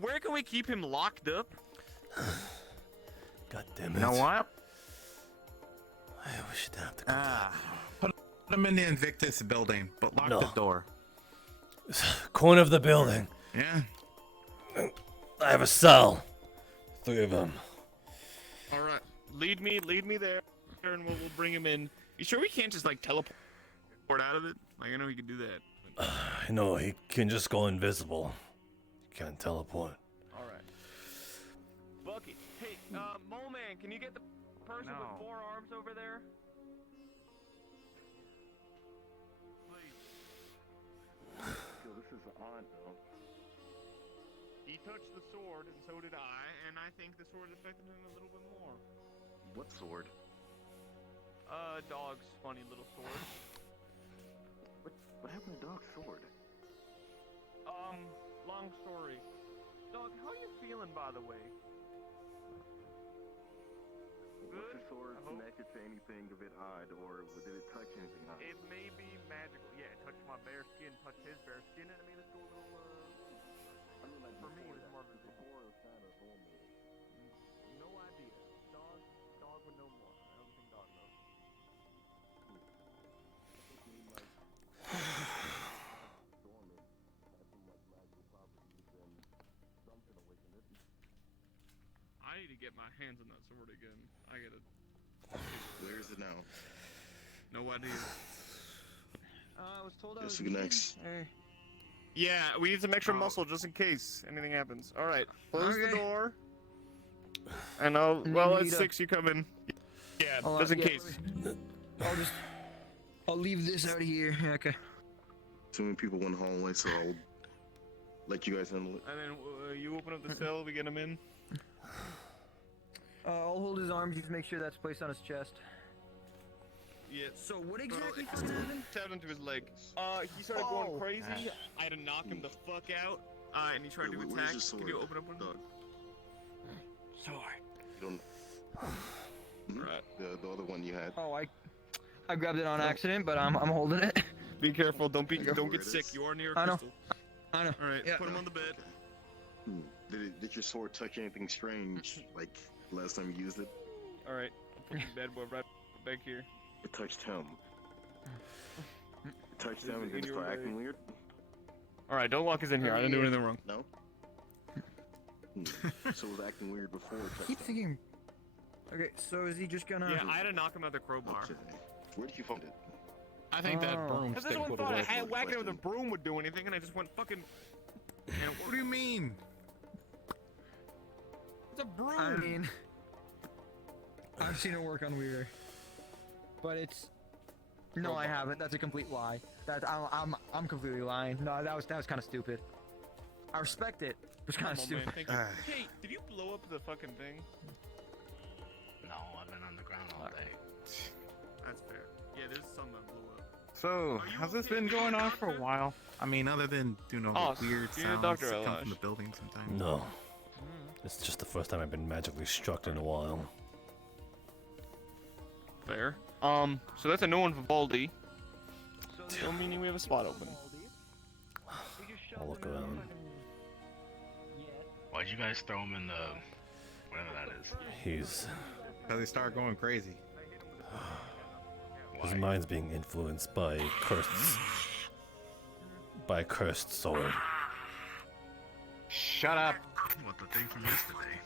Where can we keep him locked up? God damn it. You know what? We should have to go Put him in the Invictus building, but lock No. the door. corner of the building. Yeah. I have a cell. 3 of them. All right. Lead me there, and we'll bring him in. You sure we can't just like teleport out of it? Like I know he can do that. No, he can just go invisible. He can't teleport. All right. Bucky, hey, Mole Man, can you get the person with 4 arms over there? Yo, this is odd though. He touched the sword, and so did I, and I think the sword affected him a little bit more. What sword? Dog's funny little sword. What happened to Dog's sword? Long story. Dog, how are you feeling, by the way? Was the sword connected to anything a bit odd, or did it touch anything odd? It may be magical. Yeah, it touched my bare skin, touched his bare skin, and it made us go a little, I mean, like for me, it was more of a before it was kind of normal. no idea. Dog would know more. I don't think dog knows. I need to get my hands on that sword again. I gotta. Where is it now? No idea. I was told I Yes, was you next. Yeah, we need some extra muscle just in case anything happens. All right, close the door. And I'll. Well, it's 6. You come in. Yeah, just in case. I'll leave this out of here. Yeah, okay. Too many people in the hallway, so I'll let you guys handle it. And then you open up the cell. We get him in. I'll hold his arms. You just make sure that's placed on his chest. Yeah. So what exactly Tapped into his leg. He started going crazy. I had to knock him the fuck out. And he tried to Where's attack. your sword? Can you open up one? Dog. Sword. You don't. Right. The other one you had. Oh, I grabbed it on accident, but I'm holding it. Be careful. Don't get it sick. is. You are near a I know. crystal. I know. All right. Yeah. Put him on the bed. Did your sword touch anything strange, like last time you used it? All right. I'll put the bad boy right back here. It touched him. It touched him and In then your start acting leg. weird? All right. Don't lock us in here. I didn't do anything wrong. No? So it was acting weird before it touched Keep him. thinking. Okay, so is he just gonna? Yeah, I had to knock him out the crowbar. Okay. Where did you find it? I think that Oh. Because this broomstick one would thought have I worked. whacking it with a broom would do anything, and I just went fucking. What do you mean? It's a broom. I mean, I've seen it work on Weirder, but it's. No, I haven't. That's a complete lie. I'm completely lying. No, that was kind of stupid. I respect it. It was kind of Come on, man, stupid. thank you. Hey, did you blow up the fucking thing? No, I've been on the ground all day. That's fair. Yeah, there's some that blew up. So, how's this been going on for a while? I mean, other than doing all the weird you're sounds Dr. that come Elhaj. from the building sometimes. No. It's just the first time I've been magically struck in a while. Fair. So that's a no one for Baldy. So meaning we have a spot open. I'll look around. Why'd you guys throw him in the whatever that is? He's Because they start going crazy. his mind's being influenced by a cursed sword. Shut up. What, the thing from yesterday?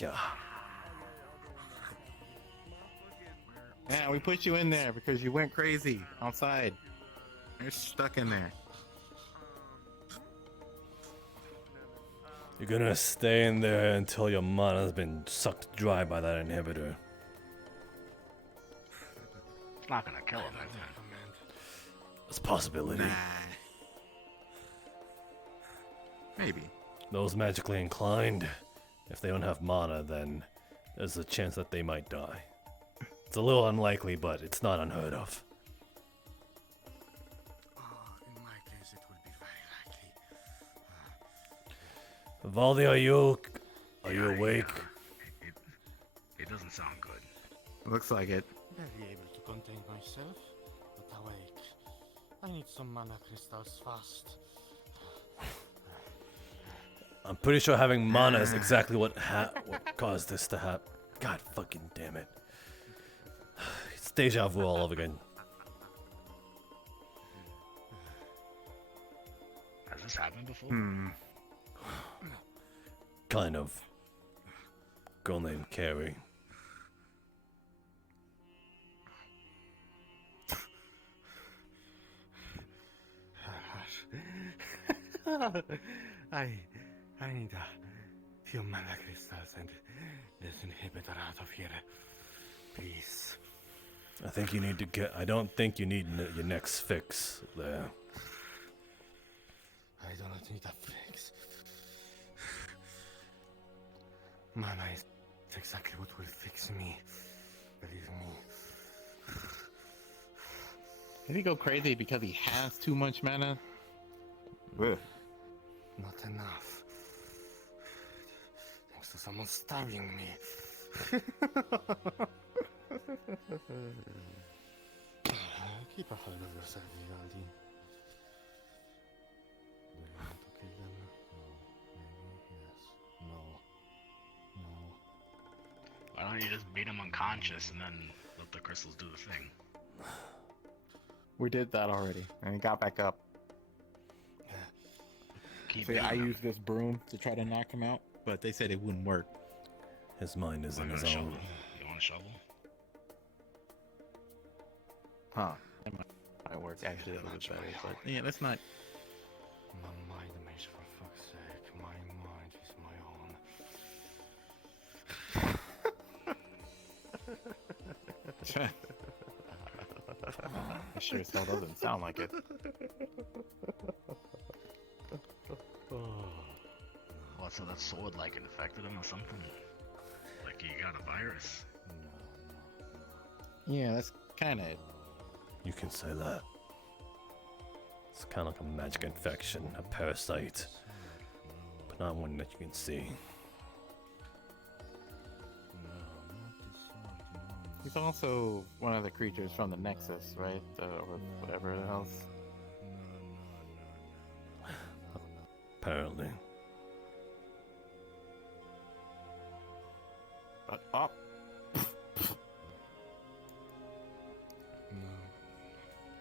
Yeah. Yeah, we put you in there because you went crazy outside. You're stuck in there. You're gonna stay in there until your mana's been sucked dry by that inhibitor. It's not gonna kill him, is it? It's a possibility. Maybe. Those magically inclined, if they don't have mana, then there's a chance that they might die. It's a little unlikely, but it's not unheard of. In my case, it would be very likely. Valdi, are you awake? It doesn't sound good. Looks like it. Barely able to contain myself, but awake. I need some mana crystals fast. I'm pretty sure having mana is exactly what caused this to happen. God fucking damn it. It's deja vu all over again. Has this happened before? Kind of. Girl named Carrie. I need a few mana crystals and this inhibitor out of here, please. I think you need to get. I don't think you need your next fix there. I do not need a fix. Mana is exactly what will fix me. Believe me. Did he go crazy because he has too much mana? Ugh. Not enough. Thanks to someone stabbing me. Keep a hold of yourself, Vivaldi. Do you want to kill them? No. Maybe yes. No. No. Why don't you just beat him unconscious and then let the crystals do the thing? We did that already, and he got back up. See, I used this broom to try to knock him out, but they said it wouldn't work. His mind is in his shovel. own. You want a shovel? Huh. That might work. Actually, that was better. But yeah, that's not. My mind, mate, for fuck's sake. My mind is my own. It sure as hell doesn't sound like it. What, so that sword like infected him or something? Like he got a virus? Yeah, that's kind of. You can say that. It's kind of like a magic infection, a parasite, but not one that you can see. He's also one of the creatures from the Nexus, right? Or whatever else. Apparently. But up.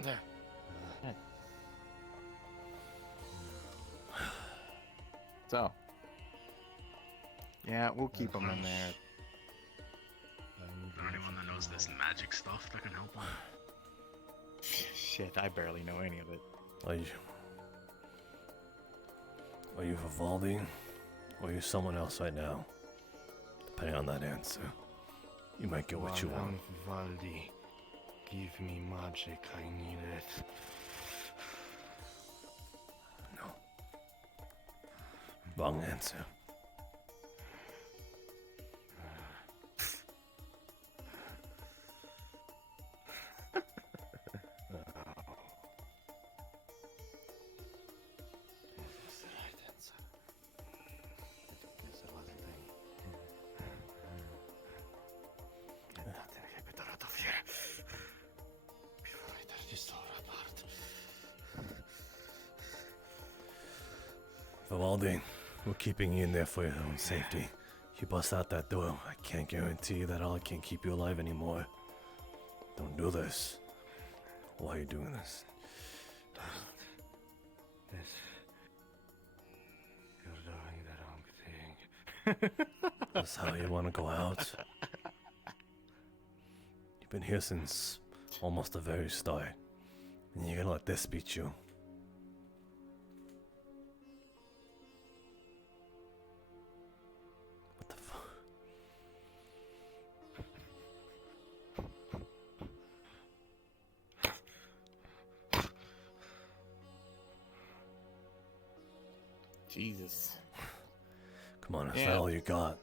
There. So. Yeah, we'll keep him in there. Is there anyone that knows this magic stuff that can help him? Shit, I barely know any of it. Are you Vivaldi? Or are you someone else right now? Depending on that answer, you might get what you want. Vivaldi, give me magic, I need it. Wrong answer. Vivaldi, we're keeping you in there for your own safety. You bust out that door, I can't guarantee that I can't keep you alive anymore. Don't do this. Why are you doing this? You're doing the wrong thing. That's how you want to go out? You've been here since almost the very start, and you're gonna let this beat you. What the fuck? Jesus. Come on, is that all you got?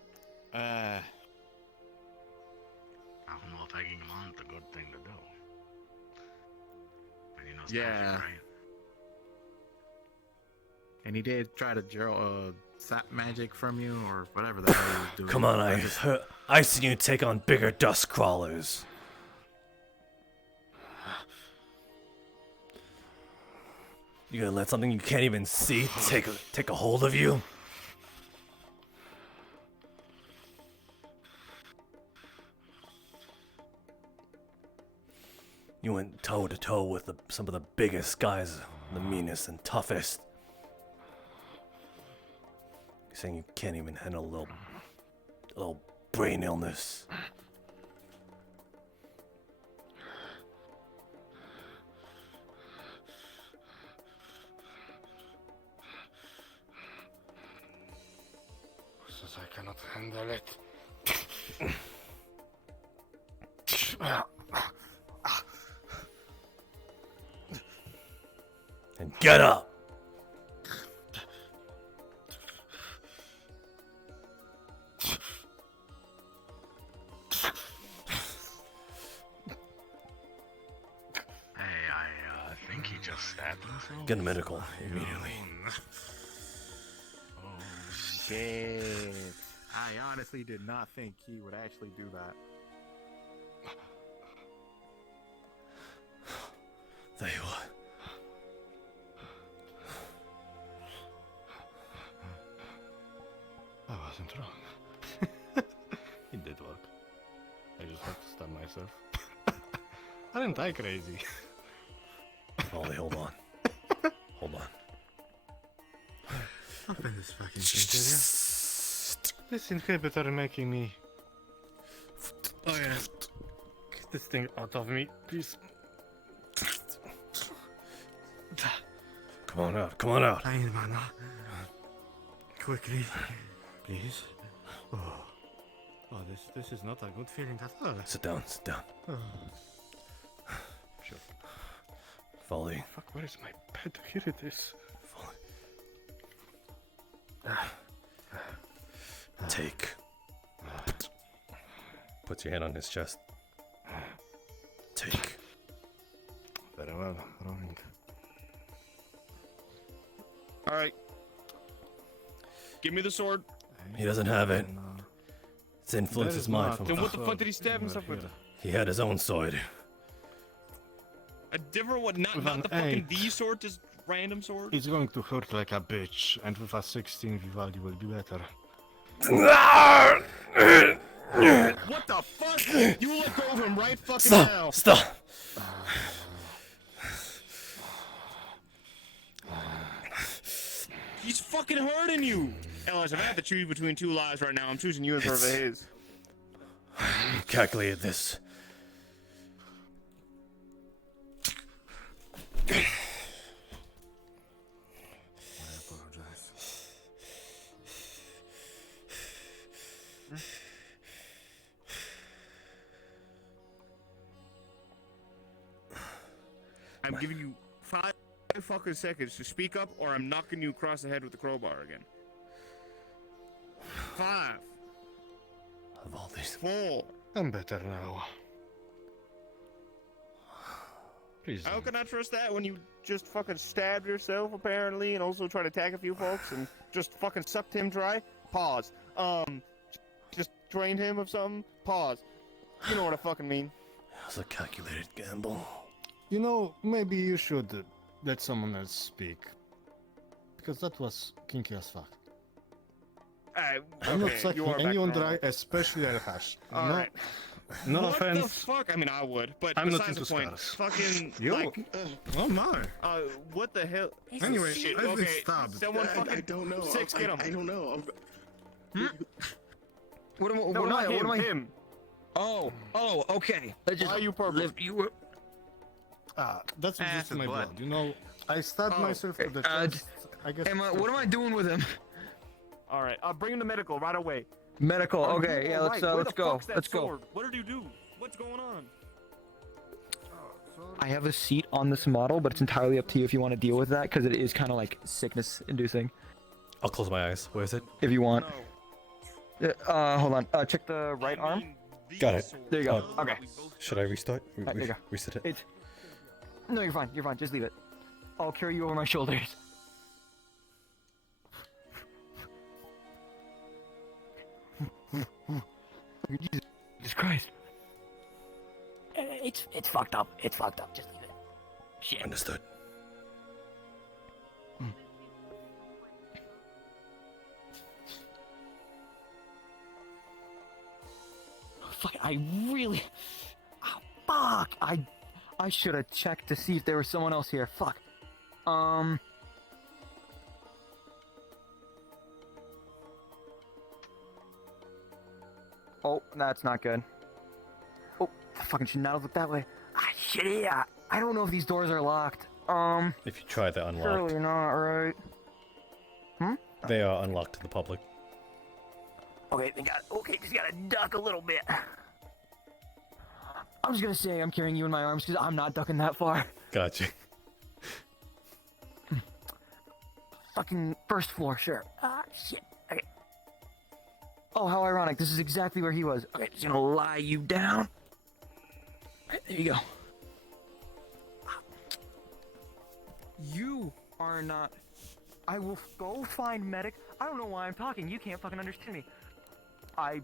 I don't know if taking him on is a good thing to do. And he knows magic, right? And he did try to draw sap magic from you or whatever the hell he was doing. Come on, I seen you take on bigger dust crawlers. You gonna let something you can't even see take a hold of you? You went toe to toe with some of the biggest guys, the meanest and toughest. You're saying you can't even handle a little brain illness. Since I cannot handle it. And get up! Hey, I think he just stabbed himself. Get a medical immediately. Oh, shit. I honestly did not think he would actually do that. There you are. I wasn't wrong. It did work. I just had to stab myself. Aren't I crazy? Ollie, hold on. Hold on. Open this fucking thing, This inhibitor making me... Oh yeah. Get this thing out of me, please. Come on out, come on out. Fine, man. Quickly, please. Oh, this is not a good feeling at all. Sit down, sit down. Oh. Sure. Folly. Fuck, where is my bed? Here it is. Take. Puts your hand on his chest. Take. Very well, rolling. Alright. Give me the sword. He doesn't have it. Its influence is mine. Then what the fuck did he stab himself with? He had his own sword. A different one, not the fucking D sword, just random sword? It's going to hurt like a bitch, and with a 16 Vivaldi will be better. What the fuck? You let go of him right fucking Stop! now. Stop! He's fucking hurting you! Ellis, if I have to choose between two lives right now, I'm choosing you in favor of his. Calculated this. I'm giving you 5 fucking seconds to speak up, or I'm knocking you across the head with the crowbar again. 5. Of all these. 4. I'm better now. Please. How can I trust that when you just fucking stabbed yourself, apparently, and also tried to attack a few folks, and just fucking sucked him dry? Pause. Just drained him of something? Pause. You know what I fucking mean. It was a calculated gamble. You know, maybe you should let someone else speak. because that was kinky as fuck. I'm I'm not sucking anyone dry, especially Elhash. Alright. No What offense. the fuck? I mean, I would, but I'm not besides into the point. scars. Fucking Yo. like. Oh my. What the hell? Anyway, Shit, I've been okay, stabbed. Someone fucking. I don't know. Six, get him. I don't know. What am I? No, What am not I? him, What am I? him. Oh, okay. Let's just Why are you purple? lift you up. That's Ah, just it's my blood. blood. You know, I stabbed Oh, myself to the okay. chest. I guess. What am I doing with him? All right, bring him to medical right away. Medical. Are Okay, you yeah. all Let's right? Where let's the go. fuck's that Let's go. sword? What did you do? What's going on? I have a seat on this model, but it's entirely up to you if you want to deal with that, because it is kind of like sickness-inducing. I'll close my eyes. Where is it? If you want. Hold on. Check the right arm. Got it. There you go. Okay. Should I restart? There you go. Reset it? It's. No, you're fine. You're fine. Just leave it. I'll carry you over my shoulders. Jesus Christ. It's fucked up. It's fucked up. Just leave it. Shit. Understood. Fuck, I really... Oh, fuck! I should have checked to see if there was someone else here. Fuck. Oh, that's not good. Oh, I fucking should not have looked that way. Ah, shit, yeah. I don't know if these doors are locked. If you try, they're unlocked. Surely not, right? They are unlocked to the public. Okay, just gotta duck a little bit. I'm just gonna say I'm carrying you in my arms because I'm not ducking that far. Gotcha. Fucking first floor, sure. Ah, shit. Okay. Oh, how ironic. This is exactly where he was. Okay, just gonna lie you down. Right, there you go. You are not... I will go find medic. I don't know why I'm talking. You can't fucking understand me. I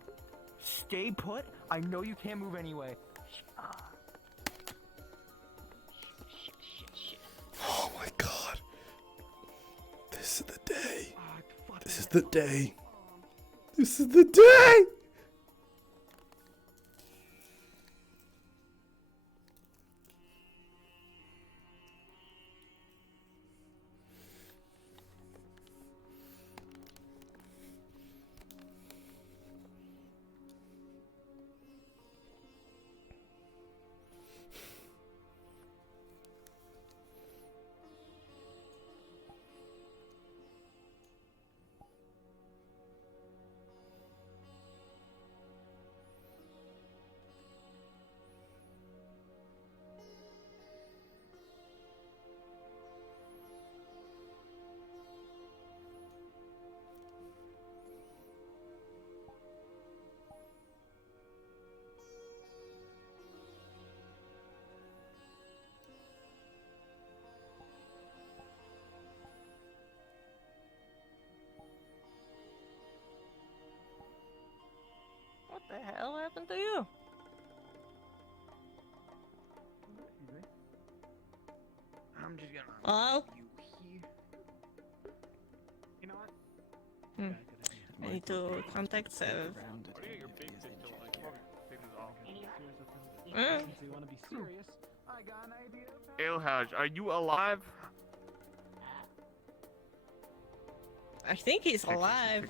stay put. I know you can't move anyway. Oh my god. This is the day. This is the day. This is the day! What the hell happened to you? I'm just gonna... Oh? You know what? I need to contact Sev. Ilhaj, are you alive? I think he's alive.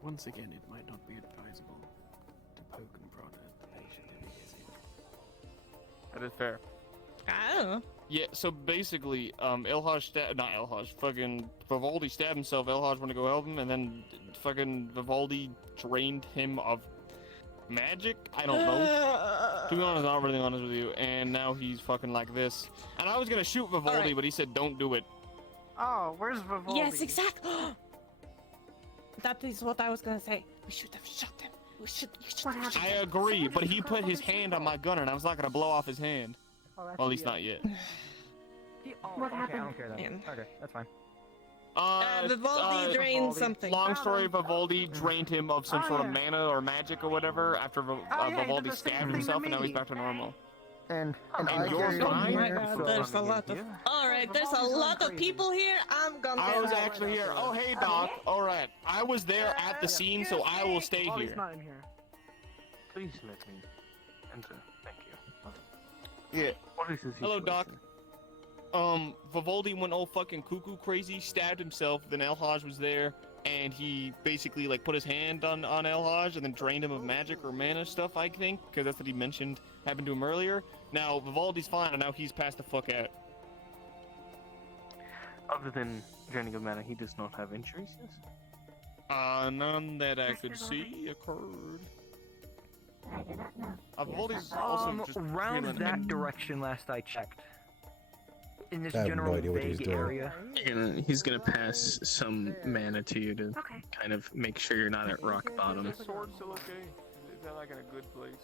Once again, it might not be advisable to poke and prod at the patient if he is ill. That is fair. I don't know. Yeah, so basically, not Elhaj, fucking Vivaldi stabbed himself. Elhaj went to go help him, and then fucking Vivaldi drained him of magic? I don't know. To be honest, I'm not really honest with you. And now he's fucking like this. And I was gonna shoot Vivaldi, but he said don't do it. Oh, where's Vivaldi? Yes, exactly. That is what I was gonna say. We should have shot him. You should have shot I agree, but he put his hand on my gunner, and I was not gonna blow off his hand. Well, at least not yet. What happened? I don't care then. Okay, that's fine. Vivaldi drained something. Long story, Vivaldi drained him of some sort of mana or magic or whatever after Vivaldi stabbed himself, and now he's back to normal. And And I you're came fine? here, God, so- there's a lot of. Alright, there's a lot of people here. I'm gonna. I was actually here. Oh, hey, Doc. All right, I was there at the scene, so I will stay Wally's here. not in here. Please let me enter. Thank you. Yeah. What is this Hello, Doc. Vivaldi went all fucking cuckoo crazy, stabbed himself. Then El Haj was there, and he basically like put his hand on El Haj and then drained him of magic or mana stuff, I think, because that's what he mentioned happened to him earlier. Now Vivaldi's fine, and now he's passed the fuck out. Other than draining of mana, he does not have injuries. Yes? None that I could see occurred. Vivaldi's also just around feeling that in- direction last I checked. In this I have no general idea what he's vague doing. area. He's gonna pass some mana to you to kind of make sure you're not at rock bottom. Is the sword still okay? Is that like in a good place?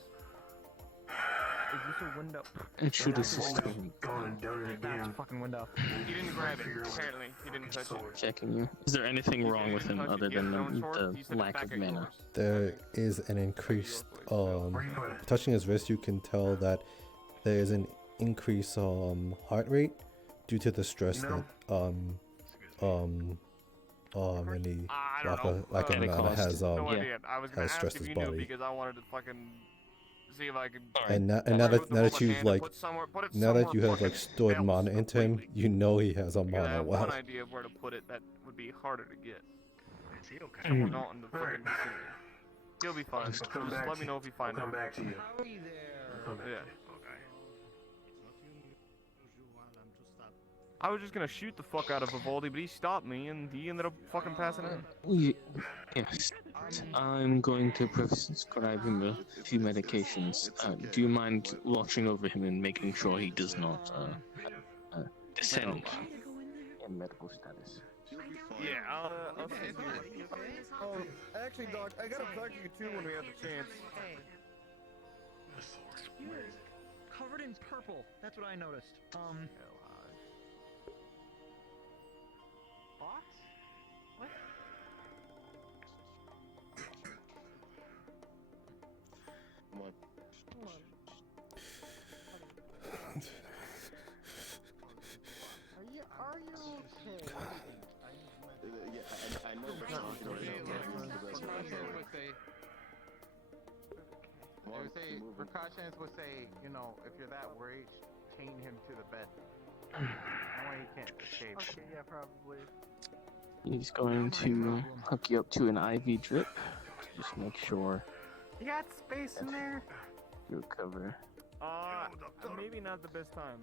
Is this a window? It should assist him. That's a fucking window. He didn't grab it, apparently. He didn't touch it. Checking you. Is there anything wrong with him other than the lack of mana? There is an increased touching his wrist. You can tell that there is an increased heart rate due to the stress that and the lack of mana has No idea. I was gonna has ask stressed if his you knew body. because I wanted to fucking see if I could. And now that you've like now that you have like stored mana into him, you know he has a Because I mana have well. one idea of where to put it that would be harder to get. Somewhere not in the fucking vicinity. He'll be fine. Just let me know if you find him. Come back to you. Yeah. I was just gonna shoot the fuck out of Vivaldi, but he stopped me and he ended up fucking passing out. Yes. I'm going to prescribe him a few medications. Do you mind watching over him and making sure he does not descend in medical status? Yeah, I'll see you. Actually, Doc, I gotta talk to you too when we have the chance. Covered in purple. That's what I noticed. What? Come on. Are you okay? Yeah, I know we're talking about They would say, precautions would say, you know, if you're that worried, chain him to the bed. That way he can't escape. Okay, yeah, probably. He's going to hook you up to an IV drip. Just make sure You got space in there? you recover. Maybe not the best time.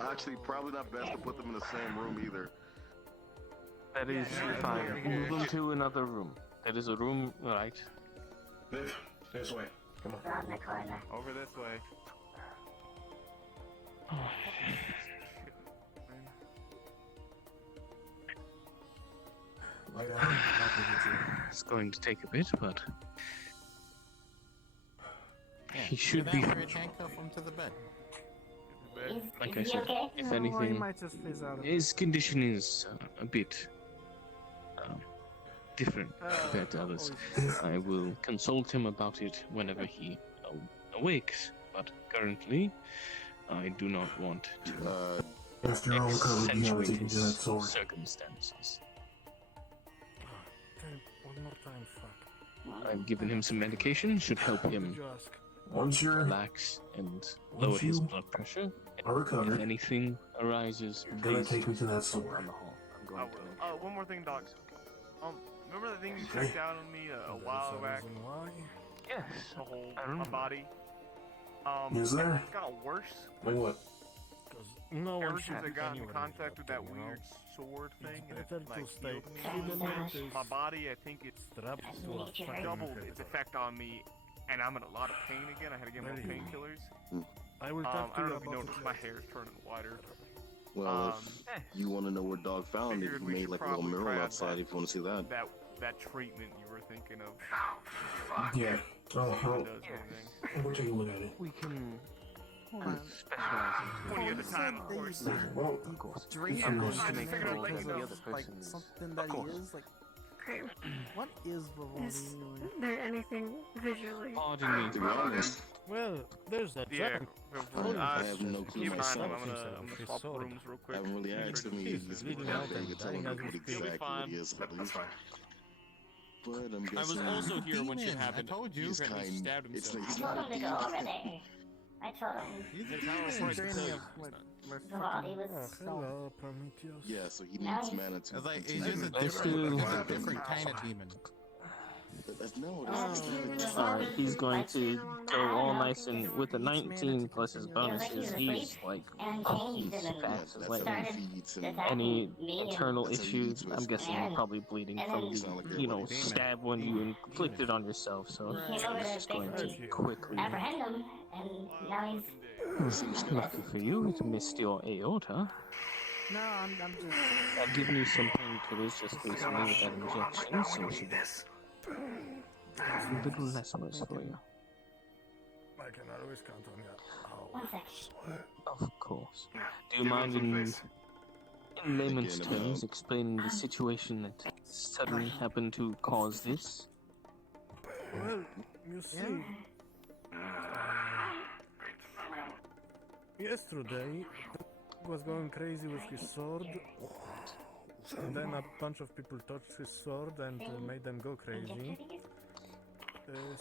Actually, probably not best to put them in the same room either. That is fine. Move them to another room. That is a room, right? This way. Come on. Over this way. It's going to take a bit, but he You're should that be. worried, handcuff him to the bed. Like I said, if Well, he anything, might just phase out of it. his condition is a bit different compared to others. I will consult him about it whenever he awakes, but currently, I do not want to After all recovered, you have to take me to that his sword. circumstances. Okay, one more time, fuck. I've given him some medication, should help him Once you're relax and lower his blood pressure. are recovered, If anything arises, you're gonna please take me to that sword. on the hall. I'm going to make One more thing, Doc. Remember the thing you checked out on me a while back? Yes. The whole I remember. body. Is there? It's gotten worse. Like what? No Ever one since should I got in anywhere contact with that near weird sword thing, and better it to like stay healed me. hidden. My body, I think it's Strapped to a fucking doubled creditor. its effect on me, and I'm in a lot of pain again. I had to get more Very good. painkillers. I will I talk to don't you know if you about noticed, it my later. hair's turning wider. Well, if you want to know what dog found, it Figured we made should like a little probably mural grab outside that- if you want to see that. That treatment you were thinking of. Yeah. Oh, See if it oh. does anything. We'll take a look at it. We can Specialize in 20 at a time, of course. Well, of course. Drain I'm him going to and make figure sure out that like, the other like person is. something that he is like. Okay. What is Vivaldi Is anyway? there anything visually? Pardon me. To be honest, Well, there's that Yeah, dragon. I have no clue keep an eye on myself. him. I'm gonna swap Sword. rooms real quick. Haven't really asked him. He's He's bleeding been out vague and and telling dying me as we speak. exactly what he is, I That's believe. fine. But I'm I was guessing also here when shit demon, I happened. told you. he's Apparently kind. stabbed It's himself. like he's I told not him a to go over demon. there. I told him. He's a There's no demon. reference to Draining him. my Vivaldi was. Hello, Prometheus. Yeah, so he Now needs he's- mana to. It's like continue he's just a to- different kind of demon. No, He's going to go all nice and with the 19 plus his bonuses, he's like he's fast as lightning. Any internal issues, I'm guessing you're probably bleeding from the, stab when you inflicted on yourself, so He came over it's to just going to basically quickly. apprehend him, and now he's. Lucky for you, it missed your aorta. No, I'm just. I've given you some painkillers just recently with that injection, so it should a little less worse for you. I can always count on you. One second. Of course. Do you mind in layman's terms explaining the situation that suddenly happened to cause this? Well, you see, yesterday he was going crazy with his sword, and then a bunch of people touched his sword and made them go crazy.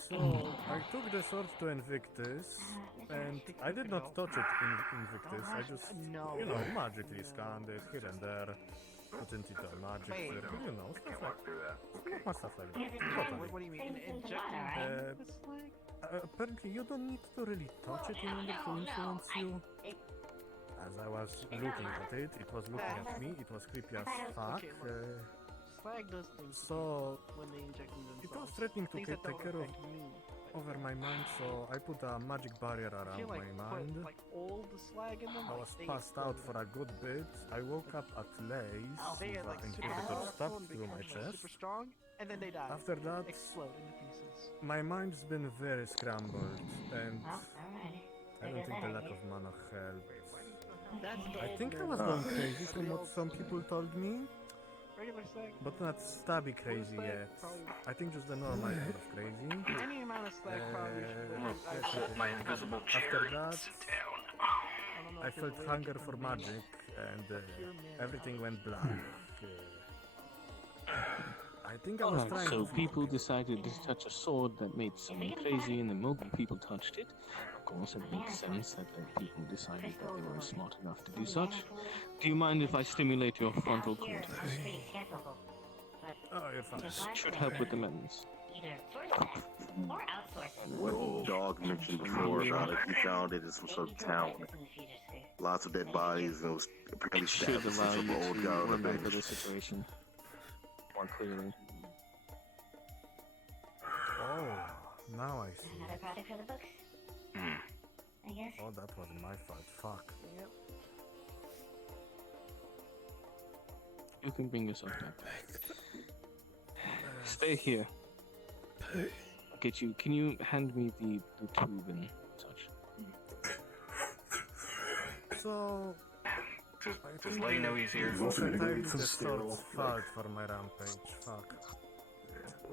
So I took the sword to Invictus, and I did not touch it in Invictus. I just, magically scanned it here and there, put into the magic, stuff like that. What do you mean? Injecting? Apparently, you don't need to really touch it in order to influence you. As I was looking at it, it was looking at me. It was creepy as fuck. Slag does things So when they inject them it was themselves. threatening to Things take that don't care of affect me. over my mind, so I put a magic barrier I feel around like my put mind. like all the slag in them. I like, was they passed out explode. for a good bit. I woke up at Lace They with get like an super inhibitor powerful stuffed and through my become like chest. super strong, and then they die. After that, explode into pieces. my mind's been very scrambled, and I don't think the lack of mana helped. I think I was going crazy from what some people told me, Regular slag. but not stabby crazy yet. I think just the normal kind of crazy. Any amount of slag probably should. Hold my invisible chair. After that, I felt hunger for magic, and everything went black. I think I was trying So to... people decided to touch a sword that made someone crazy, and the moment people touched it, of course it makes sense that people decided that they were smart enough to do such. Do you mind if I stimulate your frontal cortex? Oh, you're fine. This should help with the memories. What Dog mentioned before about if he found it in some sort of town. Lots of dead bodies, and it was apparently It should stabbed with allow some you sort of old to guy on the remember the bench. situation more clearly. Oh, now I see. Another product for the books. I guess. Oh, that was my fault. Fuck. Yep. You can bring yourself back. Stay here. I'll get you. Can you hand me the tube and such? So... Just let you know he's here. It's entirely the sword's fault for my rampage. Fuck.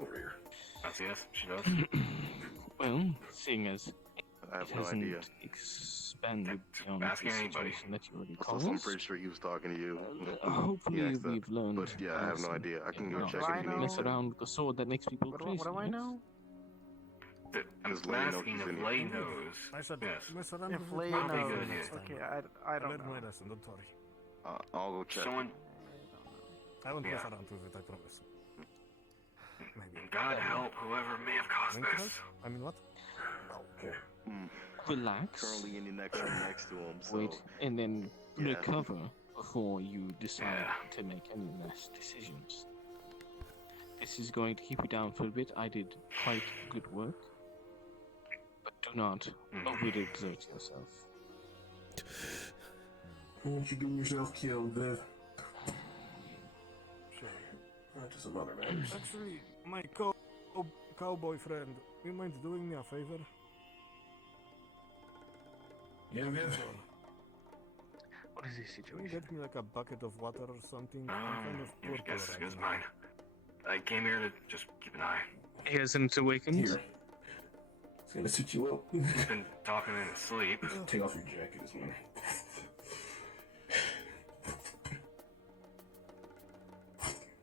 Over here. That's yes, she does. Well, seeing as I have it no hasn't idea. expanded beyond the Asking anybody. situation that you already So I'm caused, pretty sure he was talking to you. hopefully He asked that. we've learned. But yeah, I have no idea. I can go not check to if you need mess to. around with the sword that makes people crazy. What do I yes? know? I'm Just let you know asking he's if in Lay here. knows. I said, Yes. mess around If with Lay my Probably knows. good next time. Okay, I don't learned my know. lesson, don't worry. I'll go check. Someone, I won't mess Yeah. around with it, I promise. Maybe. God help whoever may have caused Wink this. help? I mean, what? Relax. Currently in the next room next to him. So Wait, and then Yeah. recover before you decide Yeah. to make any rash decisions. This is going to keep you down for a bit. I did quite good work, but do not overexert yourself. Why don't you get yourself killed, Viv? Sure. Not to some other matters. Actually, my cowboy friend, you mind doing me a favor? Yeah, Viv? What is this Can you situation? get me like a bucket of water or something? I'm kind of poor Guess right is now. mine. I came here to just keep an eye. He hasn't awakened? Here. It's gonna suit you up. He's been talking in his sleep. Take off your jacket as well.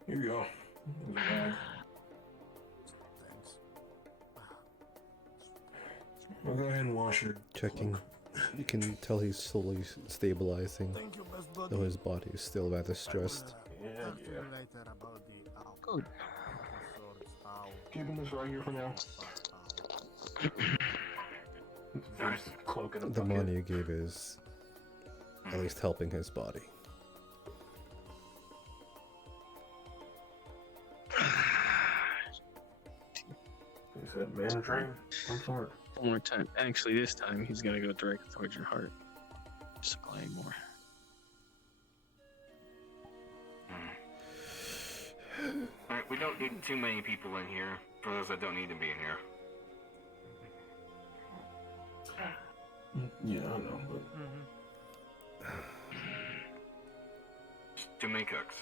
Here you go. There's a bag. Thanks. Well, go ahead and wash your... Checking. You can tell he's slowly stabilizing, though his body is still rather stressed. Good. Keeping this right here for now. Cloak in a The bucket. money you gave is at least helping his body. Is that man train? I'm sorry. One more time. Actually, this time he's gonna go direct towards your heart. Supplying more. Alright, we don't need too many people in here, for those that don't need to be in here. Yeah, I know, but... Too many cooks.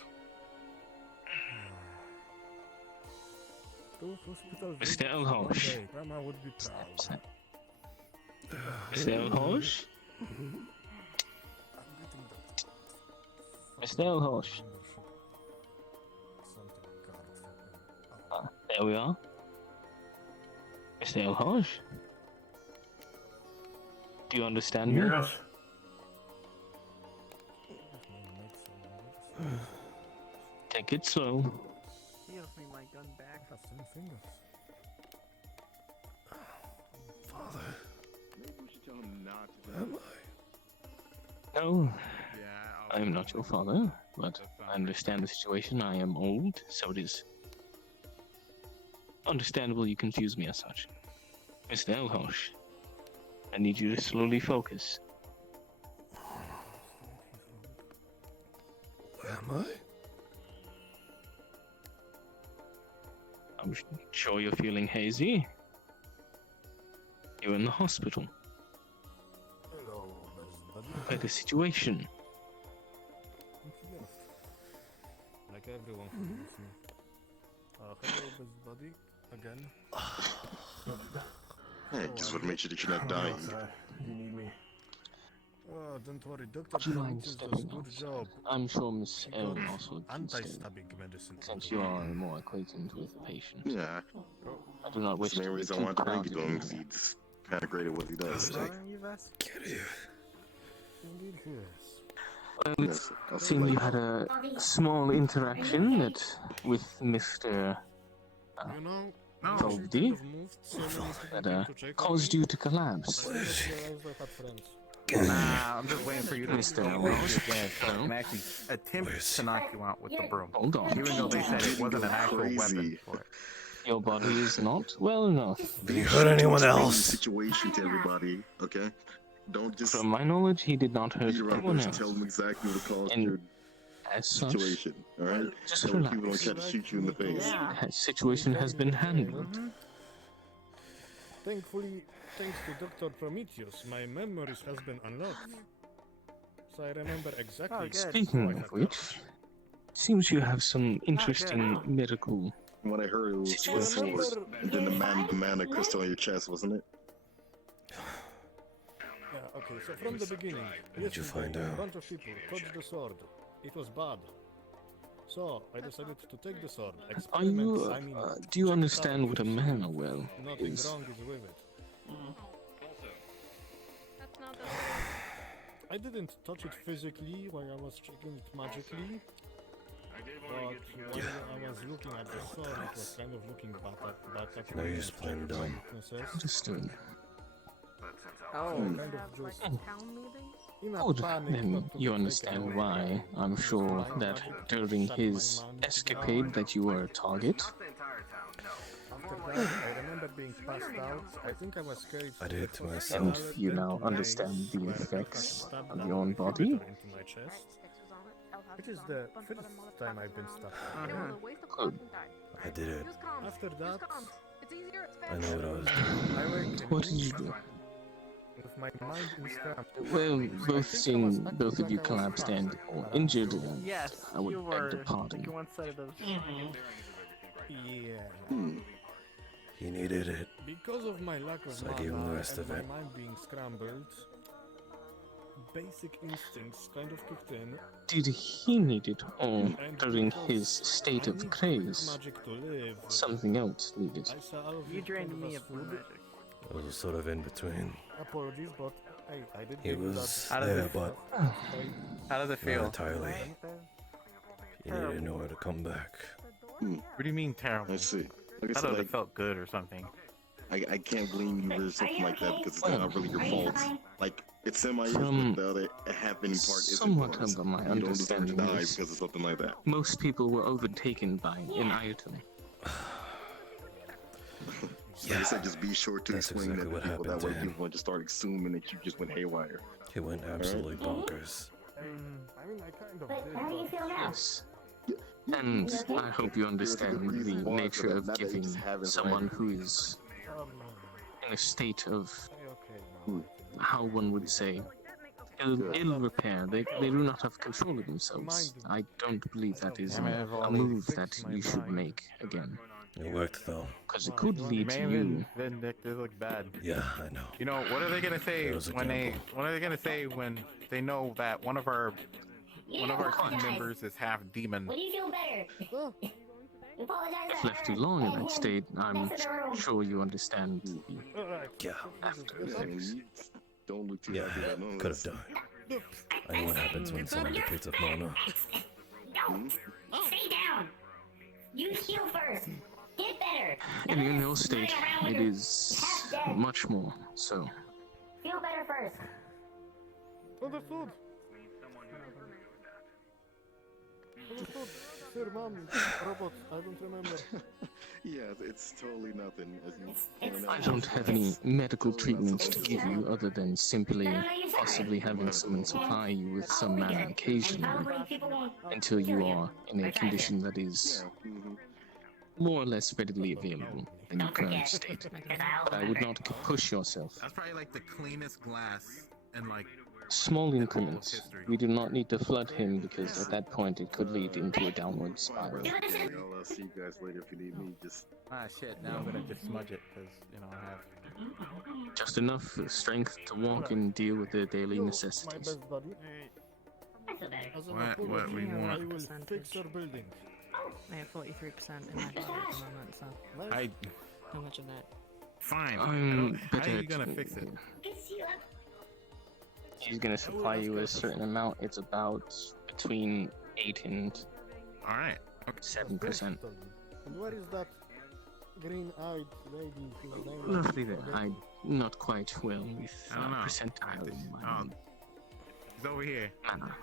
Mr. Elhosh. Grandma would be proud. Mr. Elhosh? Mr. Elhosh. There we are. Mr. Elhosh? Do you understand me? Yes. Take it slow. Give me my gun back. Father. Maybe we should tell him not to. Am No, I am not your father, but I understand the situation. I am old, so it is understandable you confuse me as such. Mr. Elhosh, I need you to slowly focus. Am I? I'm sure you're feeling hazy. You're in the hospital. Hello, Quite a situation. Like everyone forgives me. Hello, best buddy. Again. Hey, just what makes you that you're not dying. You need me. Oh, don't worry, Dr. Would you mind Prometheus stepping does good outside? job. I'm sure Miss He got Elm also can stay, anti-stabbing medicine. since you are more acquainted with the patient. Yeah. I do not wish That's the to main be reason I too wanted to bring you crowded to in him, here. because he's kind of great at what he does. Get here. Indeed, yes. Well, it seems you had a small interaction with Mr. You know, Povdi that caused you to collapse. I'm just waiting for you to Mr. again, so I can actually attempt to knock you out with the broom. Hold on. Even though they said it wasn't an actual weapon for it. Your body is not well enough. Have you heard anyone else? Situation to everybody, okay? Don't just. From my knowledge, he did not hurt beat around the anyone bush and else. tell them exactly what caused And your as such, situation, alright? just So people don't relax. try to shoot you in the face. The situation has been handled. Thankfully, thanks to Dr. Prometheus, my memories has been unlocked. So I remember exactly. Speaking of which, seems you have some interesting medical. From what I heard, it was situations. sword, and then the mana crystal on your chest, wasn't it? Yeah, okay, so from the beginning, Did you find a out? bunch of people touched the sword. It was bad. So I decided to take the sword. Are you? Experiment, I mean, Do you check it understand out. what a mana well Nothing is? wrong is with it. I didn't touch it physically while I was checking it magically. But when I was looking at the sword, it was kind of looking back at Now me you're and just playing checking dumb. weaknesses. Understood. Oh, Hmm. kind of just in a Good. panic Then not to you be understand taken why away. I'm sure that during his escapade that you were a target. After that, I remember being passed out. I think I was carried I did it to And myself. you now understand the effects on your own body. into my chest. It is the fifth time I've been stabbed. Good. I did it. After that, I know what I was doing. I wake What did you do? with my mind in scramble. Well, both seeing both of you collapsed and or injured, Yes, I would you beg were your pardon. one side of. Yeah. He needed it. Because of my lack of So I gave him the rest and of my it. mind being scrambled, basic instincts kind of kicked in. Did he need it, or And during because his state I of need craze, magic to live, something else needed? I saw all of You it drained kind of me as of my food. magic. It was sort of in between. Apologies, but hey, I did He give you was that. there, but How does it feel? not entirely. He needed nowhere to come back. What do you mean terrible? I see. Like I I said, thought like, it felt good or something. I can't blame you for something like that because it's not really your fault. Like, it's semi-yours, From but the other half-been part isn't somewhat yours. of my You don't deserve to understanding die is because of something like that. most people were overtaken by an item. Like I said, just be sure to That's explain exactly that to what people. That happened way to him. people won't just start assuming that you just went haywire. He went absolutely bonkers. I mean, I kind of But did. how do you but- feel now? Yes. And I hope you understand the nature of giving someone who is in a state of, how one would say, ill repair. They do not have control of themselves. I don't believe that is a move that you should make again. It worked though. Because it could lead to you. Vindictive look bad. Yeah, I know. You know, what are they gonna say It was a when gamble. what are they gonna say when they know that one of our team members is half demon? Would you feel better? You apologize. If left too long in that state, I'm sure you understand the Yeah. after I effects. mean, you don't look too Yeah, happy about none of could have this. died. I know what happens when someone repeats of mana. No! Stay down! You heal first! Get better! And in your state, it is much more so. Feel better first! Understood. Understood. Sir, mom, robot, I don't remember. Yeah, it's totally nothing. As you point I out. don't have any medical treatments to give you other than simply possibly having someone supply you with some mana occasionally until you are in a condition that is more or less readily available in your current state. But I would not push yourself. That's probably like the cleanest glass and like Small increments. We do not need to flood him because at that point it could lead into a downward spiral. I'll see you guys later if you need me. Just Shit, now I'm gonna just smudge it because, you know, I have. Just enough strength to walk and deal with their daily My necessities. best buddy. As an What apology, we want? I will fix your building. I have 43% in my body at the moment, so I. not much of that. Fine. I'm How better are you at- gonna fix it? He's gonna supply you with a certain amount. It's about between 8 and Alright. 7%. And where is that green-eyed lady whose name I Roughly there. forget? I'm not quite well with I don't know. percentile in my He's over here. mana.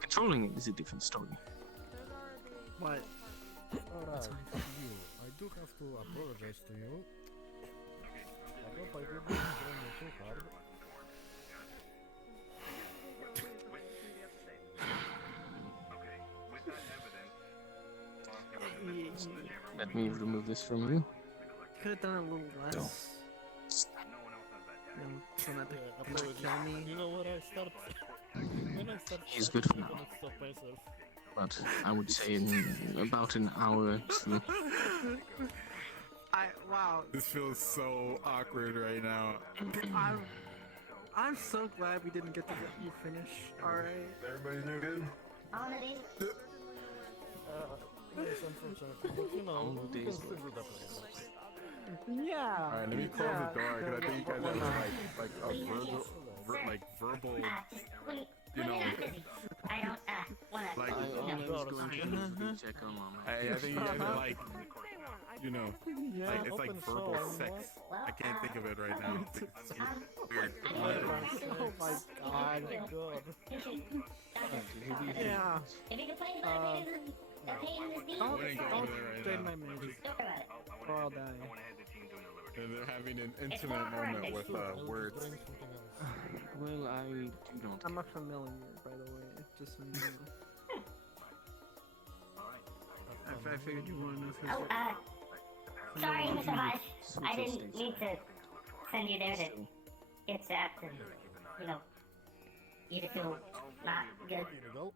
Controlling it is a different story. What? Alright, you. I do have to apologize to you. I hope I didn't throw you too hard. Let me remove this from you. Could have done a little less. Don't. You know, so that they not Apologies. kill me. You know what I start? When I start He's good for now. I cannot stop myself. But I would say in about an hour or two. Wow. This feels so awkward right now. I'm so glad we didn't get to let you finish. Alright. Everybody doing good? Yes, unfortunately, but you know, we can still do that. Yeah. Alright, let me close the door because I think you guys have like a verbal, you know, I don't, like, I was going to check on Mama. I think you guys are like, you know, Yeah, like it's like open verbal show, sex. I can't think of it right now. It's weird. Oh my god, god. Yeah. If you can play Don't Wouldn't go over there right drain now. my magic. Or I'll die. They're having an intimate moment with words. Well, I do not. I'm a familiar, by the way. Just so you know. I figured you wanted to know. Oh, sorry, Mr. Hodge. I didn't mean to send you there to get zapped and, you know, you to feel not good.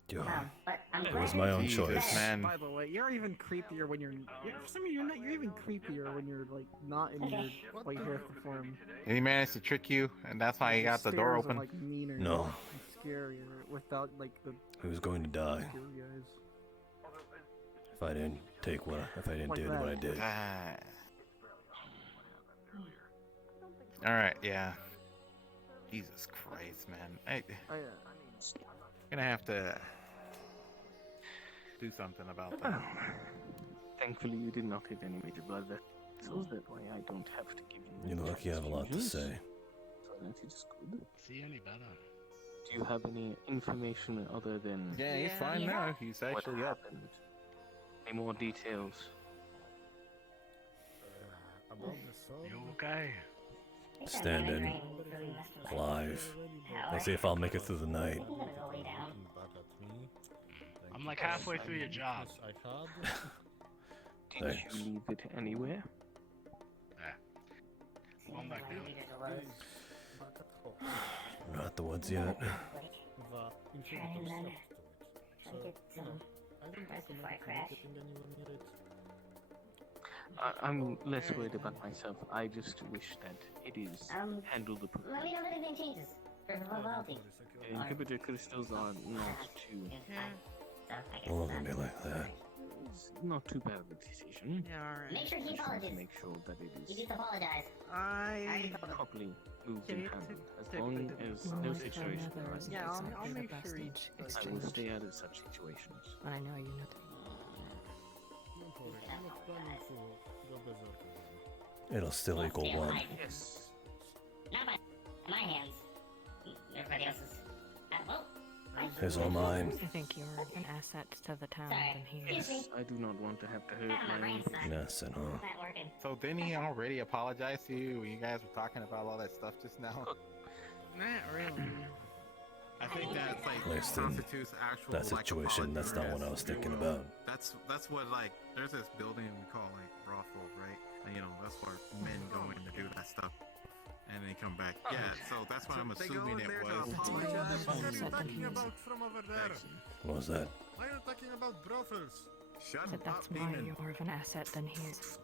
Yeah. But I'm It glad was my own Jesus, choice. man. By the way, you're even creepier when for some reason, you're even creepier when you're like not in your white hair form. And he managed to trick you, and that's why he got the door Stares are, open. like meaner No. and scarier without like the. He was going to die scary eyes. if I didn't take what if I didn't do what I did. Alright, yeah. Jesus Christ, man. I'm gonna have to do something about that. Thankfully, you did not hit any major blood vessels. That way, I don't have to give you. You look like you have a lot to say. So that is good. See any better? Do you have any information other than? Yeah, he's fine now. He's actually up. Any more details? You okay? Standing, alive. Let's see if I'll make it through the night. I'm like halfway through your job. Did you leave it anywhere? Going back down. We're not at the woods yet. I'm less worried about myself. I just wish that it is handled appropriately. Let me know if anything changes for Vivaldi. Inhibitor crystals are not too. It won't be like that. It's not too bad of a decision. Yeah, alright. Make sure he Just apologizes. make sure that it You is need to apologize. properly moved and handled. As long as no situation arises, Yeah, I'll make sure he. I will stay out of such situations. But I know you know. It'll still equal one. Yes. Not my hands. Everybody else's. Well, His or mine. I think you're an asset to the town than he is. Yes, I do not want to have to hurt my own. Yes, and So didn't he already apologize to you when you guys were talking about all that stuff just now? Not really. I think that's like Placed in constitutes actual that like, situation, that's not what I was thinking about. That's what like there's this building we call like brothel, right? And, you know, that's where men go in to do that stuff, and they come back. Yeah, so that's what I'm assuming it was. What are you talking about from over there? What was that? Why are you talking about brothels? Shut But that's up, why demon. you're more of an asset than he is.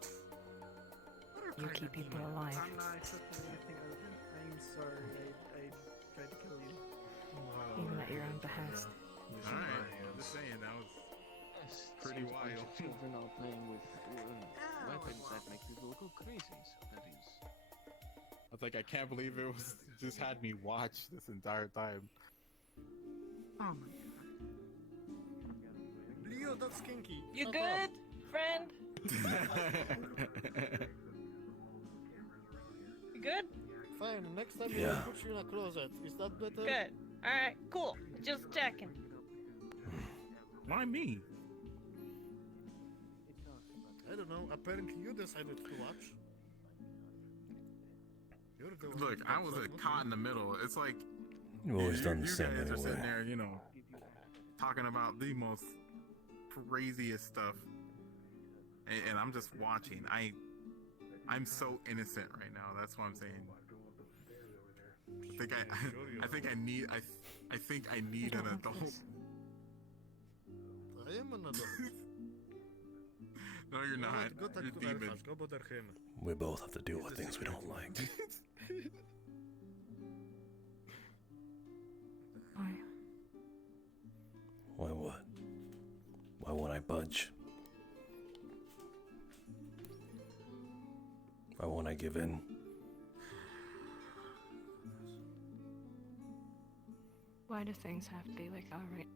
You keep people alive. I'm not accepting anything other than I'm sorry. I tried to kill you. Even at your own behest. Alright, I'm just saying that was pretty wild. Children are playing with weapons that make people go crazy. So that is. I was like, I can't believe it was just had me watch this entire time. Oh my god. Leo, that's kinky. You Shut good, friend? You good? Fine, next time Yeah. we'll put you in a closet. Is that better? Good. Alright, cool. Just checking. Why me? I don't know. Apparently you decided to watch. You're the one Look, who I got was that caught in the middle. It's like You've always done the same you guys are sitting anyway. there, you know, talking about the most craziest stuff, and I'm just watching. I'm so innocent right now. That's what I'm saying. I think I need an adult. I am an adult. No, you're not. Go talk You're to demon. Belfast. Go bother him. We both have to deal with things we don't like. Why what? Why won't I budge? Why won't I give in? Why do things have to be like that, right?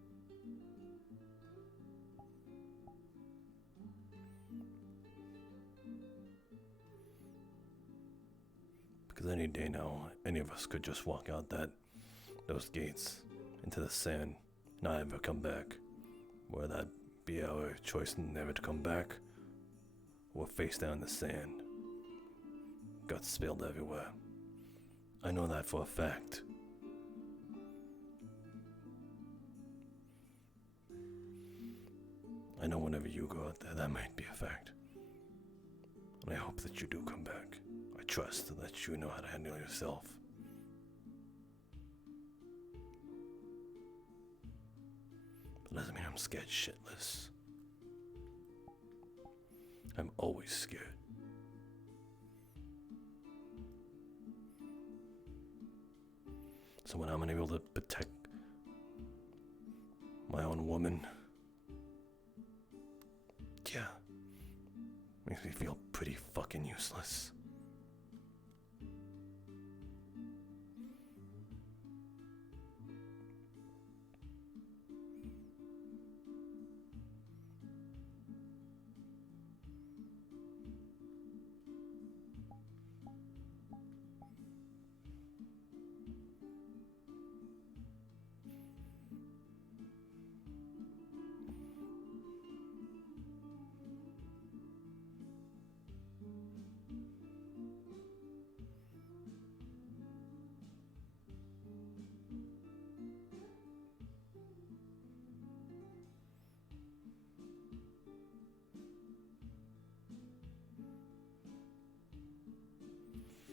Because any day now, any of us could just walk out those gates into the sand, not ever come back. Whether that be our choice never to come back, or face down in the sand. Guts spilled everywhere. I know that for a fact. I know whenever you go out there, that might be a fact. And I hope that you do come back. I trust that you know how to handle yourself. scared shitless. I'm always scared. So when I'm unable to protect my own woman, yeah, makes me feel pretty fucking useless.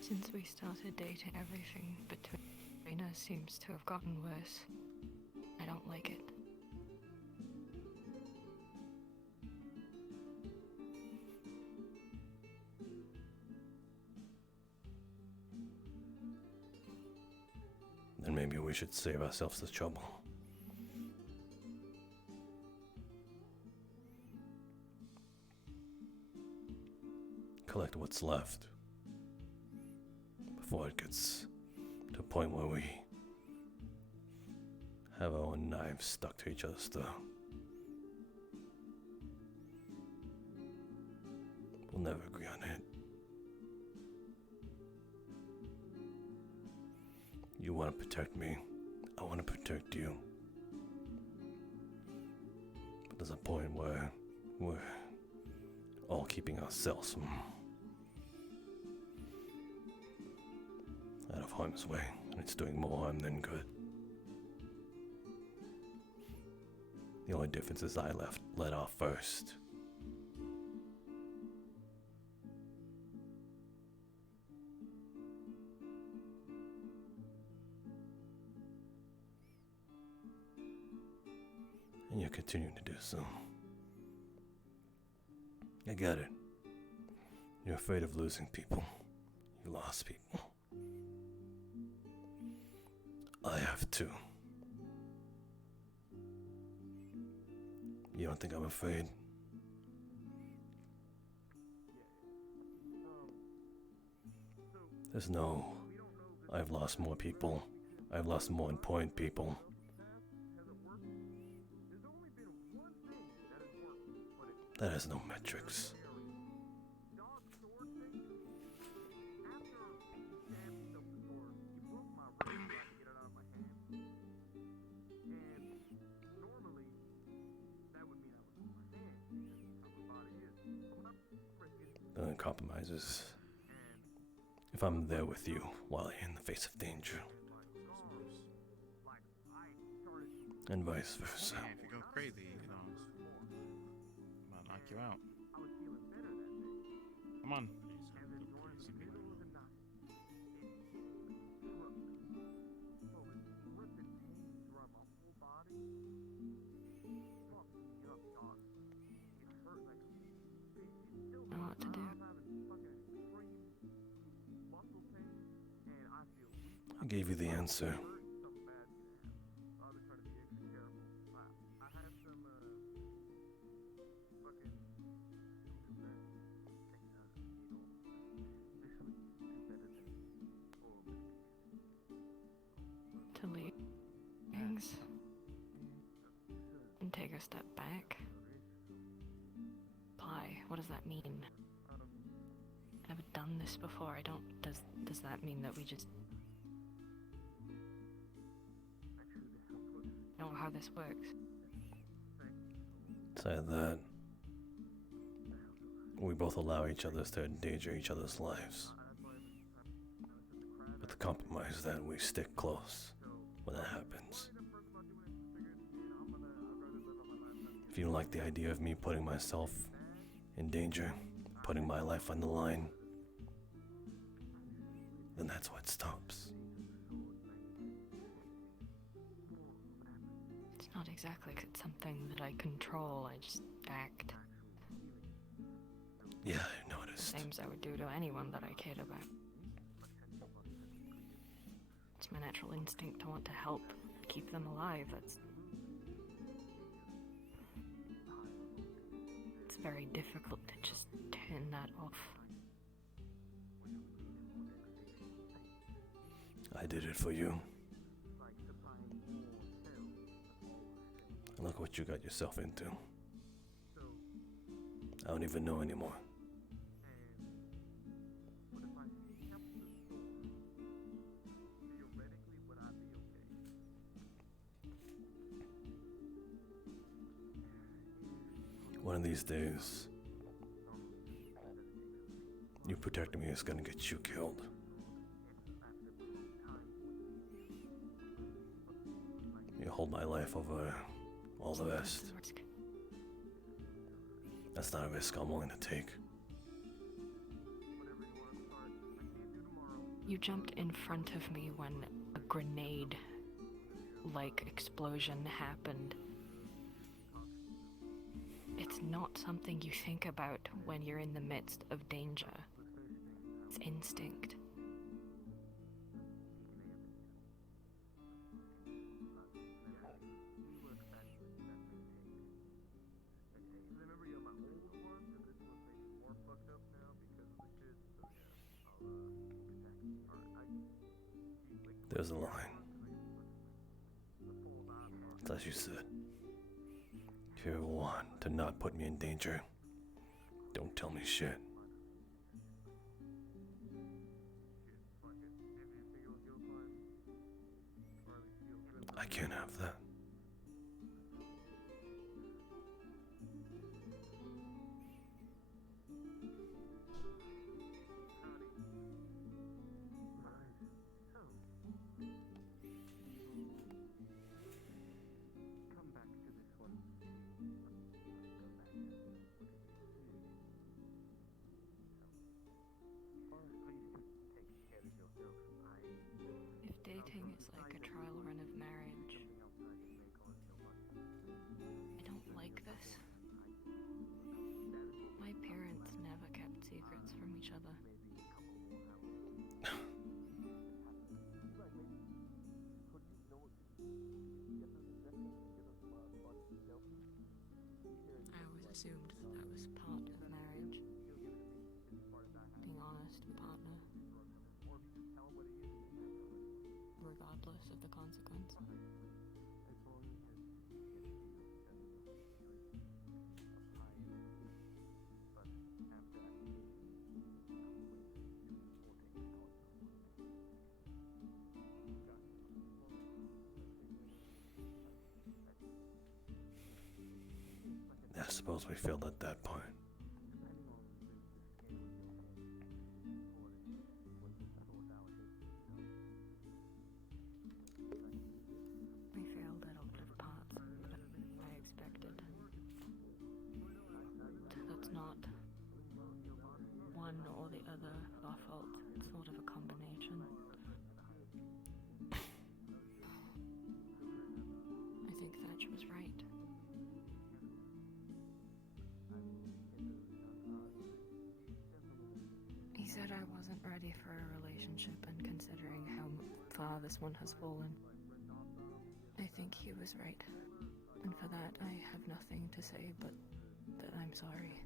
Since we started dating, everything between us seems to have gotten worse. I don't like it. Then maybe we should save ourselves the trouble. Collect what's left before it gets to a point where we have our own knives stuck to each other's throat. We'll never agree on it. You want to protect me, I want to protect you. But there's a point where we're all keeping ourselves from out of harm's way, and it's doing more harm than good. The only difference is I let off first. And you're continuing to do so. I get it. You're afraid of losing people. You lost people. I have too. You don't think I'm afraid? There's no, I've lost more people. I've lost more important people. That has no metrics. The only compromise is if I'm there with you while you're in the face of danger. And vice versa. Yeah, if you go crazy, you know, I'll knock you out. Come on. I know what to do. I gave you the answer. To leave things and take a step back. Pie, what does that mean? I've never done this before. I don't. Does that mean that we just know how this works? It's either that we both allow each other to endanger each other's lives. But the compromise is that we stick close when that happens. If you don't like the idea of me putting myself in danger, putting my life on the line, then that's what stops. It's Not exactly 'cause it's something that I control, I just act. Yeah, I noticed. Same as I would do to anyone that I cared about. It's my natural instinct to want to help, keep them alive. It's very difficult to just turn that off. I did it for you. Look what you got yourself into. I don't even know anymore. One of these days, you protecting me is gonna get you killed. You hold my life over all the rest. That's not a risk I'm willing to take. You jumped in front of me when a grenade-like explosion happened. It's not something you think about when you're in the midst of danger. It's instinct. There's a line. It's as you said. If you want to not put me in danger, don't tell me shit. I can't have that. If dating is like a trial run of marriage, I don't like this. My parents never kept secrets from each other. I always assumed that that was part of marriage. Being honest with a partner. Regardless of the consequence. I suppose we failed at that point. We failed at a lot of parts that I expected. That's not one or the other of our fault. It's sort of a combination. I think Thatch was right. He said I wasn't ready for a relationship, and considering how far this one has fallen, I think he was right. And for that, I have nothing to say but that I'm sorry.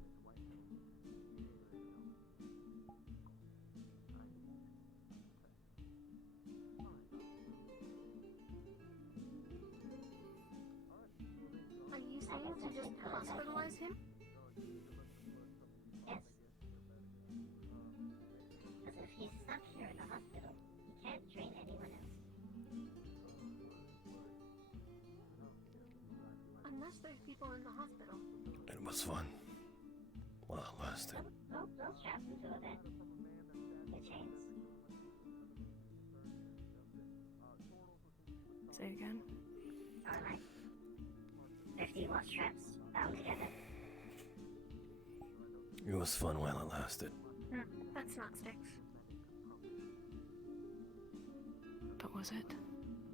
Are you saying to just hospitalize him? Yes. Because if he's stuck here in the hospital, he can't train anyone else. Unless there's people in the hospital. It was fun. While it lasted. They'll strap him to a bed. With chains. Say again? Or like 50 more straps bound together. It was fun while it lasted. That's not sticks. But was it?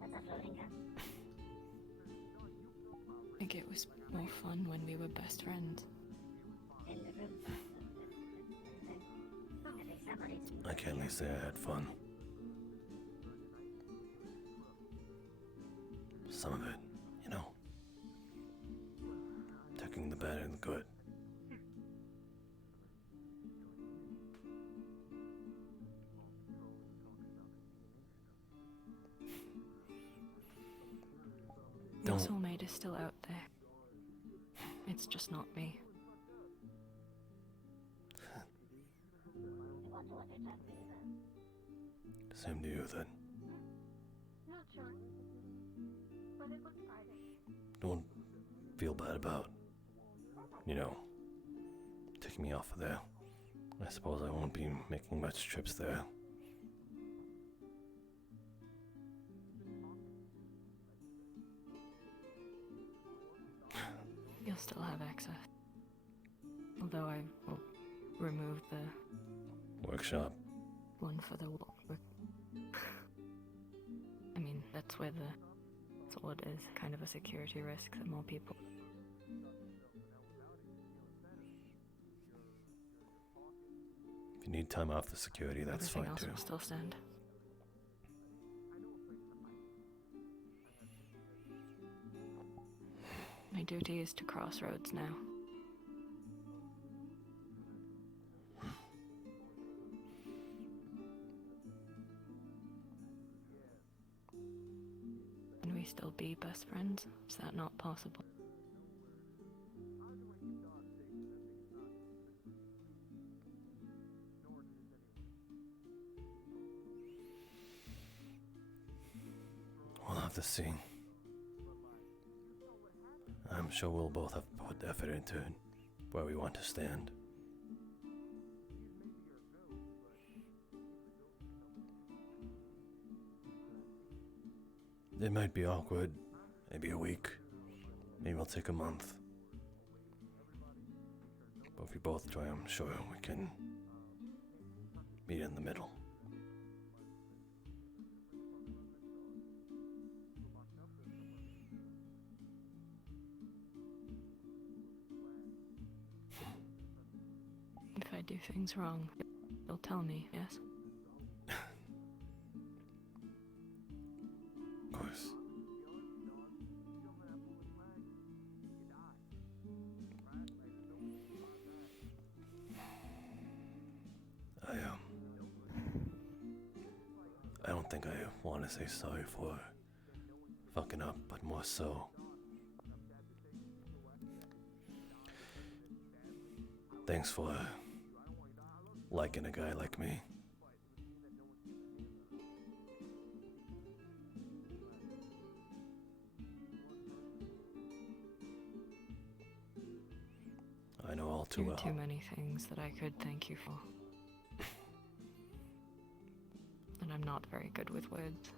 That's a floating gun. think it was more fun when we were best friends. I can't really say I had fun. Some of it, you know. Taking the bad and the good. Your soulmate is still out there. It's just not me. Same to you then. Don't feel bad about, taking me off of there. I suppose I won't be making much trips there. You'll still have access. Although I will remove the Workshop. one for the I mean, that's all it is. Kind of a security risk that more people. If you need time off the security, that's Everything fine else too. will still stand. My duty is to Crossroads now. Can we still be best friends? Is that not possible? We'll have to see. I'm sure we'll both have put effort into it, where we want to stand. It might be awkward, maybe a week, maybe it'll take a month. But if we both try, I'm sure we can meet in the middle. If I do things wrong, you'll tell me, yes? Of course. I don't think I want to say sorry for fucking up, but more so thanks for liking a guy like me. I know all too There are well. too many things that I could thank you for. And I'm not very good with words.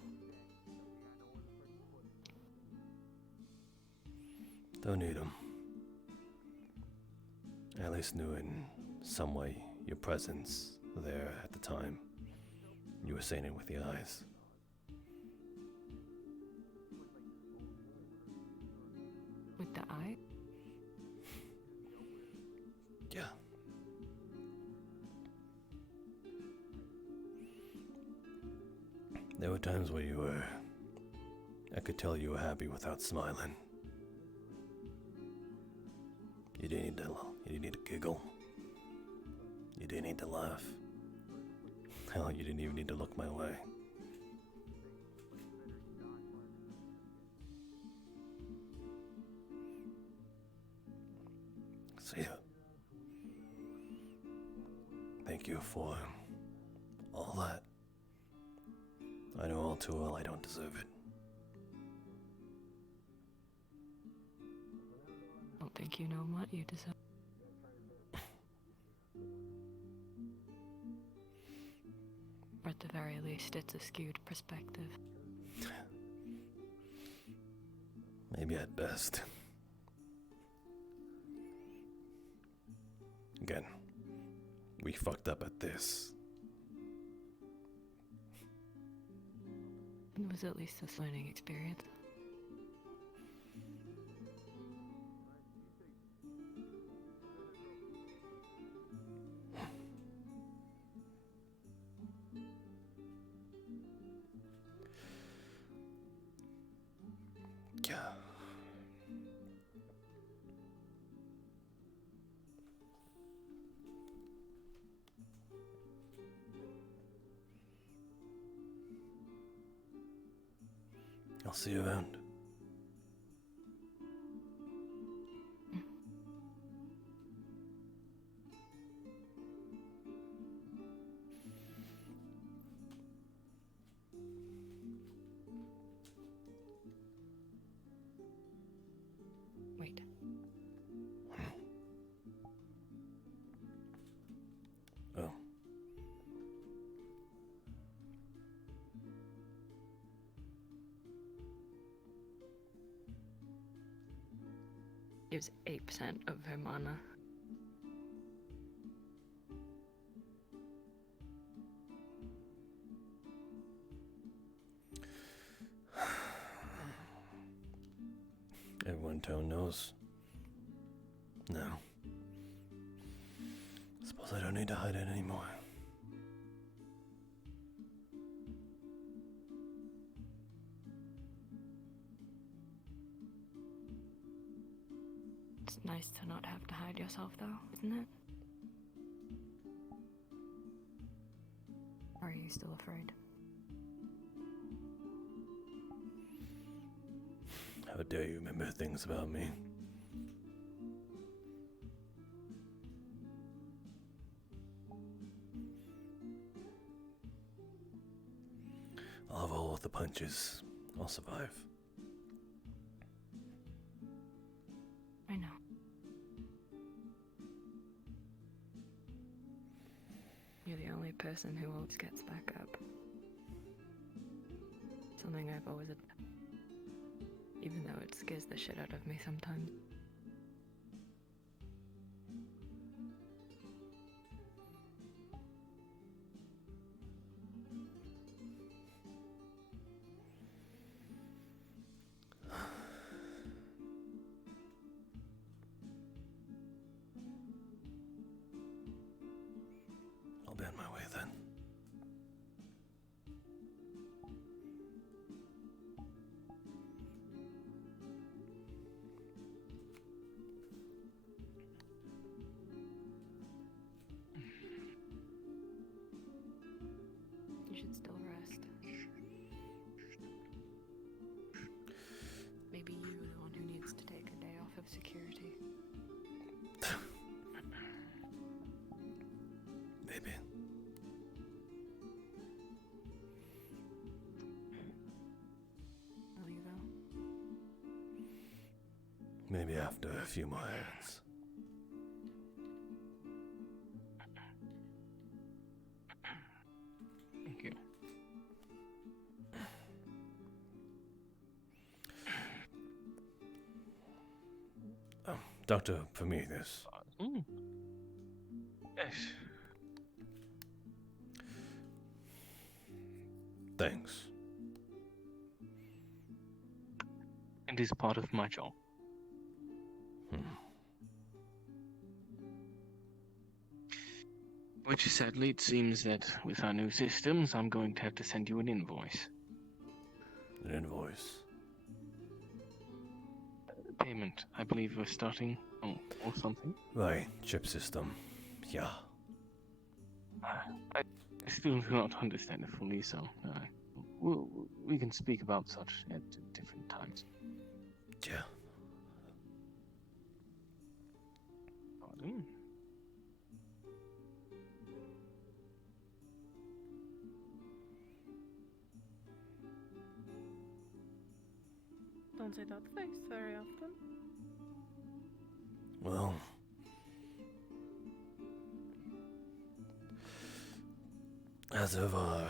Don't need him. I at least knew in some way your presence there at the time. You were saying it with your eyes. With the eye? Yeah. There were times where I could tell you were happy without smiling. You didn't need to giggle. You didn't need to laugh. Hell, you didn't even need to look my way. So yeah. Thank you for all that. I know all too well I don't deserve it. I don't think you know what you deserve. Or at the very least, it's a skewed perspective. Maybe at best. Again, we fucked up at this. It was at least a learning experience. I'll see you around. Wait. Oh. Gives 8% of her mana. Everyone in town knows. No. Suppose I don't need to hide it anymore. It's nice to not have to hide yourself, though, isn't it? Or are you still afraid? How dare you remember things about me? I'll have all of the punches. I'll survive. I know. You're the only person who always gets back up. Something I've always admired. Even though it scares the shit out of me sometimes. I'll be on my way then. You should still rest. Maybe you're the one who needs to take a day off of security. Maybe. Will you though? Maybe after a few more errands. Thank you. Dr. Prometheus. Yes. Thanks. It is part of my job. Which sadly, it seems that with our new systems, I'm going to have to send you an invoice. An invoice? Payment, I believe we're starting, or something. Right, chip system. Yeah. I still do not understand it fully, so we can speak about such at different times. Yeah. Pardon? Don't say that face very often. Well, as of why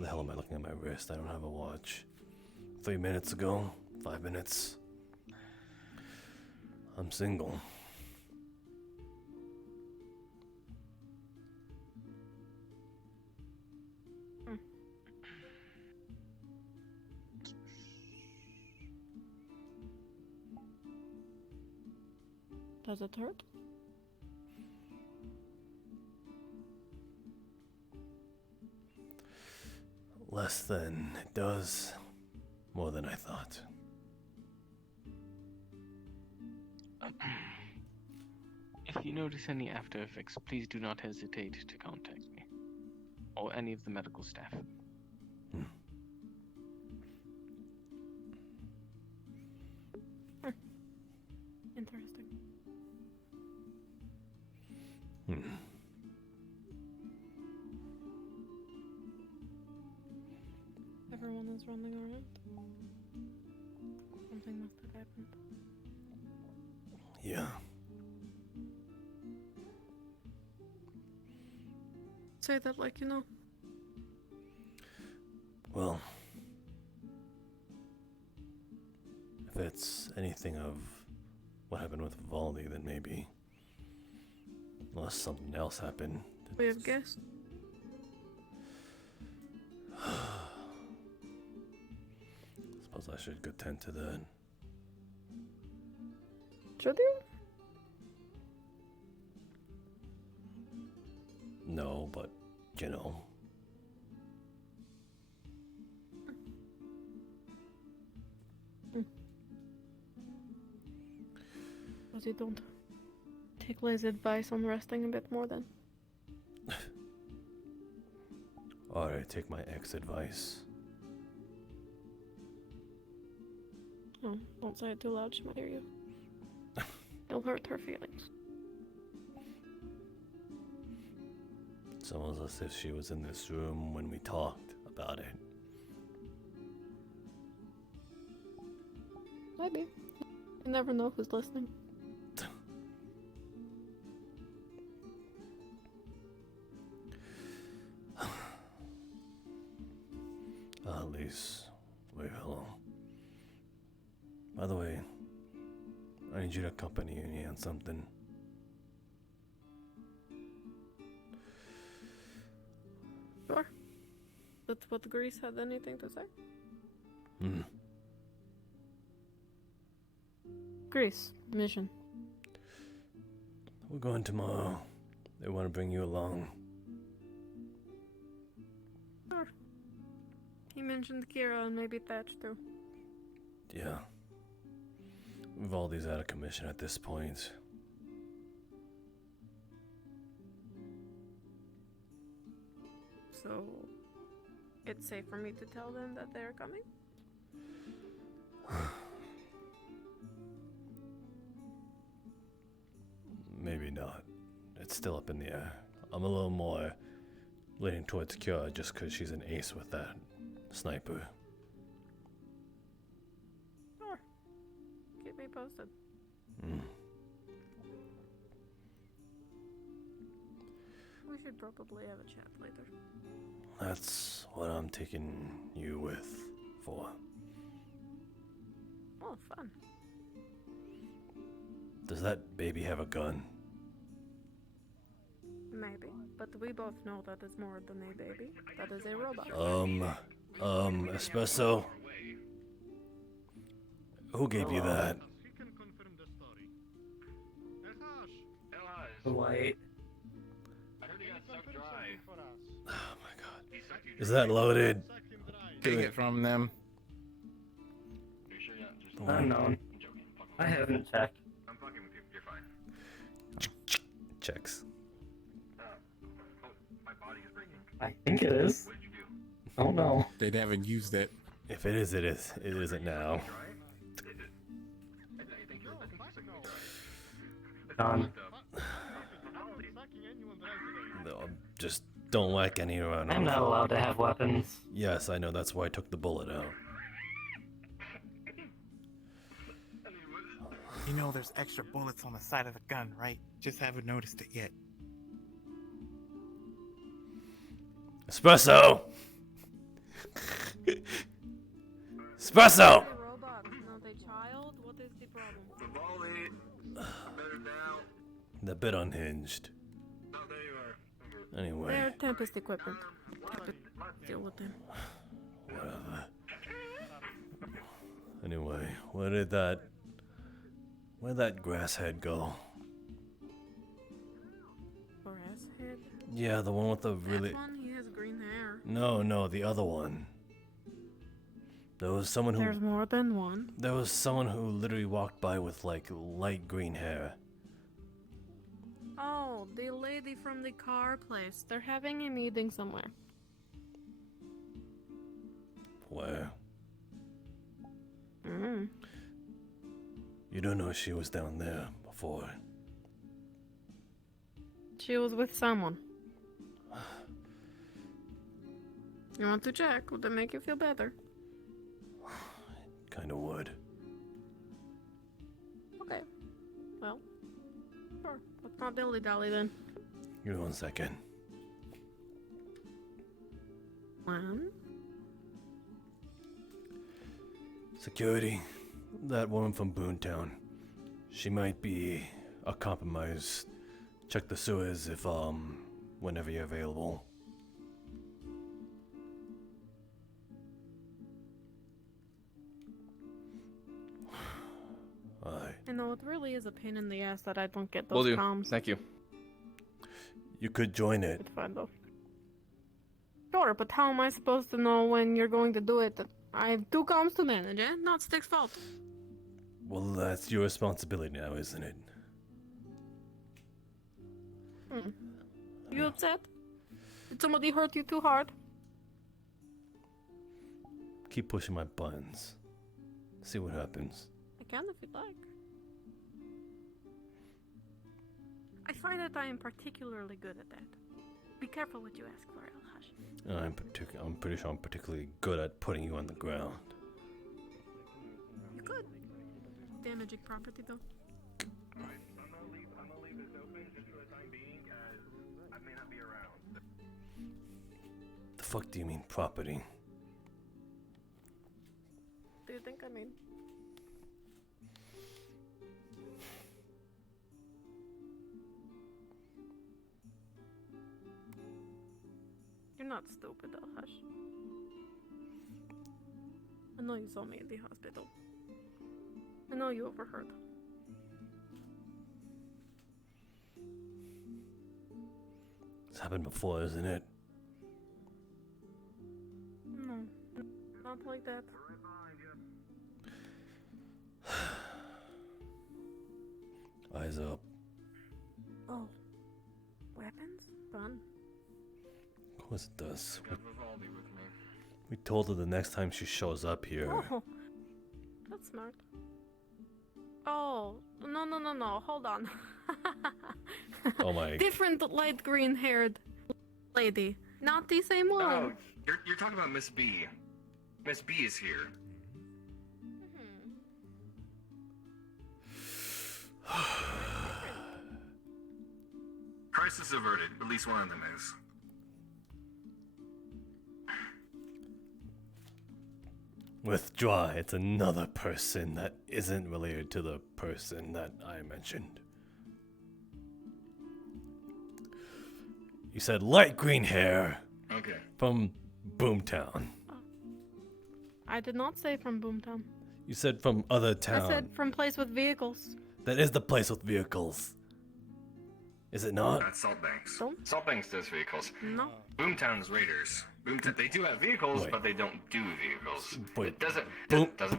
the hell am I looking at my wrist? I don't have a watch. 3 minutes ago, 5 minutes. I'm single. Does it hurt? Less than it does. More than I thought. If you notice any after effects, please do not hesitate to contact me. Or any of the medical staff. everyone is running around. Something must have happened. Yeah. Say that like you know. Well, if it's anything of what happened with Vivaldi, then maybe. Unless something else happened. We have guessed. Suppose I should go tend to that. Should you? No, but, you know. Because you don't take Lay's advice on resting a bit more then. Alright, take my ex advice. Oh, don't say it too loud, she might hear you. It'll hurt her feelings. It's almost as if she was in this room when we talked about it. Maybe. You never know who's listening. At least, wait, hello. By the way, I need you to accompany me on something. Sure. That's what Greece had anything to say? Greece, mission. We're going tomorrow. They want to bring you along. Sure. He mentioned Kira and maybe Thatch too. Yeah. Vivaldi's out of commission at this point. So, it's safe for me to tell them that they're coming? Maybe not. It's still up in the air. I'm a little more leaning towards Kira just because she's an ace with that sniper. Sure. Keep me posted. We should probably have a chat later. That's what I'm taking you with for. Oh, fun. Does that baby have a gun? Maybe. But we both know that is more than a baby. That is a robot. Espresso? Who gave you that? White. Oh my god. Is that loaded? Take it from them. Unknown. I haven't checked. I'm fucking with you. You're fine. Checks. My body is breaking. I think it is. What did you do? I don't know. They haven't used it. If it is, it is. It isn't now. Done. No, just don't whack any around. I'm not allowed to have weapons. Yes, I know. That's why I took the bullet out. You know there's extra bullets on the side of the gun, right? Just haven't noticed it yet. Espresso! Espresso! Robot, not a child? What is the problem? Vivaldi! Better now. The bit unhinged. Oh, there you are. Anyway. They're Tempest equipment. Deal with them. Whatever. Anyway, where'd that grass head go? Grass head? Yeah, the one with the really... That one? He has green hair. No, the other one. There was someone who... There's more than one. There was someone who literally walked by with, like, light green hair. Oh, the lady from the car place. They're having a meeting somewhere. Where? Mm. You don't know she was down there before. She was with someone. You want to check? Would that make you feel better? Kinda would. Okay. Well, sure. Let's not dilly-dally then. Give me 1 second. One. Security. That woman from Boontown. She might be a compromise. Check the sewers if, whenever you're available. I know it really is a pain in the ass that I don't get Will those do. comms. Thank you. You could join it. It's fine though. Sure, but how am I supposed to know when you're going to do it? I have 2 comms to manage, eh? Not Stick's fault. Well, that's your responsibility now, isn't it? You upset? Did somebody hurt you too hard? Keep pushing my buttons. See what happens. I can if you'd like. I find that I am particularly good at that. Be careful what you ask for, Elhash. And I'm pretty sure I'm particularly good at putting you on the ground. You could. Damaging property though. The fuck do you mean property? Do you think I mean? You're not stupid, Elhash. I know you saw me in the hospital. I know you overheard. It's happened before, isn't it? No, not like that. Eyes up. Oh, weapons? Fun. Of course it does. We told her the next time she shows up here. Oh, that's smart. Oh, no, hold on. Oh my. Different light green haired lady. Not the same one. Oh, you're talking about Miss B. Miss B is here. Crisis averted. At least one of them is. Withdraw. It's another person that isn't related to the person that I mentioned. You said light green hair. Okay. From Boomtown. I did not say from Boomtown. You said from other town. I said from place with vehicles. That is the place with vehicles. Is it not? That's Saltbanks. Don't? Saltbanks does vehicles. No. Boomtown's Raiders. Boomtown, they do have vehicles, Wait. but they don't do vehicles. Wait. It doesn't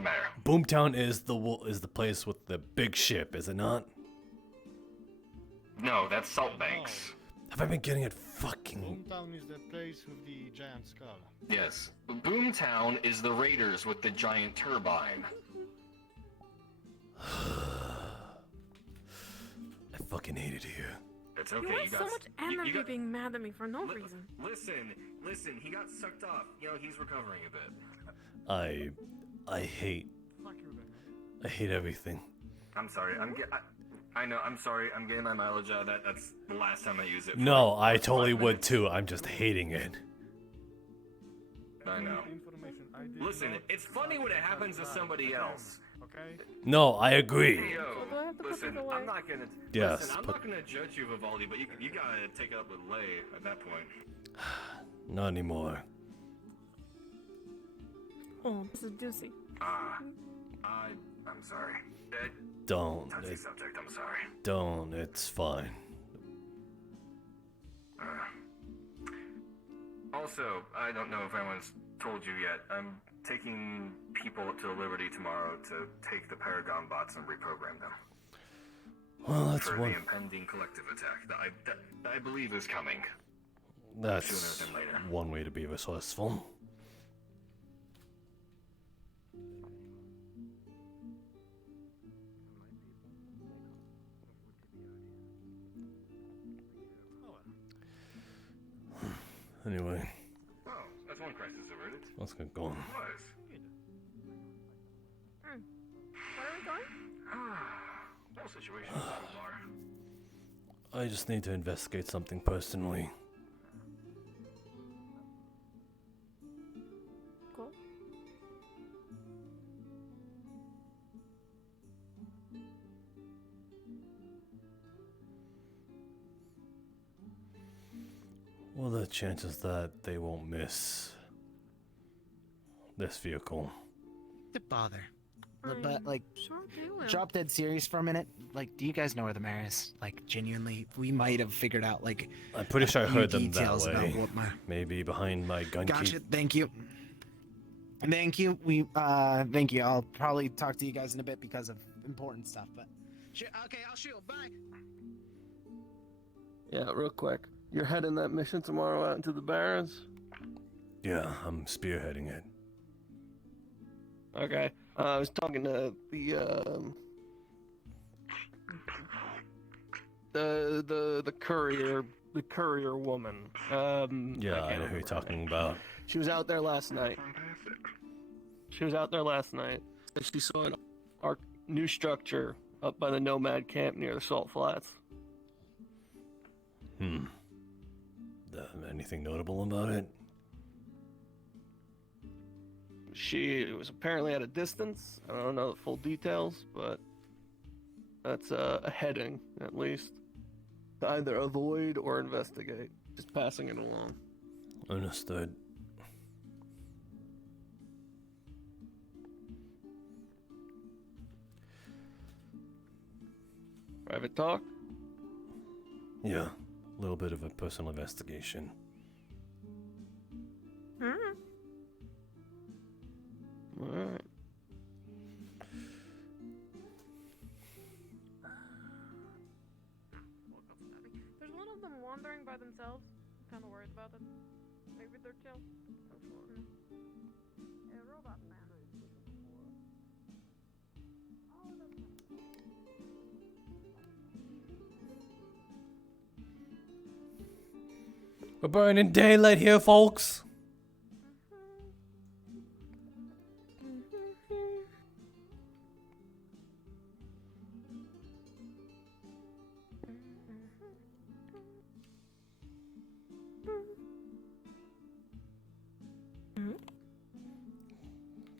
matter. Boomtown is the place with the big ship, is it not? No, that's Saltbanks. Have I been getting it fucking... Boomtown is the place with the giant skull. Yes. Boomtown is the Raiders with the giant turbine. I fucking hate it here. It's okay. You have so got much energy being mad at me for no reason. Listen. He got sucked off. You know, he's recovering a bit. I hate everything. I'm sorry. I know. I'm sorry. I'm getting my mileage out of that. That's the last time I use it. No, I totally would too. I'm just hating it. I know. Listen, it's funny when it happens to somebody else. Okay. No, I agree. Hey, yo, listen, I'm not gonna. Yes, listen, I'm but- not gonna judge you, Vivaldi, but you gotta take it up with Lay at that point. Not anymore. Oh, this is juicy. I'm sorry. Don't. Touchy subject. I'm sorry. Don't. It's fine. Also, I don't know if anyone's told you yet. I'm taking people to Liberty tomorrow to take the Paragon bots and reprogram them. Well, that's for one. the impending collective attack that I believe is coming. That's Sooner than later. one way to be resourceful. Anyway. Oh, that's One crisis averted. Let's get going. Was. Where are we going? Whole situation is too far. I just need to investigate something personally. Cool. What are the chances that they won't miss this vehicle? To bother. But like, Sure they will. drop dead serious for a minute. Like, do you guys know where the mayor is? Like, genuinely, we might have figured out like. I'm pretty sure I a few heard them that details about way. what my- Maybe behind my gun Gotcha. keep. Thank you. Thank you. Thank you. I'll probably talk to you guys in a bit because of important stuff. But okay, I'll shoot. Bye. Yeah, real quick. You're heading that mission tomorrow out into the Barrens? Yeah, I'm spearheading it. Okay. I was talking to the courier woman. Yeah, I know who you're talking about. She was out there last night. And she saw our new structure up by the Nomad camp near the Salt Flats. Anything notable about it? She was apparently at a distance. I don't know the full details, but that's a heading, at least. To either avoid or investigate. Just passing it along. Understood. Private talk? Yeah, a little bit of a personal investigation. Alright. There's one of them wandering by themselves. Kind of worried about it. Maybe they're chill. A robot man. We're burning daylight here, folks.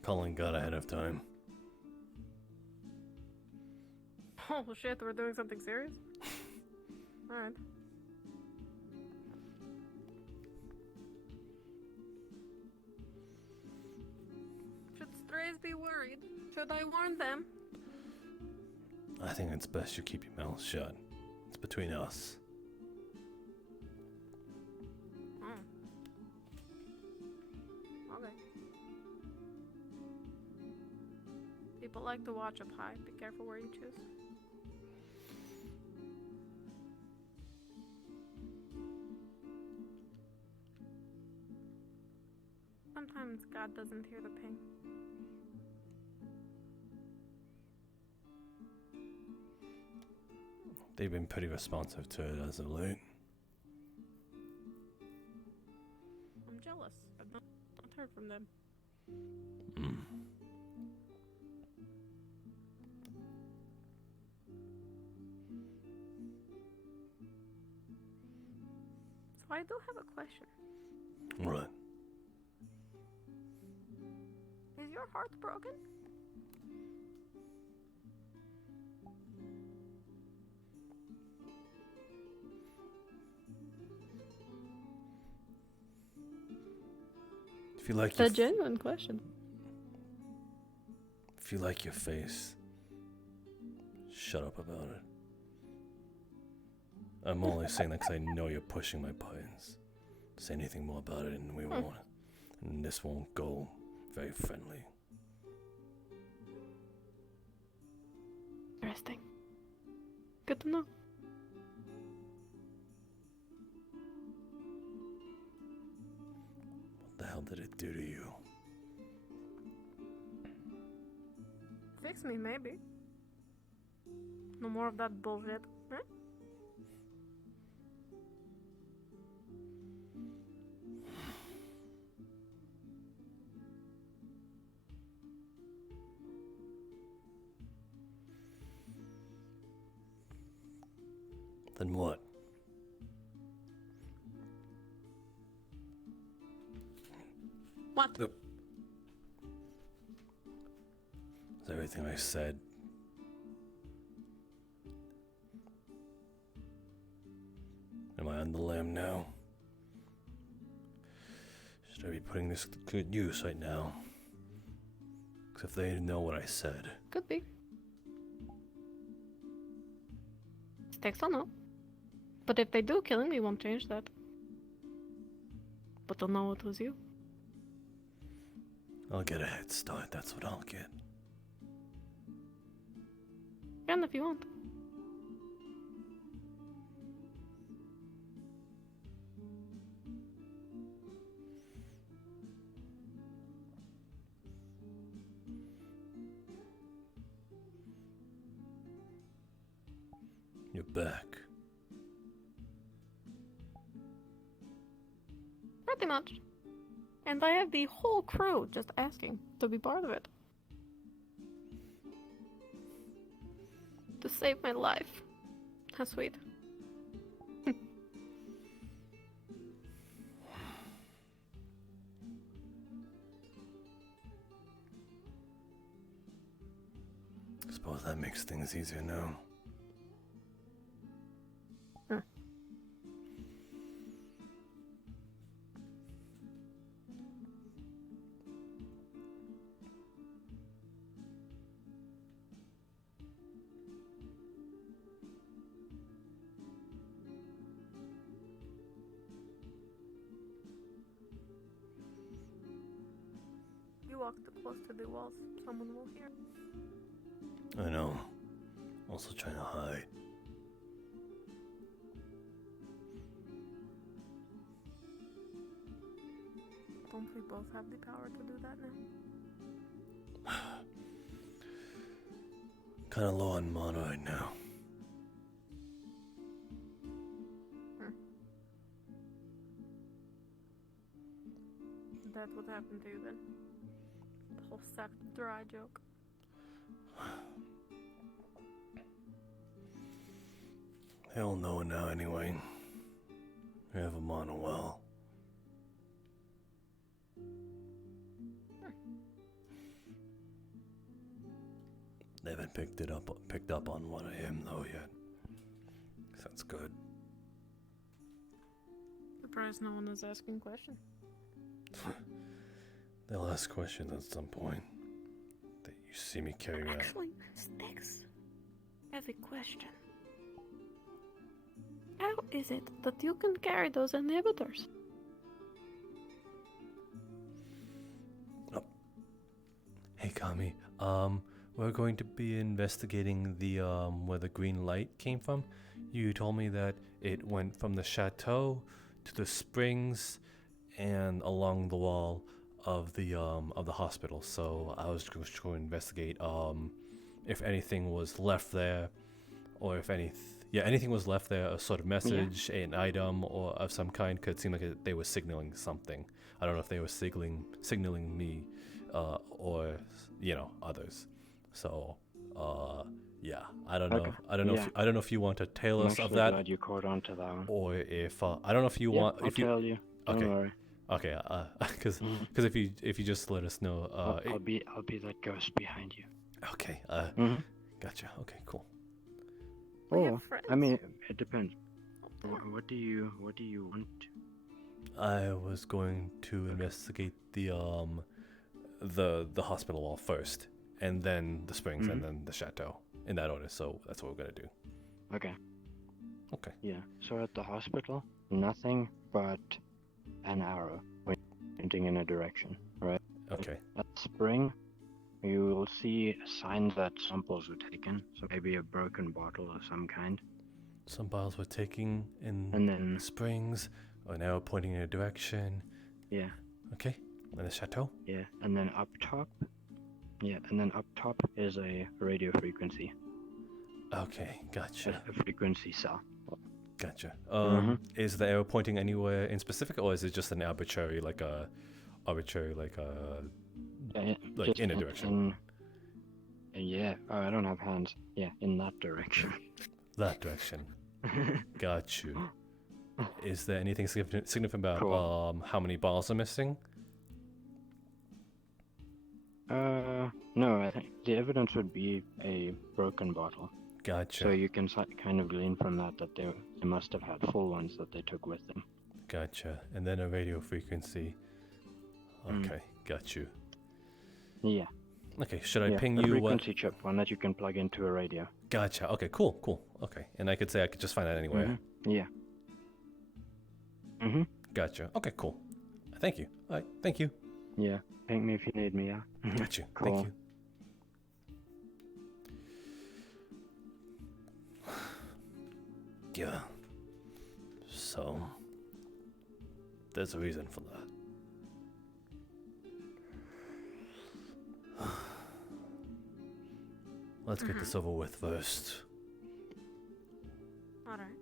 Calling God ahead of time. Oh shit, we're doing something serious? Alright. Should strays be worried? Should I warn them? I think it's best you keep your mouth shut. It's between us. Okay. People like to watch up high. Be careful where you choose. Sometimes God doesn't hear the ping. They've been pretty responsive to it as of late. I'm jealous. I've not heard from them. So I do have a question. Right. Is your heart broken? If you like It's a genuine question. If you like your face, shut up about it. I'm only saying that because I know you're pushing my buttons. Say anything more about it and we won't. And this won't go very friendly. Interesting. Good to know. What the hell did it do to you? Fix me, maybe. No more of that bullshit. Eh? Then what? What? Is everything I said? Am I on the lam now? Should I be putting this to good use right now? Because if they know what I said. Could be. Stakes don't know. But if they do, killing me won't change that. But they'll know it was you. I'll get a head start, that's what I'll get. And if you want. You're back. Pretty much. And I have the whole crew just asking to be part of it. To save my life. How sweet. Suppose that makes things easier now. You walk too close to the walls, someone will hear. I know. Also trying to hide. Don't we both have the power to do that now? Kinda low on mana right now. That's what happened to you then. The whole sack dry joke. They all know now anyway. We have a mana well. They haven't picked up on what I am though yet. That's good. Surprised no one is asking questions. They'll ask questions at some point. That you see me carry out. Actually, Styx, I have a question. How is it that you can carry those inhibitors? Oh. Hey Kami, we're going to be investigating the where the green light came from. You told me that it went from the chateau to the springs and along the wall of the hospital. So I was going to investigate if anything was left there, or if anything was left there, a sort of message, an item, or of some kind. Could seem like they were signaling something. I don't know if they were signaling me, or others. So yeah, I don't know. I don't know if you want to tell us of that. Glad you caught on to that one. Or if I don't know if you want. I'll tell you. Okay. Don't worry. Okay. Because if you just let us know. I'll be that ghost behind you. Okay. Gotcha. Okay. Cool. Oh, I mean, it depends. What do you want? I was going to investigate the hospital wall first, and then the springs, and then the chateau, in that order. So that's what we're gonna do. Okay. Okay. Yeah. So at the hospital, nothing but an arrow pointing in a direction, right? Okay. At spring, you will see signs that samples were taken. So maybe a broken bottle of some kind. Some bottles were taken in and then springs, an arrow pointing in a direction. Yeah. Okay. And the chateau? Yeah. And then up top. Yeah. And then up top is a radio frequency. Okay. Gotcha. A frequency cell. Gotcha. Is the arrow pointing anywhere in specific, or is it just an arbitrary, like in a direction? Yeah. Oh, I don't have hands. Yeah, in that direction. That direction. Got you. Is there anything significant about Cool. how many balls are missing? No, I think the evidence would be a broken bottle. Gotcha. So you can kind of glean from that they must have had full ones that they took with them. Gotcha. And then a radio frequency. Okay, got you. Yeah. Okay, should I Yeah, ping a you what? frequency chip, one that you can plug into a radio. Gotcha. Okay, cool. Okay, and I could say I could just find that anywhere. Yeah. Mhm. Gotcha. Okay, cool. Thank you. All right, thank you. Yeah. Ping me if you need me. Yeah. Got you. Cool. Thank you. Yeah. So there's a reason for that. Let's get this over with first. Alright.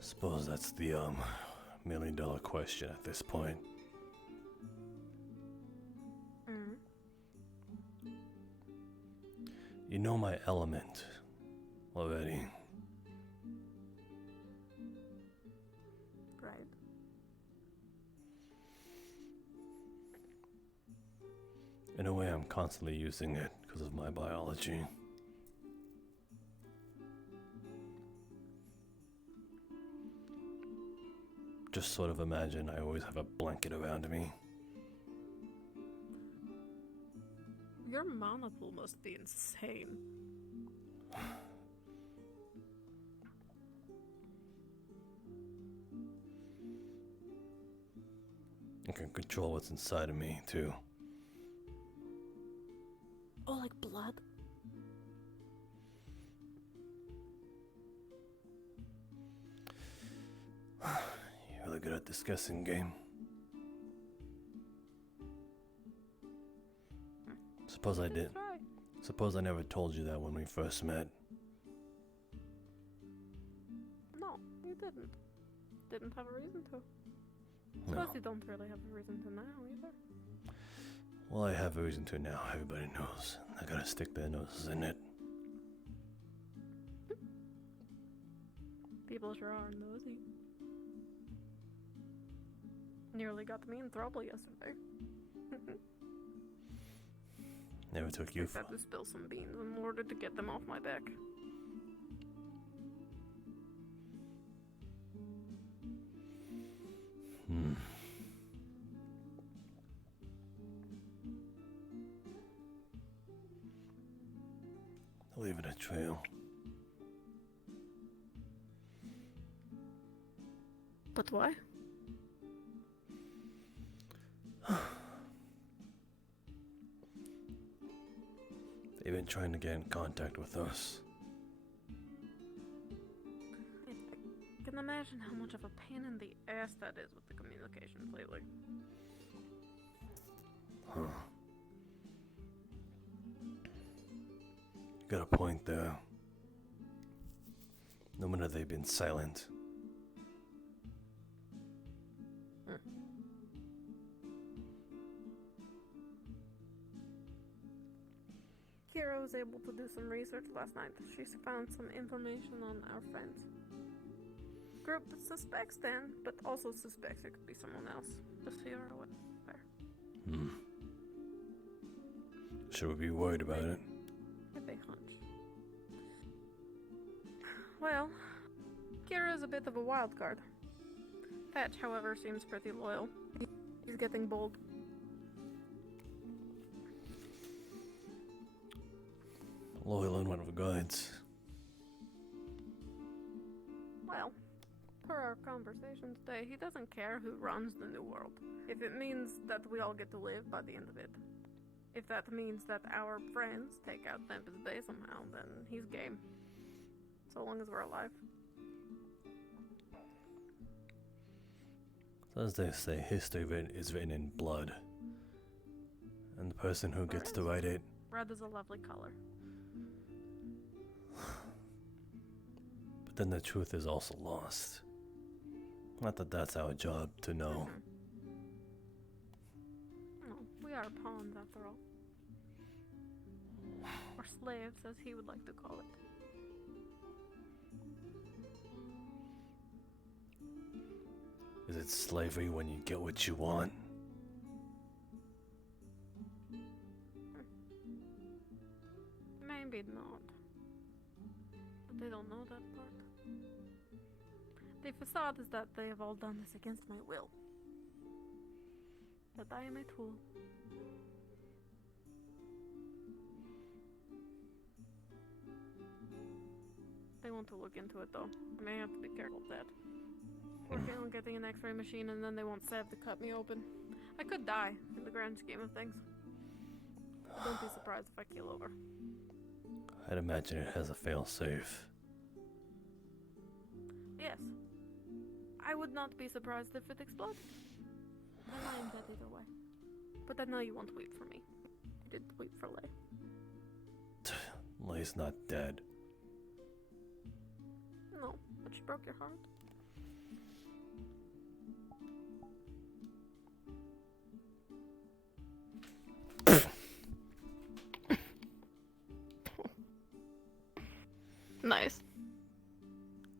Suppose that's the $1,000,000 question at this point. You know my element already. Right. In a way, I'm constantly using it because of my biology. Just sort of imagine I always have a blanket around me. Your mana pool must be insane. I can control what's inside of me, too. Oh, like blood? You're really good at this guessing game. Suppose I did. Suppose I never told you that when we first met. No, you didn't. Didn't have a reason to. No. Suppose you don't really have a reason to now either. Well, I have a reason to now. Everybody knows. I gotta stick their noses in it. People sure are nosy. Nearly got me in trouble yesterday. Never took you I had to spill some beans in order to get them off my back. Leaving a trail. But why? They've been trying to get in contact with us. I can imagine how much of a pain in the ass that is with the communications lately. Huh. You got a point there. No wonder they've been silent. Kira was able to do some research last night. She found some information on our friends. Group that suspects Dan, but also suspects it could be someone else. Just so you're aware. Should we be worried about it? A big hunch. Well, Kira is a bit bit of a wild card. Thatch, however, seems pretty loyal. He's getting bold. Loyal and one of the guides. Well, per our conversation today, he doesn't care who runs the New World. If it means that we all get to live by the end of it. If that means that our friends take out Tempest Bay somehow, then he's game. So long as we're alive. As they say, history is written in blood. And the person who gets to write it... Red is a lovely color. But then the truth is also lost. Not that that's our job to know. No, we are pawns after all. Or slaves, as he would like to call it. Is it slavery when you get what you want? Maybe not. But they don't know that part. The facade is that they have all done this against my will. That I am a tool. They want to look into it though. I may have to be careful of that. Working on getting an x-ray machine and then they won't have to cut me open. I could die in the grand scheme of things. Don't be surprised if I keel over. I'd imagine it has a fail-safe. Yes. I would not be surprised if it exploded. Then I am dead either way. But I know you won't weep for me. You didn't weep for Lay. Lay's not dead. No, but she broke your heart. Nice.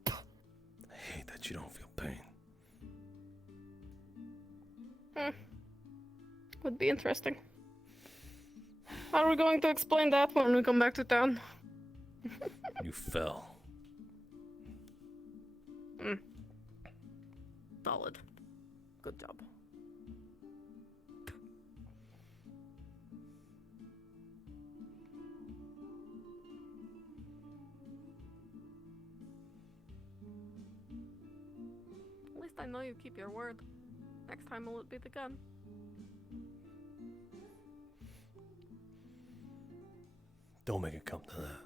I hate that you don't feel pain. Would be interesting. How are we going to explain that when we come back to town? You fell. Solid. Good job. At least I know you keep your word. Next time will it be the gun? Don't make it come to that.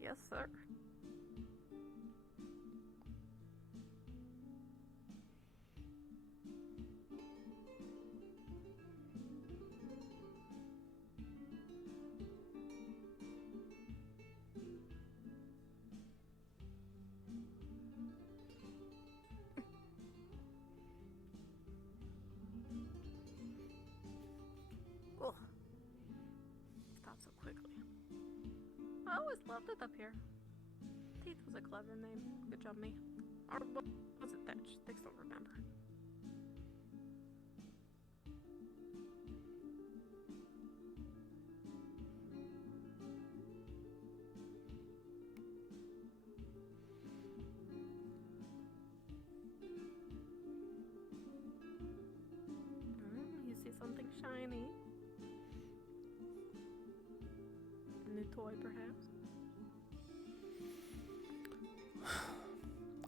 Yes, sir. Ugh. Stop so quickly. I always loved it up here. Teeth was a clever name. Good job, me. Or what was it that? They still remember. You see something shiny? A new toy, perhaps?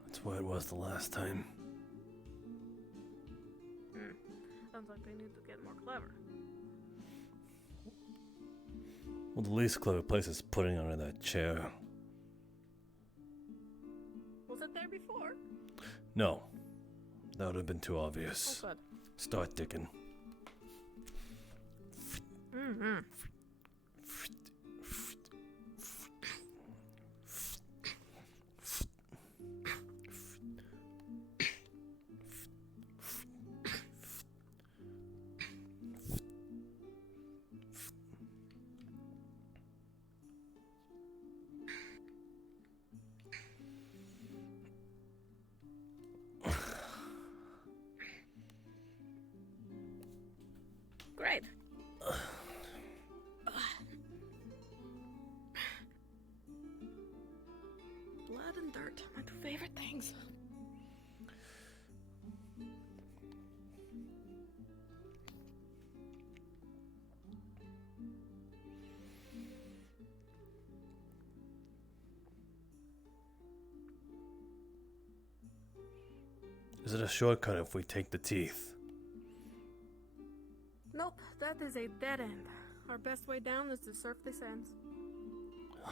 That's where it was the last time. Sounds like they need to get more clever. Well, the least clever place is putting it under that chair. Was it there before? No. That would have been too obvious. Oh, good. Start digging. Mm-hmm. Great. Is it a shortcut if we take the teeth? Nope, that is a dead end. Our best way down is to surf this ends. I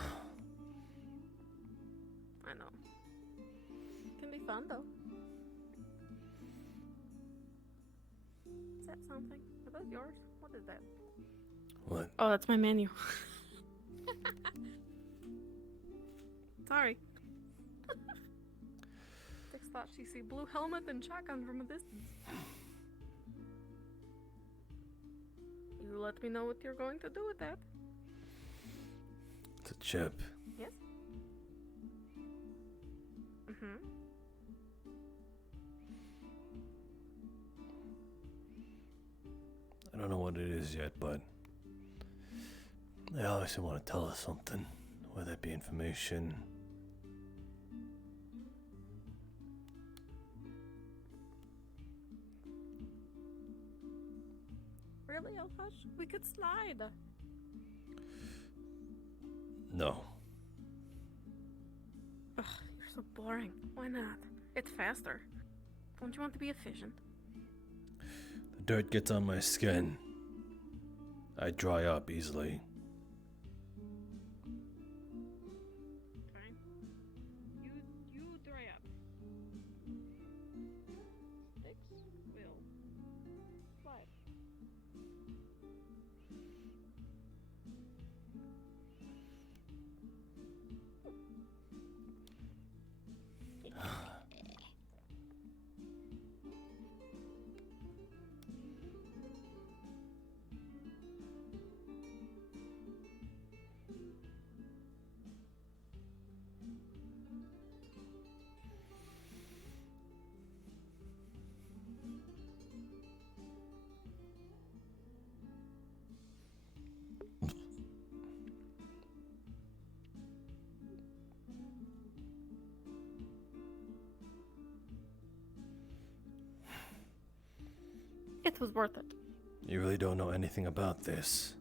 know. Can be fun though. Is that something? Are those yours? What is that? What? Oh, that's my menu. Sorry. Six thought she see blue helmet and shotgun from a distance. You let me know what you're going to do with that. It's a chip. Yes? Mm-hmm. I don't know what it is yet, but they obviously want to tell us something. Whether it be information. Really, Elfish? We could slide. No. Ugh, you're so boring. Why not? It's faster. Don't you want to be efficient? The dirt gets on my skin. I dry up easily. Fine. You dry up. Sticks will slide. It was worth it. You really don't know anything about this.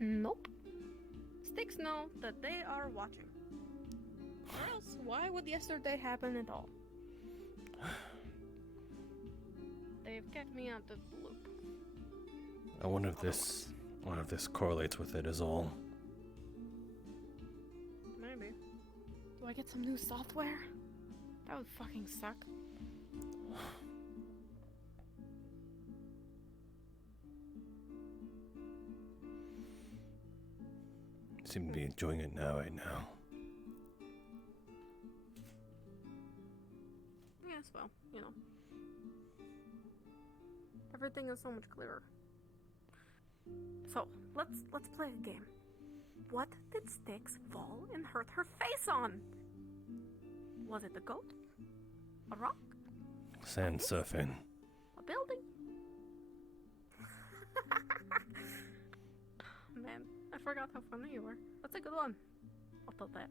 Nope. Sticks know that they are watching. Or else, why would yesterday happen at all? They've kept me out of the loop. I wonder if this correlates with it is all. Maybe. Do I get some new software? That would fucking suck. Seem to be enjoying it now, right now. Yes, well, you know. Everything is so much clearer. So, let's play a game. What did Styx fall and hurt her face on? Was it a goat? A rock? Sand surfing. A building? Man, I forgot how funny you were. That's a good one. I'll tell that.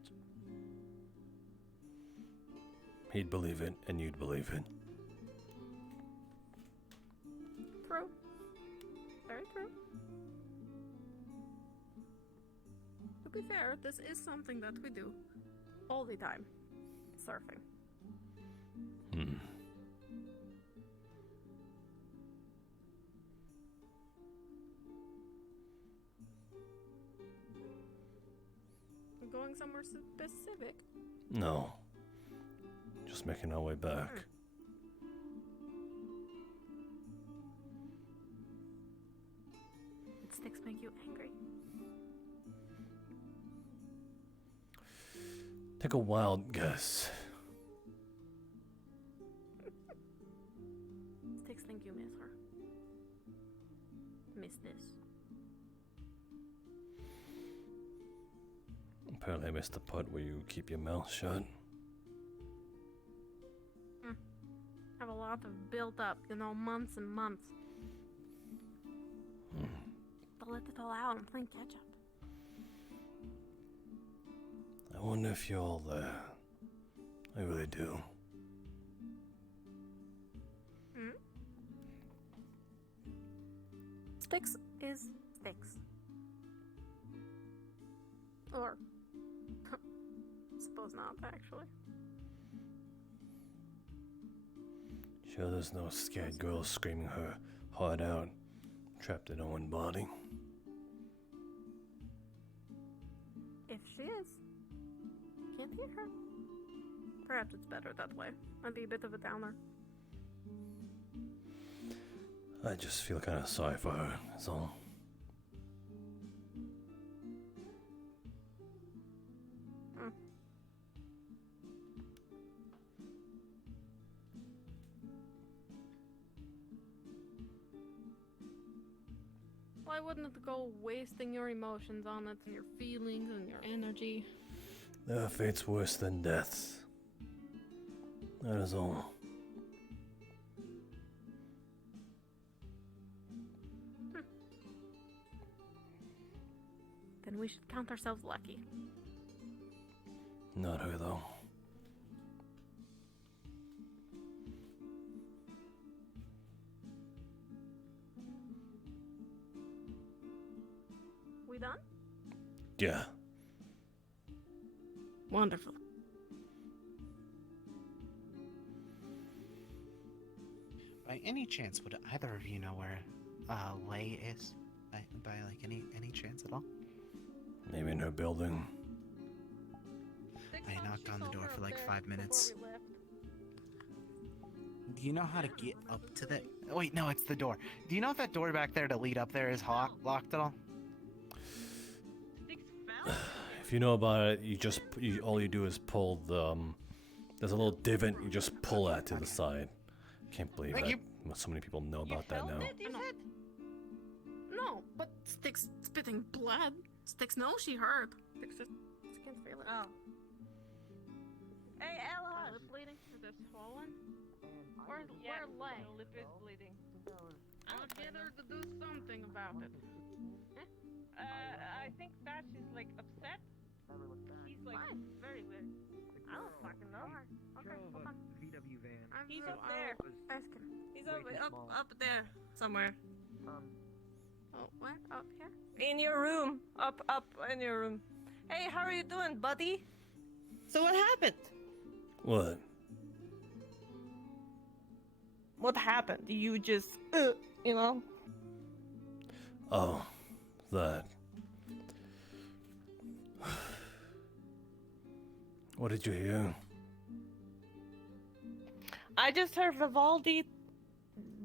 He'd believe it, and you'd believe it. True. Very true. To be fair, this is something that we do all the time. Surfing. You going somewhere specific? No. Just making our way back. Did Sticks make you angry? Take a wild guess. Sticks think you miss her. Miss this. Apparently I missed the part where you keep your mouth shut. Have a lot of built up, months and months. But let it all out and playing catch up. I wonder if you're all there. I really do. Sticks is Sticks. Or suppose not, actually. Sure, there's no scared girl screaming her heart out, trapped in her own body. If she is, can't hear her. Perhaps it's better that way. I'd be a bit of a downer. I just feel kind of sorry for her, that's all. Why wouldn't it go wasting your emotions on it and your feelings and your energy? There are fates worse than death. That is all. Then we should count ourselves lucky. Not her, though. We done? Yeah. Wonderful. By any chance, would either of you know where Lay is? By like any chance at all? Maybe in her building. I knocked on the door for like 5 minutes. Do you know how to get up to the... Oh, wait, no, it's the door. Do you know if that door back there to lead up there is locked at all? If you know about it, all you do is pull the there's a little divot you just pull at to the side. Can't believe that so many people know about that now. No, but Styx spitting blood. Styx knows she heard. Styx can't feel it. Oh. Hey, Ella! Lip bleeding? Is it swollen? Where Lay? The lip is bleeding. I'll get her to do something about it. I think that she's like upset. He's like very weird. I don't fucking know. Okay, hold on. VW van. He's up there. Ask him. He's up there somewhere. Oh, where? Up here? In your room. Up in your room. Hey, how are you doing, buddy? So what happened? What? What happened? You just, you know? Oh, that. What did you hear? I just heard Vivaldi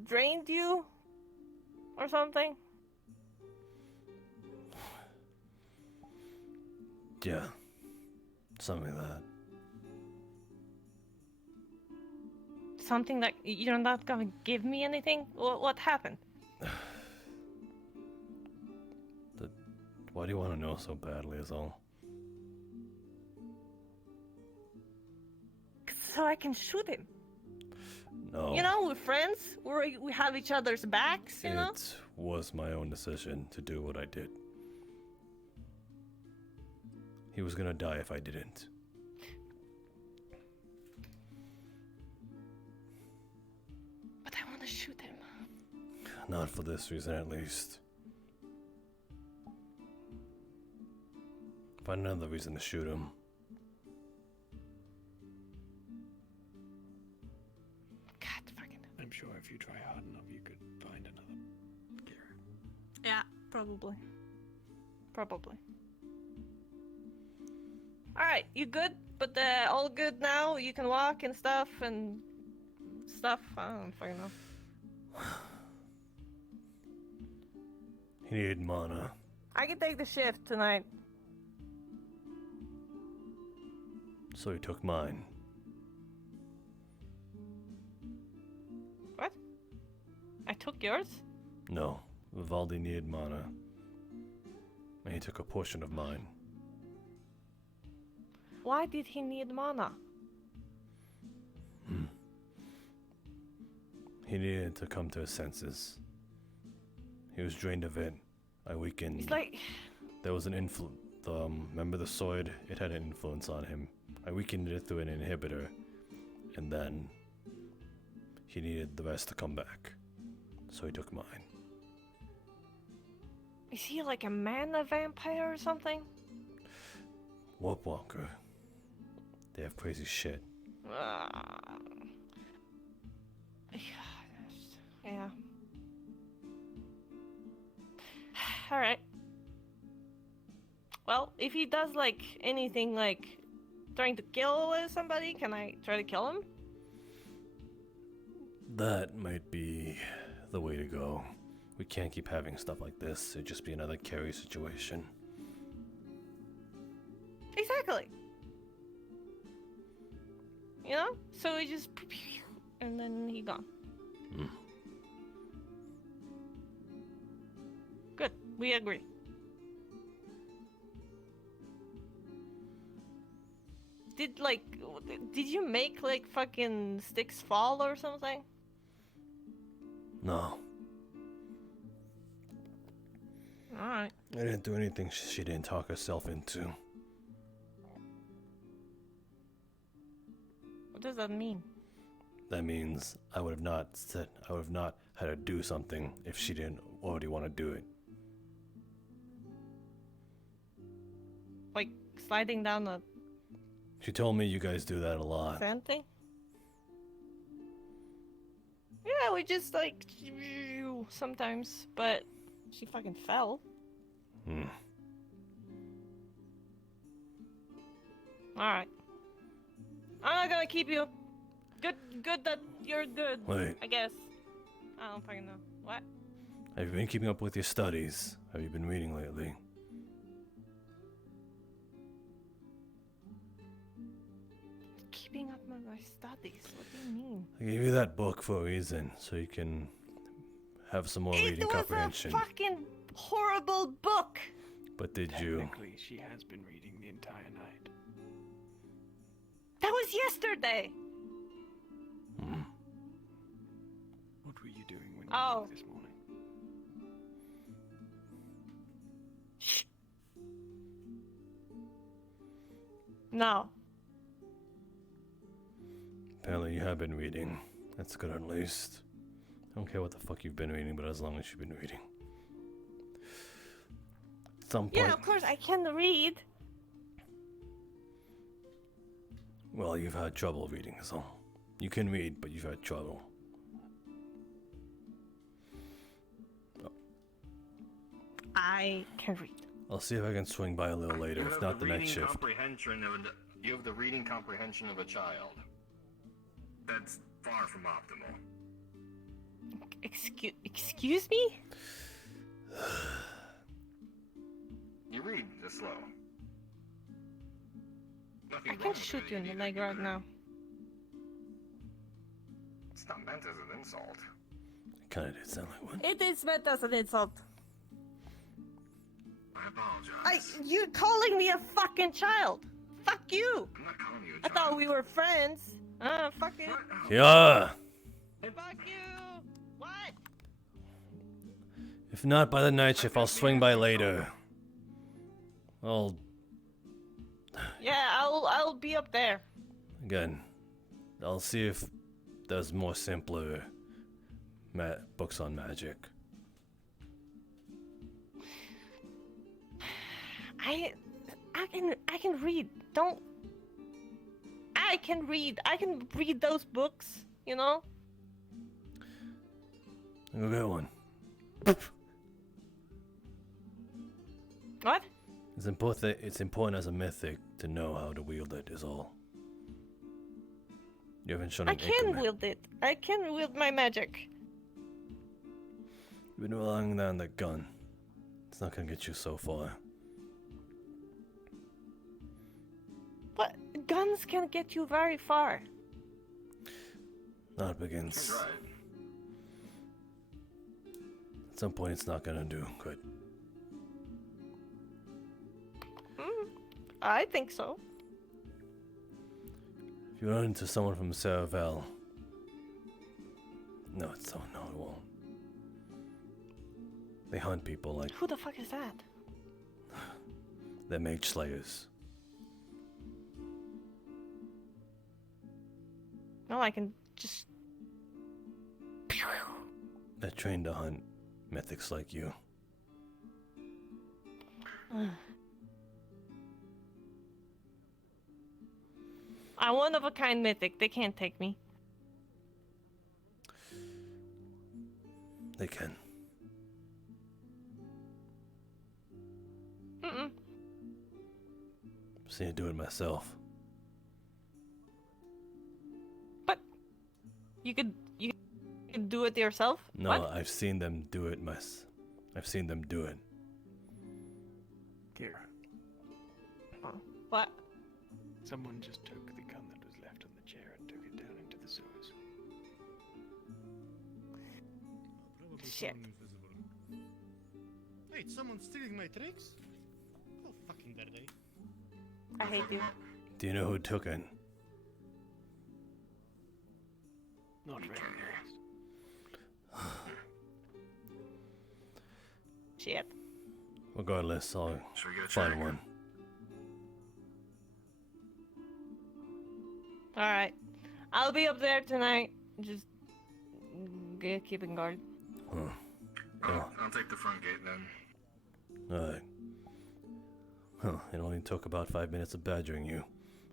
drained you or something. Yeah, something like that. Something that you're not gonna give me anything? What happened? Why do you want to know so badly is all? So I can shoot him. No. You know, we're friends. We have each other's backs, you know? It was my own decision to do what I did. He was gonna die if I didn't. But I want to shoot him. Not for this reason, at least. Find another reason to shoot him. I'm sure if you try hard enough, you could find another Garrett. Yeah, probably. Probably. Alright, you good? But all good now? You can walk and stuff and stuff? I don't fucking know. He needed mana. I can take the shift tonight. So he took mine. What? I took yours? No, Vivaldi needed mana. And he took a portion of mine. Why did he need mana? He needed to come to his senses. He was drained of it. I weakened. He's like... There was an influence. Remember the sword? It had an influence on him. I weakened it through an inhibitor. And then... he needed the rest to come back. So he took mine. Is he like a man, a vampire or something? Warp Walker. They have crazy shit. Yeah. Alright. Well, if he does like anything like trying to kill somebody, can I try to kill him? That might be the way to go. We can't keep having stuff like this. It'd just be another Carrie situation. Exactly. You know? So he just... And then he gone. Good. We agree. Did you make like fucking sticks fall or something? No. Alright. I didn't do anything she didn't talk herself into. What does that mean? That means I would have not had her do something if she didn't already want to do it. Like sliding down a She told me you guys do that a lot. sand thing? Yeah, we just like sometimes, but she fucking fell. Alright. I'm not gonna keep you. Good that you're good. Wait. I guess. I don't fucking know. What? Have you been keeping up with your studies? Have you been reading lately? Keeping up with my studies. What do you mean? I gave you that book for a reason, so you can have some more reading comprehension. It was a fucking horrible book. But did you? Technically, she has been reading the entire night. That was yesterday. What were you doing when you Oh. woke this morning? No. Apparently you have been reading. That's good at least. I don't care what the fuck you've been reading, but as long as you've been reading. At some point, Yeah, of course I can read. well, you've had trouble reading, so you can read, but you've had trouble. I can read. I'll see if I can swing by a little later, if not the night shift. You have the reading comprehension of a child. That's far from optimal. Excuse me? You read this slow. I can shoot you in the leg right now. It's not meant as an insult. It kinda did sound like one. It is meant as an insult. I apologize. You're calling me a fucking child. Fuck you. I'm not calling you a I thought we were friends. Fuck you. Yeah! Fuck you. What? If not by the night shift, I'll swing by later. I'll... Yeah, I'll be up there. Again, I'll see if there's more simpler books on magic. I can read. I can read. I can read those books, you know? Go get one. What? It's important as a mythic to know how to wield it, is all. You haven't shown I an can increment. wield it. I can wield my magic. You've been relying on that gun. It's not gonna get you so far. But guns can get you very far. Not against. At some point, it's not gonna do good. I think so. If you run into someone from Saravel, no, it won't. They hunt people like Who the fuck is that? they're mage slayers. No, I can just. They're trained to hunt mythics like you. I'm one of a kind mythic. They can't take me. They can. Mm-mm. Seen you do it myself. You could do it yourself? No, What? I've seen them do it I've seen them do it. Kira, What? someone just took the gun that was left on the chair and took it down into the sewers. Shit. Wait, someone's stealing my tricks? How fucking dare they? I hate you. Do you know who took it? Not recognized. Shit. Regardless, I'll Should we get a find check? one. Alright. I'll be up there tonight. Just keeping guard. I'll take the front gate then. Alright. Huh, it only took about 5 minutes of badgering you.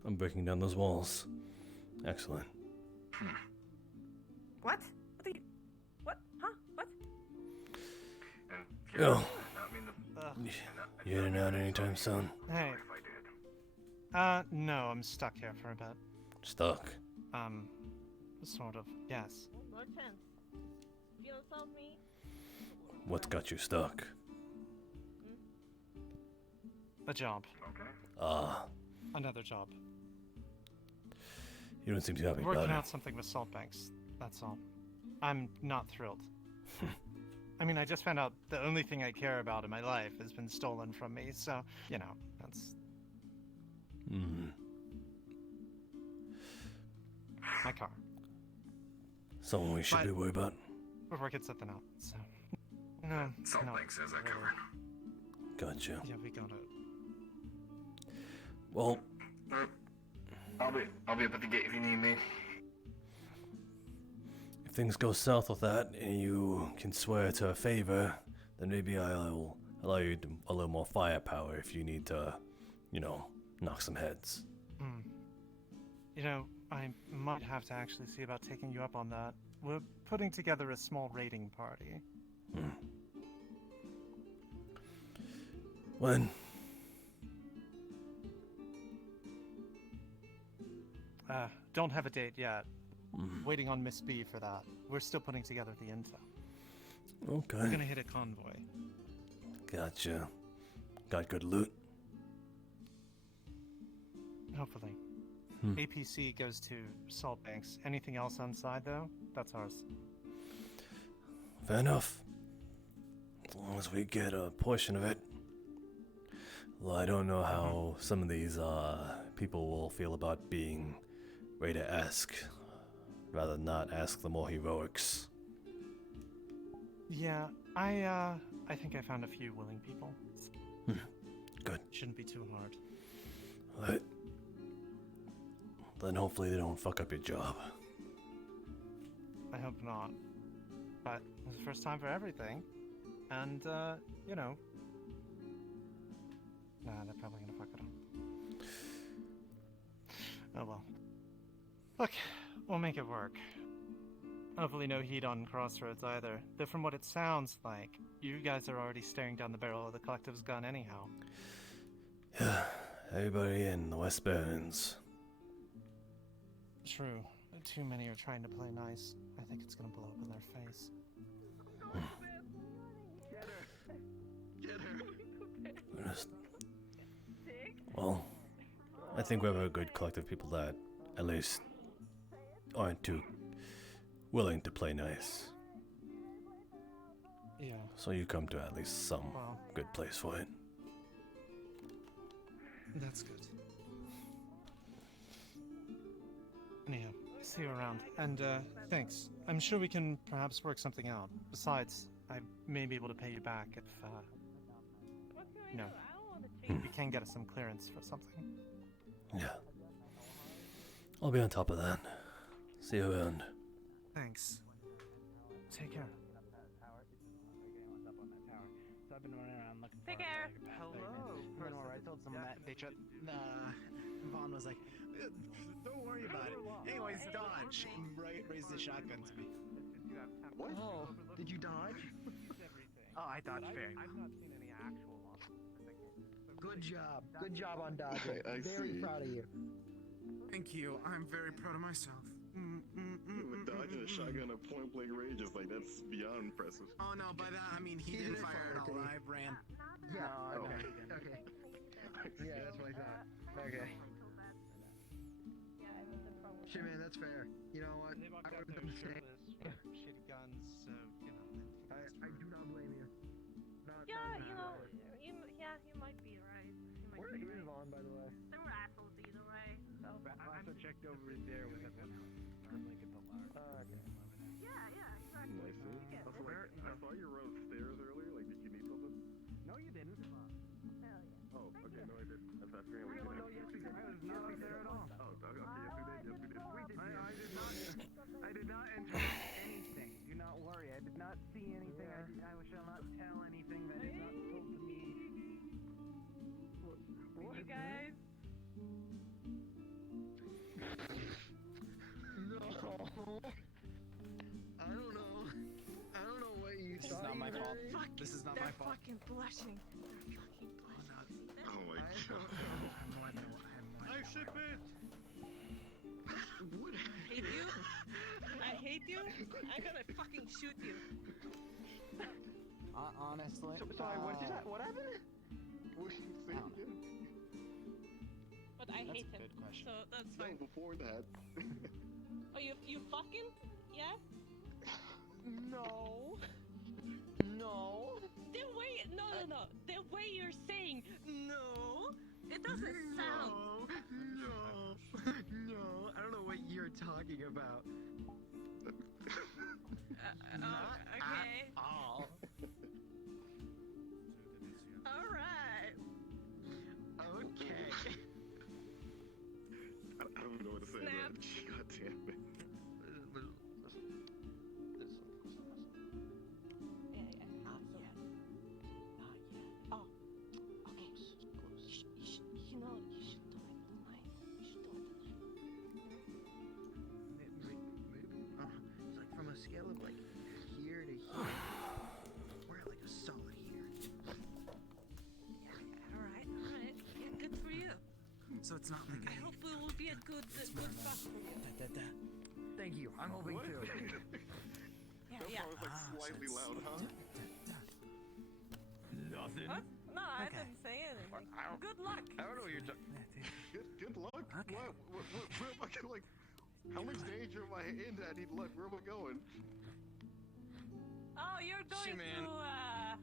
I'm breaking down those walls. Excellent. What? What are you? What? Huh? What? Yo. You heading out anytime soon? Hey. No, I'm stuck here for a bit. Stuck. Sort of, yes. Merchant. If you insult me, What's got you stuck? A job. Ah, Another job. you don't seem too happy Working about out it. something with salt banks, that's all. I'm not thrilled. I mean, I just found out the only thing I care about in my life has been stolen from me, so, you know, that's Hmm. my car. Someone we should be worried about. We're working something out, so. No, Salt no, Lake says I really. covered. Gotcha. Yeah, we got it. Well, I'll be up at the gate if you need me. if things go south with that and you can swear to a favor, then maybe I'll allow you a little more firepower if you need to, you know, knock some heads. Hmm. You know, I might have to actually see about taking you up on that. We're putting together a small raiding party. Hmm. When? Don't have a date yet. Mhm. Waiting on Miss B for that. We're still putting together the intel. Okay. We're gonna hit a convoy. Gotcha. Got good loot? Hopefully. Hmm. APC goes to salt banks. Anything else on side though? That's ours. Fair enough. As long as we get a portion of it. Well, I don't know how some of these people will feel about being Raider-esque. Rather not ask the more heroics. Yeah, I think I found a few willing people. Good. Shouldn't be too hard. Alright. Then hopefully they don't fuck up your job. I hope not. But it's the first time for everything. And, you know. Nah, they're probably gonna fuck it up. Oh well. Look, we'll make it work. Hopefully no heat on Crossroads either. Though from what it sounds like, you guys are already staring down the barrel of the Collective's gun anyhow. Yeah, everybody in the West Barrens. True. Too many are trying to play nice. I think it's gonna blow up in their face. Well, I think we have a good collective of people that at least aren't too willing to play nice. Yeah. So you come to at least some Well. good place for it. That's good. Anyhow, see you around. And, thanks. I'm sure we can perhaps work something out. Besides, I may be able to pay you back if, you know, you can get us some clearance for something. Yeah. I'll be on top of that. See you around. Thanks. Take care. So I've been running around looking Take for care. Hello. I told someone that they tried. Vaughn was like, Don't worry about it. Anyways, dodge. Raise the shotgun to me. What? Oh, did you dodge? Oh, I dodged fair. I've not seen any actual monsters. Good job. Good job on dodging. I Very see. proud of you. Thank you. I'm very proud of myself. With dodging a shotgun at point blank range is like, that's beyond impressive. Oh no, by that I mean he didn't fire at all. I ran. Yeah. Oh. Okay. Yeah, that's what I thought. Okay. Shit, man, that's fair. You know what? They walked I out would there have said. shirtless with shitty guns, so, you know. I do not blame you. Not Yeah, not you at know, all. you might be right. You might Where be is right. Vaughn, by the way? They were assholes either way. So I also checked over there with a Like at the large. Okay. yeah, exactly. You get Also, it. like, I saw you run upstairs earlier. Like, did you need something? No, you didn't. Hell yeah. Oh, okay, no, I didn't. I thought you No, yes, we did. I was not up there at all. Oh, okay, yes, we did. Yes, we did. I did not interrupt anything. Do not worry. I did not see anything. I shall not tell anything that is not told to me. You guys. No. I don't know. I don't know what you This thought. is not my either. fault. This is not my fault. Fucking blushing. They're fucking blushing. Oh my I god. don't know. I ship it! What? I hate you. I hate you. I'm gonna fucking shoot you. Honestly. Sorry, what happened? What did you say again? But I hate him. Good question. So that's No, fine. before that. Oh, you fucking? Yeah? No. No. The way, no. The way you're saying no, it doesn't sound. No. No. I don't know what you're talking about. Okay. All. All right. Okay. I don't even know what to say, Snap. man. God damn it. Yeah. Not yet. Oh. Okay. You know, you should do it tonight. You should do it tonight. It's like from a scale of like here to here. We're at like a solid here. Yeah. All right. Yeah, good for you. So it's not like I hope it will be a good fuck for you. Thank you. I'm hoping too. Yeah. That was like slightly loud, huh? Nothing. What? No, I didn't say anything. Good luck. I don't know what you're talking. Good luck. Okay. Where am I going? How much danger am I in that I need luck? Where am I going? Oh, you're going man. to